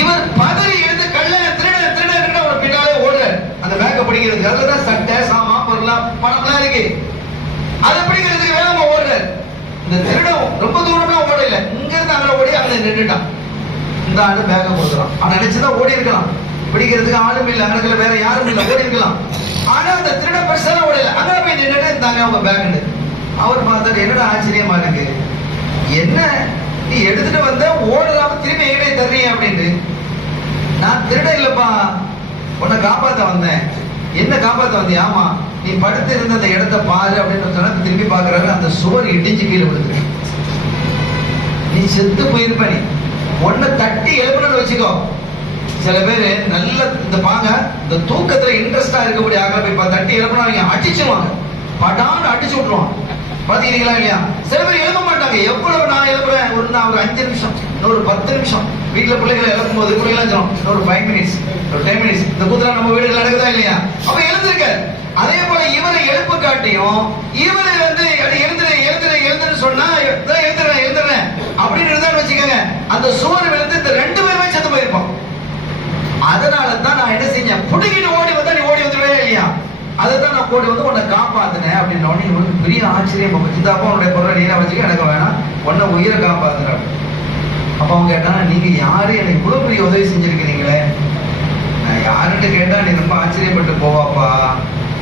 இவர் பதறி எழுந்து கள்ள திருடன் திருடன் திருடன் ஒரு பின்னாலே ஓடுறார். அந்த பேக்க பிடிக்கிறதுக்கு அதுலதான் சட்டை சாமான் பொருளாம் பணம்லாம் இருக்கு, அதை பிடிக்கிறதுக்கு வேகமா ஓடுறார். இந்த திருடன் ரொம்ப தூரம்லாம் ஓடல, இங்க இருந்து அங்கே ஓடி அங்க நின்றுட்டான். இந்த ஆளு பேக்க கொடுக்குறான். அவன் நினைச்சுதான் ஓடி இருக்கலாம், பிடிக்கிறதுக்கு ஆளும் இல்லை, அங்கே வேற யாரும் இல்லை, ஓடி இருக்கலாம். ஆனா அந்த திருட பெருசாக ஓடல, அங்க போய் நின்றுட்டு இருந்தாங்க அவங்க பேக். அவர் பார்த்தாரு, என்னடா ஆச்சரியமா இருக்கு, என்ன நீ எடுத்துட்டு வந்த ஓடலாம திரும்பி எங்கடே தர்றீங்க அப்படின்னு. நான் திருட இல்லப்பா, உன்னை காப்பாத்த வந்தேன். என்ன காப்பாத்த வந்தியா? ஆமா, நீ படுத்து இருந்த அந்த இடத்தை பாரு அப்படின்னு சொன்னா திரும்பி பாக்குறாரு, அந்த சுவர் இடிஞ்சு கீழே விழுது. நீ செத்து போயிருப்ப, நீ உன்னை தட்டி எழுப்பணும்னு வச்சுக்கோ. சில பேரு நல்ல இந்த பாங்க இந்த தூக்கத்துல இன்ட்ரெஸ்டா இருக்கக்கூடிய ஆக போய் தட்டி எழுப்பணும், அவங்க அடிச்சுவாங்க, படான்னு அடிச்சு விட்டுருவாங்க. பாத்தீங்களா இல்லையா? சில பேர் எழுத மாட்டாங்க. எவ்வளவு நான் எழுப்புறேன், ஒரு 5 நிமிஷம், இன்னொரு 10 நிமிஷம். வீட்டுல பிள்ளைகளை எழுப்பும் போது பிள்ளைகள் ஒரு 5 மினிட்ஸ், ஒரு 10 மினிட்ஸ். இந்த கூத்துல நம்ம வீடுகள் நடக்குதா இல்லையா? அப்ப எழுந்திருக்க. அதே போல இவரை எழுப்பு காட்டியும் இவரை வந்து எழுந்துரு எழுந்துரு எழுந்துன்னு சொன்னா எழுந்துறேன் எழுந்துறேன் அப்படின்னு இருந்தான்னு வச்சுக்கோங்க, அந்த சுவர் விழுந்து இந்த 2 பேருமே செத்து போயிருப்போம். அதனால தான் நான் என்ன செஞ்சேன், புடுங்கிட்டு ஓடி வந்தா நீ ஓடி வந்துடுவே இல்லையா? அதைத்தான் நான் ஓடி வந்து உன்னை காப்பாத்தினேன் அப்படின்னு. இவனுக்கு பெரிய ஆச்சரியம். சித்தாப்பா உன்னுடைய பொருளை நீரை வச்சுக்க, எனக்கு வேணாம், உன்னை உயிரை காப்பாத்துறேன். அப்ப அவங்க கேட்டாங்க, நீங்க யாரு எனக்கு இவ்வளவு பெரிய உதவி செஞ்சிருக்கிறீங்களே? நான் யாருன்னு கேட்டா நீ ரொம்ப ஆச்சரியப்பட்டு போவாப்பா,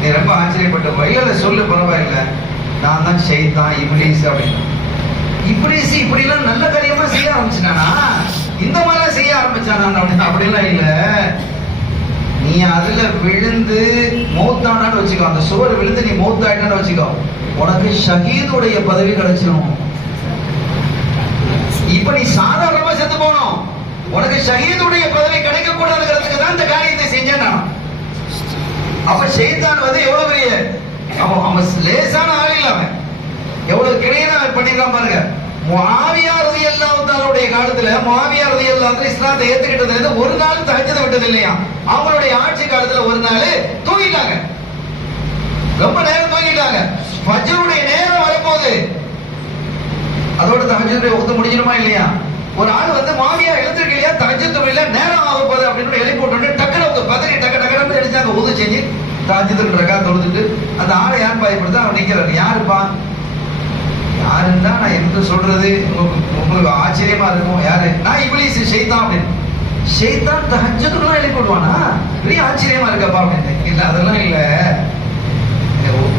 நீ ரொம்ப ஆச்சரியப்பட்டு போ. இல்ல சொல்லு, பரவாயில்ல, நான் தான் ஷைத்தான் இப்லீஸ் அப்படின்னு. இப்லீஸ் இப்படி எல்லாம் நல்ல காரியமா செய்ய ஆரம்பிச்சுட்டானா, இந்த மாதிரிலாம் செய்ய ஆரம்பிச்சானா அப்படின்னு? அப்படிலாம் இல்ல, நீ அதுல விழுந்து மௌத்தானான்னு வச்சுக்கோ, அந்த சுவர் விழுந்து நீ மௌத்தாயிட்டான்னு வச்சுக்கோ, உனக்கு ஷஹீதுடைய பதவி கிடைச்சிடும். இப்ப நீ சாதாரணமா செத்து போனோம், உனக்கு ஷஹீதுடைய பதவி கிடைக்க கூடாதுங்கிறதுக்கு தான் இந்த காரியத்தை செஞ்சேன். அப்ப ஷைத்தான் வந்து எவ்வளவு பெரிய அவன் லேசான ஆள் இல்ல, அவன் எவ்வளவு கிடையாது அவன் பண்ணிருக்கான் பாருங்க. முஆவியா ரலியல்லாஹு தஆலாவுடைய காலத்துல, முஆவியா ரலியல்லாஹு தஆலா இஸ்லாத்தை ஏத்துக்கிட்டதுல இருந்து ஒரு நாள் தஹஜ்ஜுத் விட்டது இல்லையா? அவங்களுடைய ஆட்சி காலத்துல ஒரு நாள் தூங்கிட்டாங்க, ரொம்ப நேரம் தூங்கிட்டாங்க. ஃபஜ்ருடைய நேரம் வரும்போது அதோட தஹஜ்ஜுத் ஒத்து முடிஞ்சிருமா இல்லையா? ஒரு ஆள் வந்து முஆவியா எழுந்திருக்க இல்லையா, தஹஜ்ஜுத் தொழில நேரம் ஆக போகுது அப்படின்னு எழுப்பி போட்டு டக்குனு அவங்க பதறி டக்கு டக்குனு எழுந்தாங்க, உது செஞ்சு தஹஜ்ஜுத் ரக்காத் தொழுதுட்டு அந்த ஆளை யார் பயப்படுத்தா அவன் நிக்கிறாரு. யாருப்பா யாருன்னா நான் என்ன சொல்றது, உங்களுக்கு ஆச்சரியமா இருக்கும். யாரு? நான் இப்லீஸ், ஷைத்தான் அப்படின்னு. ஷைத்தான் தஹஜ்ஜுத்லாம் எழுப்பி விடுவானா? பெரிய ஆச்சரியமா இருக்கப்பா அப்படின்னு. இல்ல அதெல்லாம் இல்ல,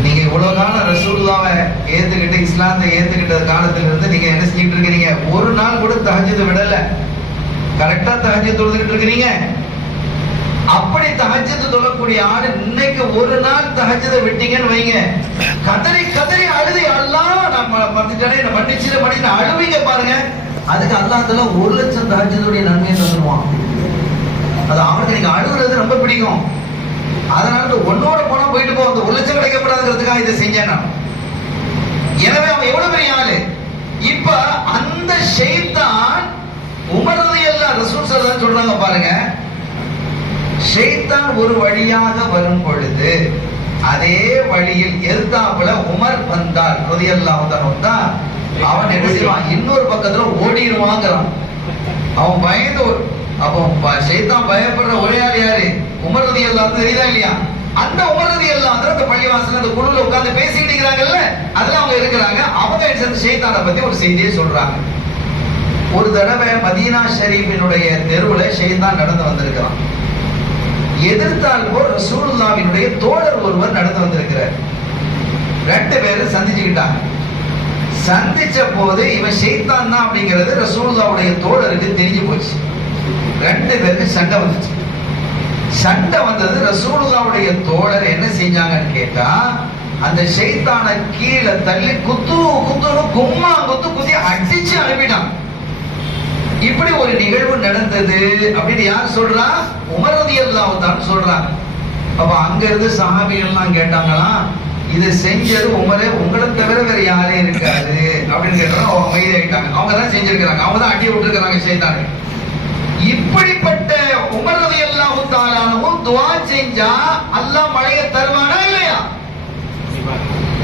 நீங்க இவ்வளவு காலம் ரசூலுல்லாஹ்வை ஏத்துக்கிட்டு இஸ்லாத்தை ஏத்துக்கிட்ட காலத்துல இருந்து நீங்க என்ன செஞ்சுட்டு இருக்கிறீங்க? ஒரு நாள் கூட தஹஜ்ஜுத் விடல, கரெக்டா தஹஜ்ஜுத் தொழுதுகிட்டு இருக்கிறீங்க. அப்படி தஹஜ்ஜுத் தொழக்கூடிய ஆடு இன்னைக்கு ஒரு நாள் தஹஜ்ஜுதை விட்டீங்கன்னு வைங்க, கதறி கதறி அழுது, அல்லாஹ் நான் மன்னிச்சேனே, நான் மன்னிச்சிட மன்னிச்சு அழுவீங்க பாருங்க. அதுக்கு அல்லாஹ் தஆலா 1,00,000 தஹஜ்ஜுடைய நன்மையை தருவான். அது அவனுக்கு நீங்க அழுகுறது ரொம்ப பிடிக்கும், அதனால ஒன்னோட போனா போயிட்டு போ, அந்த 1,00,000 கிடைக்கப்படாதுங்கிறதுக்காக இதை செஞ்சேன் நான். எனவே அவன் எவ்வளவு பெரிய ஆளு. இப்ப அந்த ஷைத்தான் உமர் ரலியல்லாஹு ரசூல் ஸல்லல்லாஹு அலைஹி சொல்றாங்க பாருங்க, ஷைத்தான் ஒரு வழியாக வரும் பொழுது அதே வழியில் எதிர்த்தாப்புல உமர் வந்தார் ரலியல்லாஹு அன்ஹு, அவன் என்ன செய்வான், இன்னொரு பக்கத்துல ஓடிடுவாங்கிறான். அவன் பயந்து அப்போ ஷைத்தான் பயப்படுற ஒரே ஆள் யாரு? உமர் ரலியல்லாஹு அன்ஹு. தெரியுதா இல்லையா? அந்த உமர் ரலியல்லாஹு அன்ஹு அந்த பள்ளிவாசல்ல அந்த குழுல உட்கார்ந்து பேசிட்டு இருக்காங்கல்ல, அதுல அவங்க இருக்கிறாங்க. அவங்க இந்த ஷைத்தானை பத்தி ஒரு செய்தியை சொல்றாங்க. ஒரு தடவை மதீனா ஷரீஃபினுடைய தெருவுல ஷைத்தான் நடந்து வந்திருக்கிறான். எதிர்த்தால் போல் ரசூலுல்லாஹ்வினுடைய தோழர் ஒருவர் நடந்து வந்திருக்கிறார். ரெண்டு பேரும் சந்திச்சுக்கிட்டாங்க. சந்திச்ச போது இவன் ஷைத்தான் தான் அப்படிங்கிறது ரசூலுல்லாஹ்வுடைய தோழருக்கு தெரிஞ்சு போச்சு. ரெண்டு பேருக்கு சண்டை வந்துச்சு. சண்டை வந்தது. ரசூலுல்லாஹ்வுடைய தோழர் என்ன செஞ்சாங்கன்னு கேட்டா, அந்த ஷைத்தானை கீழே தள்ளி குத்துன்னு கும்மா குத்தி அடிச்சு அனுப்பிட்டான். இப்படி ஒரு நிகழ்வு நடந்தது அப்படின்னு யார் சொல்றா? உமர் ரலியல்லாஹு அன்ஹு சொல்றாங்க. அப்ப அங்க இருந்து சஹாபிகள்லாம் கேட்டாங்களாம், இதை செஞ்சது உமரே, உங்களை தவிர வேற யாரே இருக்காது அப்படின்னு கேட்டாங்க. அவங்க அமைதியாயிட்டாங்க. அவங்க தான் செஞ்சிருக்கிறாங்க, அவங்க தான் அடி விட்டுருக்காங்க ஷைத்தானை. இப்படிப்பட்ட உமர் ரலியல்லாஹு தஆலா அன்ஹு துஆ செஞ்சா அல்லாஹ் மழையை தருவானா இல்லையா?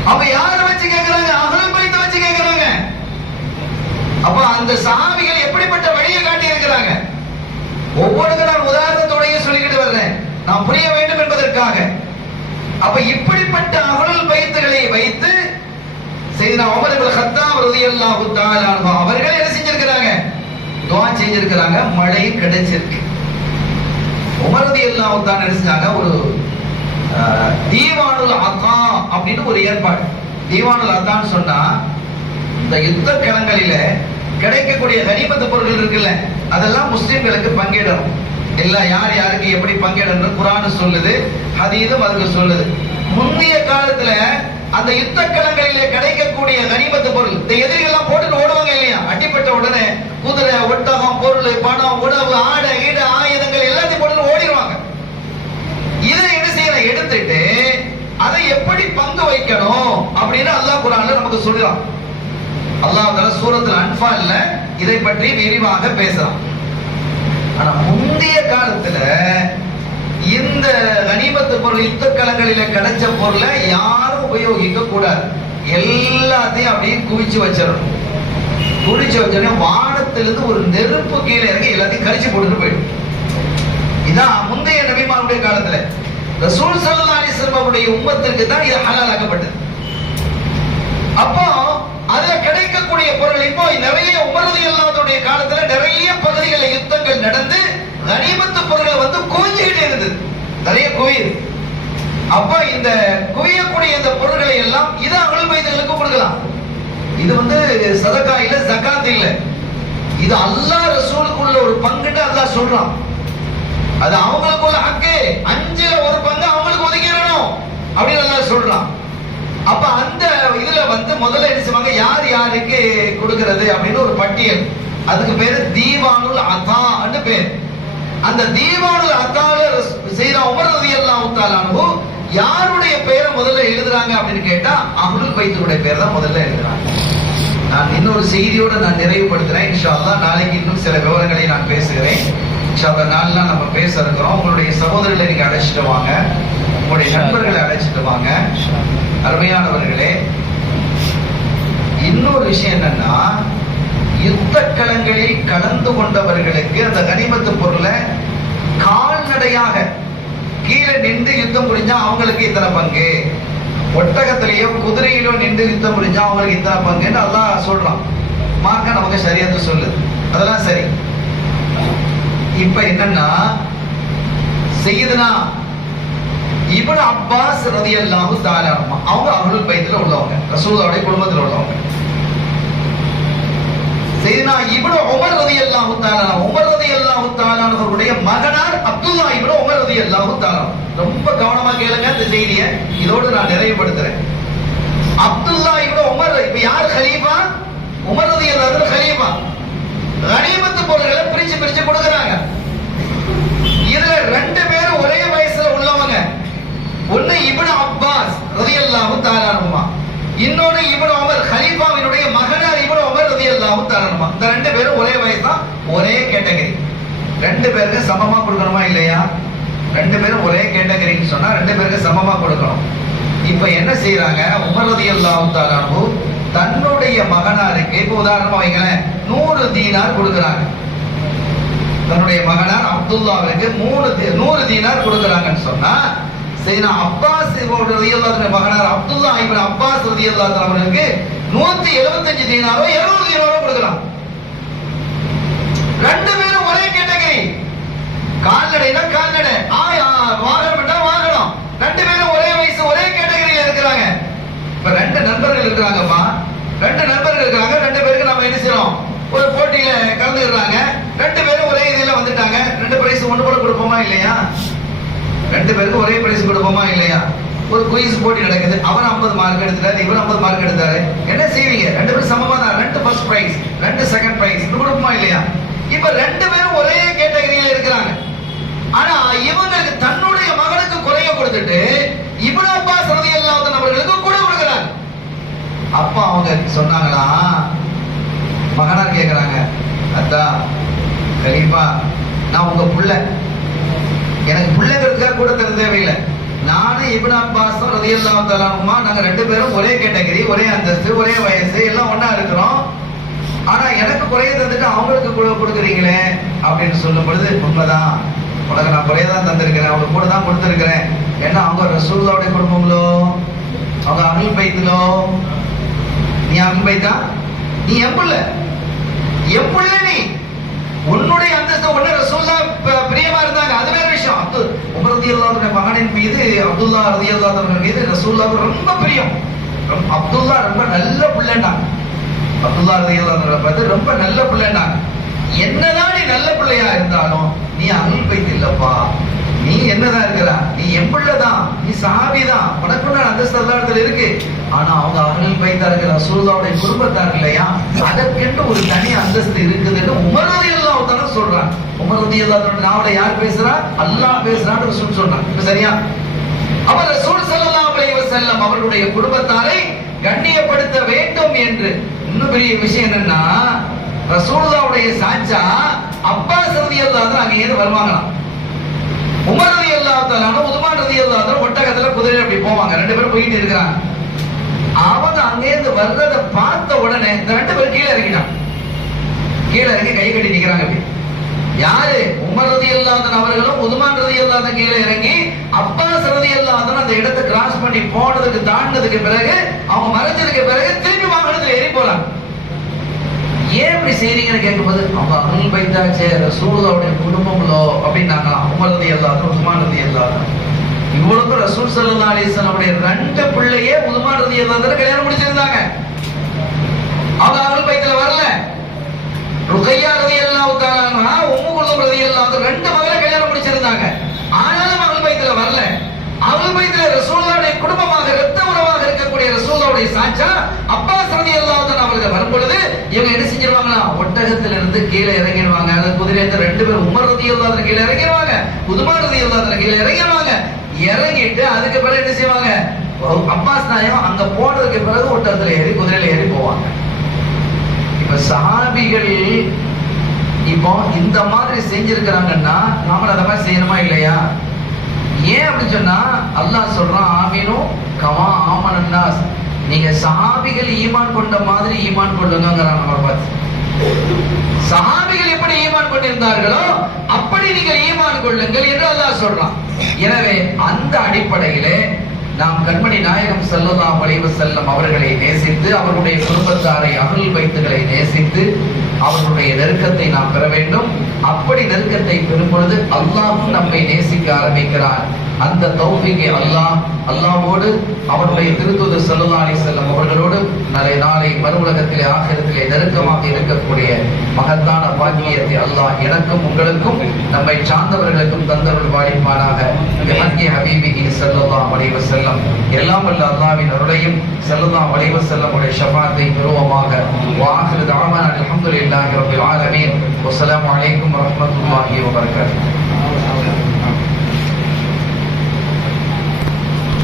அவங்க யாரை வச்சு கேட்கிறாங்க? அஹ்லுல் பைத்தை வச்சு கேட்கிறாங்க. அப்ப அந்த சஹாபிகள் எப்படிப்பட்ட வழியை காட்டி இருக்கிறாங்க? ஒவ்வொருத்தரும் நான் உதாரணத்தோடய சொல்லிக்கிட்டு வர்றேன், நான் புரிய வேண்டும் என்பதற்காக. அப்ப இப்படிப்பட்ட அஹ்லுல் பைத்துகளை வைத்து சையதுனா உமர் இப்னு கத்தாப் ரலியல்லாஹு தஆலா அன்ஹு அவர்கள் என்ன செஞ்சிருக்கிறாங்க? துஆ செஞ்சிருக்கிறாங்க. மழை கிடைச்சிருக்கு. உமர் ரலியல்லாஹு தஆலா நினைச்சாங்க, ஒரு தீவானுல் அதா அப்படின்னு ஒரு ஏற்பாடு. தீவானுல் அதான்னு சொன்னா, இந்த யுத்த களங்களில கிடைக்கக்கூடிய கனிமத்து பொருட்கள் இருக்குல்ல, அதெல்லாம் முஸ்லிம்களுக்கு பங்கிடணும். எல்லாம் யார் யாருக்கு எப்படி பங்கிடணும் குர்ஆன் சொல்லுது, ஹதீஸும் அதுக்கு சொல்லுது. முந்தைய காலத்துல அந்த யுத்த களங்களிலே கிடைக்கக்கூடிய கனிமத்து பொருள், இந்த எதிரிகள் எல்லாம் போட்டுட்டு ஓடுவாங்க இல்லையா? அடிப்பட்ட உடனே குதிரை, ஒட்டகம், பொருள், பணம், உணவு, ஆடை, ஈடு, ஆயுதங்கள் எல்லாத்தையும் போட்டுட்டு ஓடிடுவாங்க. இதை என்ன செய்யணும்? எடுத்துட்டு அதை எப்படி பங்கு வைக்கணும் அப்படின்னு அல்லாஹ் குர்ஆன்ல நமக்கு சொல்றான். அல்லாஹ் தஆலா சூரத்துல் அன்ஃபால்ல இதை பற்றி விரிவாக பேசுறான். ஆனா முந்தைய காலத்துல இந்த கனிமத்து பொருள் யுத்த களங்களில கிடைச்ச பொருளை யாரும் உபயோகிக்க கூடாது. எல்லாத்தையும் அப்படியே குவிச்சு வச்சிடணும். குவிச்சு வச்சோடனே வானத்திலிருந்து ஒரு நெருப்பு கீழே இறங்கி எல்லாத்தையும் கரிச்சு போட்டுட்டு போயிடும். இதான் முந்தைய நபிமாருடைய காலத்துல. ரசூல் ஸல்லல்லாஹு அலைஹி வஸல்லம் அவருடைய உம்மத்திற்கு தான் இது ஹலாலாக்கப்பட்டது. அப்போ அதுல கிடைக்கக்கூடிய பொருள் இப்போ நிறைய உமர் ரலியல்லாஹு அன்ஹுடைய காலத்துல நிறைய பகுதிகளில் யுத்தங்கள் நடந்து கனிமத்து பொருட்கள் வந்து குவிஞ்சிக்கிட்டே இருந்தது. நிறைய குவியுது. அப்ப இந்த குவியக்கூடிய இந்த பொருட்களை எல்லாம் இது அஹ்லுல் பைத்துகளுக்கு கொடுக்கலாம். இது வந்து சதகா இல்ல, ஜகாத் இல்ல. இது அல்லாஹ் ரசூலுக்குள்ள ஒரு பங்குன்னு அல்லாஹ் சொல்றான். அது அவங்களுக்குள்ள ஹக்கு. 5ல ஒரு பங்கு அவங்களுக்கு ஒதுக்கிடணும் அப்படின்னு அல்லாஹ் சொல்றான். அப்ப அந்த இதுல வந்து முதல்ல என்ன செய்வாங்க, யார் யாருக்கு கொடுக்கிறது அப்படின்னு ஒரு பட்டியல். அதுக்கு பேரு தீவானுல் அதான்னு பேர். அந்த தீவானுல் அதால சையதுனா உமர் ரலியல்லாஹு தஆலா அன்ஹு யாருடைய பெயரை முதல்ல எழுதுறாங்க அப்படின்னு கேட்டா அஹ்லுல் பைத்துடைய பேர் தான் முதல்ல எழுதுறாங்க. நான் இன்னொரு செய்தியோட நான் நிறைவுபடுத்துறேன். இன்ஷா அல்லாஹ் நாளைக்கு இன்னும் சில விவரங்களை நான் பேசுகிறேன். இன்ஷா அல்லாஹ் நாளெல்லாம் நம்ம பேச இருக்கிறோம். உங்களுடைய சகோதரர்களை நீங்க அழைச்சிட்டு வாங்க, உங்களுடைய நண்பர்களை அழைச்சிட்டு வாங்க. அருமையானவர்களே, இன்னொரு விஷயம் என்னன்னா, யுத்த களங்களில் கலந்து கொண்டவர்களுக்கு அந்த கனிமத்து பொருளை கால்நடையாக கீழே நின்று யுத்தம் புரிஞ்சா அவங்களுக்கு இத்தனை பங்கு, ஒட்டகத்திலேயோ குதிரையிலோ நின்று யுத்தம் புரிஞ்சா அவங்களுக்கு இத்தனை பங்குன்னு அல்லாஹ் சொல்றான். மார்க்க நமக்கு சரியாத்து சொல்லுது. அதெல்லாம் சரி. இப்ப என்னன்னா, சையதுனா இப்னு அப்பாஸ் ரலியல்லாஹு தஆலா அன்ஹு அவங்க அஹ்லுல் பைத்துல உள்ளவங்க, ரசூலுல்லாஹ்வுடைய குடும்பத்துல உள்ளவங்க. சையதுனா இப்னு உமர் ரலியல்லாஹு தஆலா, உமர் ரலியல்லாஹு தஆலா அவருடைய மகனார் அப்துல்லாஹ் இப்னு உமர் ரலியல்லாஹு தஆலா. ரொம்ப கவனமா கேளுங்க இந்த செய்தியை, இதோடு நான் நிறைவுபடுத்துறேன். அப்துல்லாஹ் இப்னு உமர், இப்ப யார் கலீஃபா? உமர் ரலியல்லாஹு அன்ஹு கலீஃபா. கனிமத்து பொருட்களை பிரிச்சு பிரிச்சு கொடுக்கறாங்க. இதுல ரெண்டு பேரும் ஒரே வயசுல உள்ளவங்க. ஒன்னு இப்னு அப்பாஸ் ரலியல்லாஹு தஆலா அன்ஹு, இன்னொன்னு இப்னு உமர் கலீஃபாவினுடைய மகனார் இப்னு உமர் ரலியல்லாஹு தஆலா அன்ஹு. இந்த ரெண்டு பேரும் ஒரே வயசு தான், ஒரே கேட்டகரி. ரெண்டு பேருக்கு சமமா கொடுக்கணுமா இல்லையா? ரெண்டு பேரும் ஒரே கேட்டகரின்னு சொன்னா ரெண்டு பேருக்கு சமமா கொடுக்கணும். இப்ப என்ன செய்யறாங்க, உமர் ரலியல்லாஹு தஆலா அன்ஹு தன்னுடைய மகனாருக்கு இப்ப உதாரணமா வைங்களேன் 100 தீனார் கொடுக்கறாங்க. தன்னுடைய மகனார் அப்துல்லாவிற்கு 100 தீனார் கொடுக்கறாங்கன்னு சொன்னா சையதுனா அப்பாஸ் ரலியல்லாஹு அன்ஹு மகனார் அப்துல்லா இப்னு அப்பாஸ் ரலியல்லாஹு அன்ஹு அவர்களுக்கு 175 தீனாரோ 200 தீனாரோ கொடுக்கறாங்க. ரெண்டு பேரும் ஒரே கேட்டகரி. கால்நடைனா கால்நடை, வாகனம்னா வாகனம். ரெண்டு பேரும் ஒரே வயசு, ஒரே கேட்டகரியில இருக்கிறாங்க. இப்ப ரெண்டு நண்பர்கள் இருக்கிறாங்கப்பா, ரெண்டு நண்பர்கள் இருக்காங்க. ரெண்டு பேருக்கு நம்ம என்ன செய்யறோம், ஒரு போட்டியில கலந்துடுறாங்க. ரெண்டு பேரும் ஒரே இதுல வந்துட்டாங்க. ரெண்டு பிரைஸ் ஒண்ணு போல கொடுப்போமா இல்லையா? ரெண்டு பேருக்கு ஒரே பிரைஸ் கொடுப்போமா இல்லையா? ஒரு குயிஸ் போட்டி நடக்குது. அவர் 50 மார்க் எடுத்தாரு, இவர் 50 மார்க் எடுத்தாரு. என்ன செய்வீங்க? ரெண்டு பேரும் சமமா தான். ரெண்டு ஃபர்ஸ்ட் பிரைஸ், ரெண்டு செகண்ட் பிரைஸ் கொடுப்போமா இல்லையா? இப்ப ரெண்டு பேரும் ஒரே கேட்டகரியில இருக்கிறாங்க. ஆனா இவங்களுக்கு தன்னுடைய மகனுக்கு குறைய கொடுத்துட்டு இப்னு அப்பாஸ் ரலியல்லாஹு அன்ஹு அவர்களுக்கு கூட கொடுக்கிறாங்க. அப்ப அவங்க சொன்னாங்களா, மகனார் கேக்குறாங்க, அத்தா கலீஃபா, நான் உங்க புள்ள, எனக்கு பிள்ளைகளுக்காக கூட தர தேவையில்லை. நானும் இப்னு அப்பாஸ் ரலியல்லாஹு தஆலா அன்ஹுமா நாங்க ரெண்டு பேரும் ஒரே கேட்டகரி, ஒரே அந்தஸ்து, ஒரே வயசு, எல்லாம் ஒண்ணா இருக்கிறோம். ஆனா எனக்கு குறைய தந்துட்டு அவங்களுக்கு கூட கொடுக்குறீங்களே அப்படின்னு சொல்லும் பொழுது, உண்மைதான், உனக்கு நான் குறையதான் தந்திருக்கிறேன், அவங்க கூட தான் கொடுத்திருக்கிறேன். ஏன்னா அவங்க ரசூலுல்லாஹ்வுடைய குடும்பங்களோ, அவங்க அஹ்லுல் பைத்துலோ. நீ அஹ்லுல் பைத்தா? நீ எம்புள்ள, எம்புள்ள நீ. உன்னுடைய அந்தஸ்து ஒண்ணு ரசூலுல்லாஹ் பிரியமா இருந்தாங்க, அது வேற விஷயம். உமர் ரலியல்லாஹு அன்ஹு மகனின் மீது அப்துல்லா ரலியல்லாஹு அன்ஹு மீது ரசூலுல்லாஹ் ரொம்ப பிரியம். அப்துல்லா ரொம்ப நல்ல பிள்ளைன்னா, அப்துல்லா ரலியல்லாஹு அன்ஹு பார்த்து ரொம்ப நல்ல பிள்ளைன்னாங்க. என்னதான் நீ நல்ல பிள்ளையா இருந்தாலும் நீ அஹ்லுல் பைத் இல்லப்பா, நீ என்னதான் இருக்கிறா, நீ என் பிள்ளைதான், நீ சஹாபி தான், உனக்கு அந்தஸ்து அல்லாஹ்விடத்துல இருக்கு. ஆனா அவங்க அஹ்லுல் பைத்தா இருக்கிற ரசூலுல்லாஹ்வுடைய குடும்பத்தார் இல்லையா, அதற்கென்று ஒரு தனி அந்தஸ்து இருக்குதுன்னு உமர் ரலியல்லாஹு தஆலா சொல்றாங்க. உமர் ரலியல்லாஹு தஆலா நாவல யார் பேசுறா? அல்லாஹ் பேசுறான்னு ரசூல் சொல்றாங்க. இப்ப சரியா? அப்ப ரசூல் ஸல்லல்லாஹு அலைஹி வஸல்லம் அவர்களுடைய குடும்பத்தாரை கண்ணியப்படுத்த வேண்டும் என்று இன்னும் பெரிய விஷயம் என்னன்னா, ரசூலுல்லாஹ்வுடைய சாச்சா அப்பாஸ் ரலியல்லாஹு அன்ஹு அங்க இருந்து வருவாங்களாம். உமர் ரலியல்லாஹு தஆலா உஸ்மான் ரலியல்லாஹு அன்ஹு ஒட்டகத்துல குதிரையில அப்படி போவாங்க. ரெண்டு பேரும் போயிட்டு இருக்காங்க. அவங்க அங்க இருந்து வர்றத பார்த்த உடனே இந்த ரெண்டு பேரும் கீழே இறங்கிட்டாங்க. கீழே இறங்கி கை கட்டி நிக்கிறாங்க. அப்படி யாரு? உமர் ரலியல்லாஹு அன்ஹு அவர்களும் உஸ்மான் ரலியல்லாஹு அன்ஹு கீழே இறங்கி அப்பாஸ் ரலியல்லாஹு அன்ஹு அந்த இடத்தை கிராஸ் பண்ணி போனதுக்கு தாண்டதுக்கு பிறகு அவங்க மறைஞ்சதுக்கு பிறகு திருப்பி வாகனத்துல ஏறி போறாங்க. ஏன் இப்படி செய்றீங்கன்னு கேட்கும்போது, அவங்க அஹ்லுல் பைத்தாச்சே, ரசூலுல்லாஹ்வுடைய குடும்பங்களோ அப்படின்னாங்க. உமர் ரலியல்லாஹு அன்ஹு உஸ்மான் ரலியல்லாஹு அன்ஹு இவ்வளவு ரசூல் ஸல்லல்லாஹு அலைஹி வஸல்லம் ரெண்டு பிள்ளையே உஸ்மான் ரலியல்லாஹு அன்ஹு கல்யாணம் முடிச்சிருந்தாங்க. அவங்க அஹ்லுல் பைத்துல வரல. ருகையா ரலியல்லாஹு தஆலா அன்ஹா, உம்மு குல்தூம் ரலியல்லாஹு அன்ஹா ரெண்டு மகளை கல்யாணம் முடிச்சிருந்தாங்க. ஆனாலும் அஹ்லுல் பைத்துல வரல. அஹ்லுல் பைத்துல ரசூலுல்லாஹ்வுடைய குடும்பமாக இரத்த உறவாக இருக்கக்கூடிய ரசூலுல்லாஹ்வுடைய சாச்சா அப்பாஸ் ரலியல்லாஹு அன்ஹு அவர்கள் வரும் பொழுது இவங்க என்ன செஞ்சிருவாங்களா, ஒட்டகத்துல இருந்து கீழே இறங்கிடுவாங்க. அந்த குதிரையில ரெண்டு பேரும் உமர் ரலியல்லாஹு அன்ஹு கீழே இறங்கிடுவாங்க, உஸ்மான் ரலியல்லாஹு அன்ஹு கீழே இறங்கிடுவாங்க. இறங்கிட்டு அதுக்கு பிறகு என்ன செய்வாங்க, அப்பாஸ் நாயகம் அங்க போனதுக்கு பிறகு ஒட்டகத்துல ஏறி குதிரையில ஏறி போவாங்க. இப்ப சஹாபிகள் இப்போ இந்த மாதிரி செஞ்சிருக்கிறாங்கன்னா நாம அத மாதிரி செய்யணுமா இல்லையா? ஏன் அப்படின்னு சொன்னா அல்லாஹ் சொல்றான், ஆமீனு கமா ஆமனன் நாஸ், நீங்க சஹாபிகள் ஈமான் கொண்ட மாதிரி ஈமான் கொள்ளுங்கிறான். நம்ம பார்த்து சஹாபிகள் எப்படி ஈமான் கொண்டிருந்தார்களோ அப்படி நீங்கள் ஈமான் கொள்ளுங்கள் என்று அல்லாஹ் சொல்றான். எனவே அந்த அடிப்படையிலே நாம் கண்மணி நாயகம் ஸல்லல்லாஹு அலைஹி வஸல்லம் அவர்களை நேசித்து, அவர்களுடைய குடும்பத்தாரை அஹ்லுல் பைத்துகளை நேசித்து அவர்களுடைய நெருக்கத்தை நாம் பெற வேண்டும். அப்படி நெருக்கத்தை பெறும் பொழுது அல்லாஹ்வும் நம்மை நேசிக்க ஆரம்பிக்கிறான். அந்த தௌஃபீகை அல்லாஹ்வோடு அவருடைய திருத்தூதர் ஸல்லல்லாஹு அலைஹி வஸல்லம் அவர்களோடு நாளை மறுஉலகத்திலே ஆகிரத்திலே நெருக்கமாக இருக்கக்கூடிய மகத்தான பாக்கியத்தை அல்லாஹ் எனக்கும் உங்களுக்கும் நம்மை சார்ந்தவர்களுக்கும் தந்தருள் பாலிப்பானாக. ஹக்கி ஹபீபிஹி ஸல்லல்லாஹு அலைஹி வஸல்லம் எல்லாம் வல்ல அல்லாஹ்வின் அருளையும் ஸல்லல்லாஹு அலைஹி வஸல்லம் உடைய ஷஃபாத்தை பெறுவோமாக. வஆகிரு தஅவானா அல்ஹம்துலில்லாஹி ரப்பில் ஆலமீன். வஸ்ஸலாமு அலைக்கும் வரஹ்மத்துல்லாஹி வபரகாத்துஹு.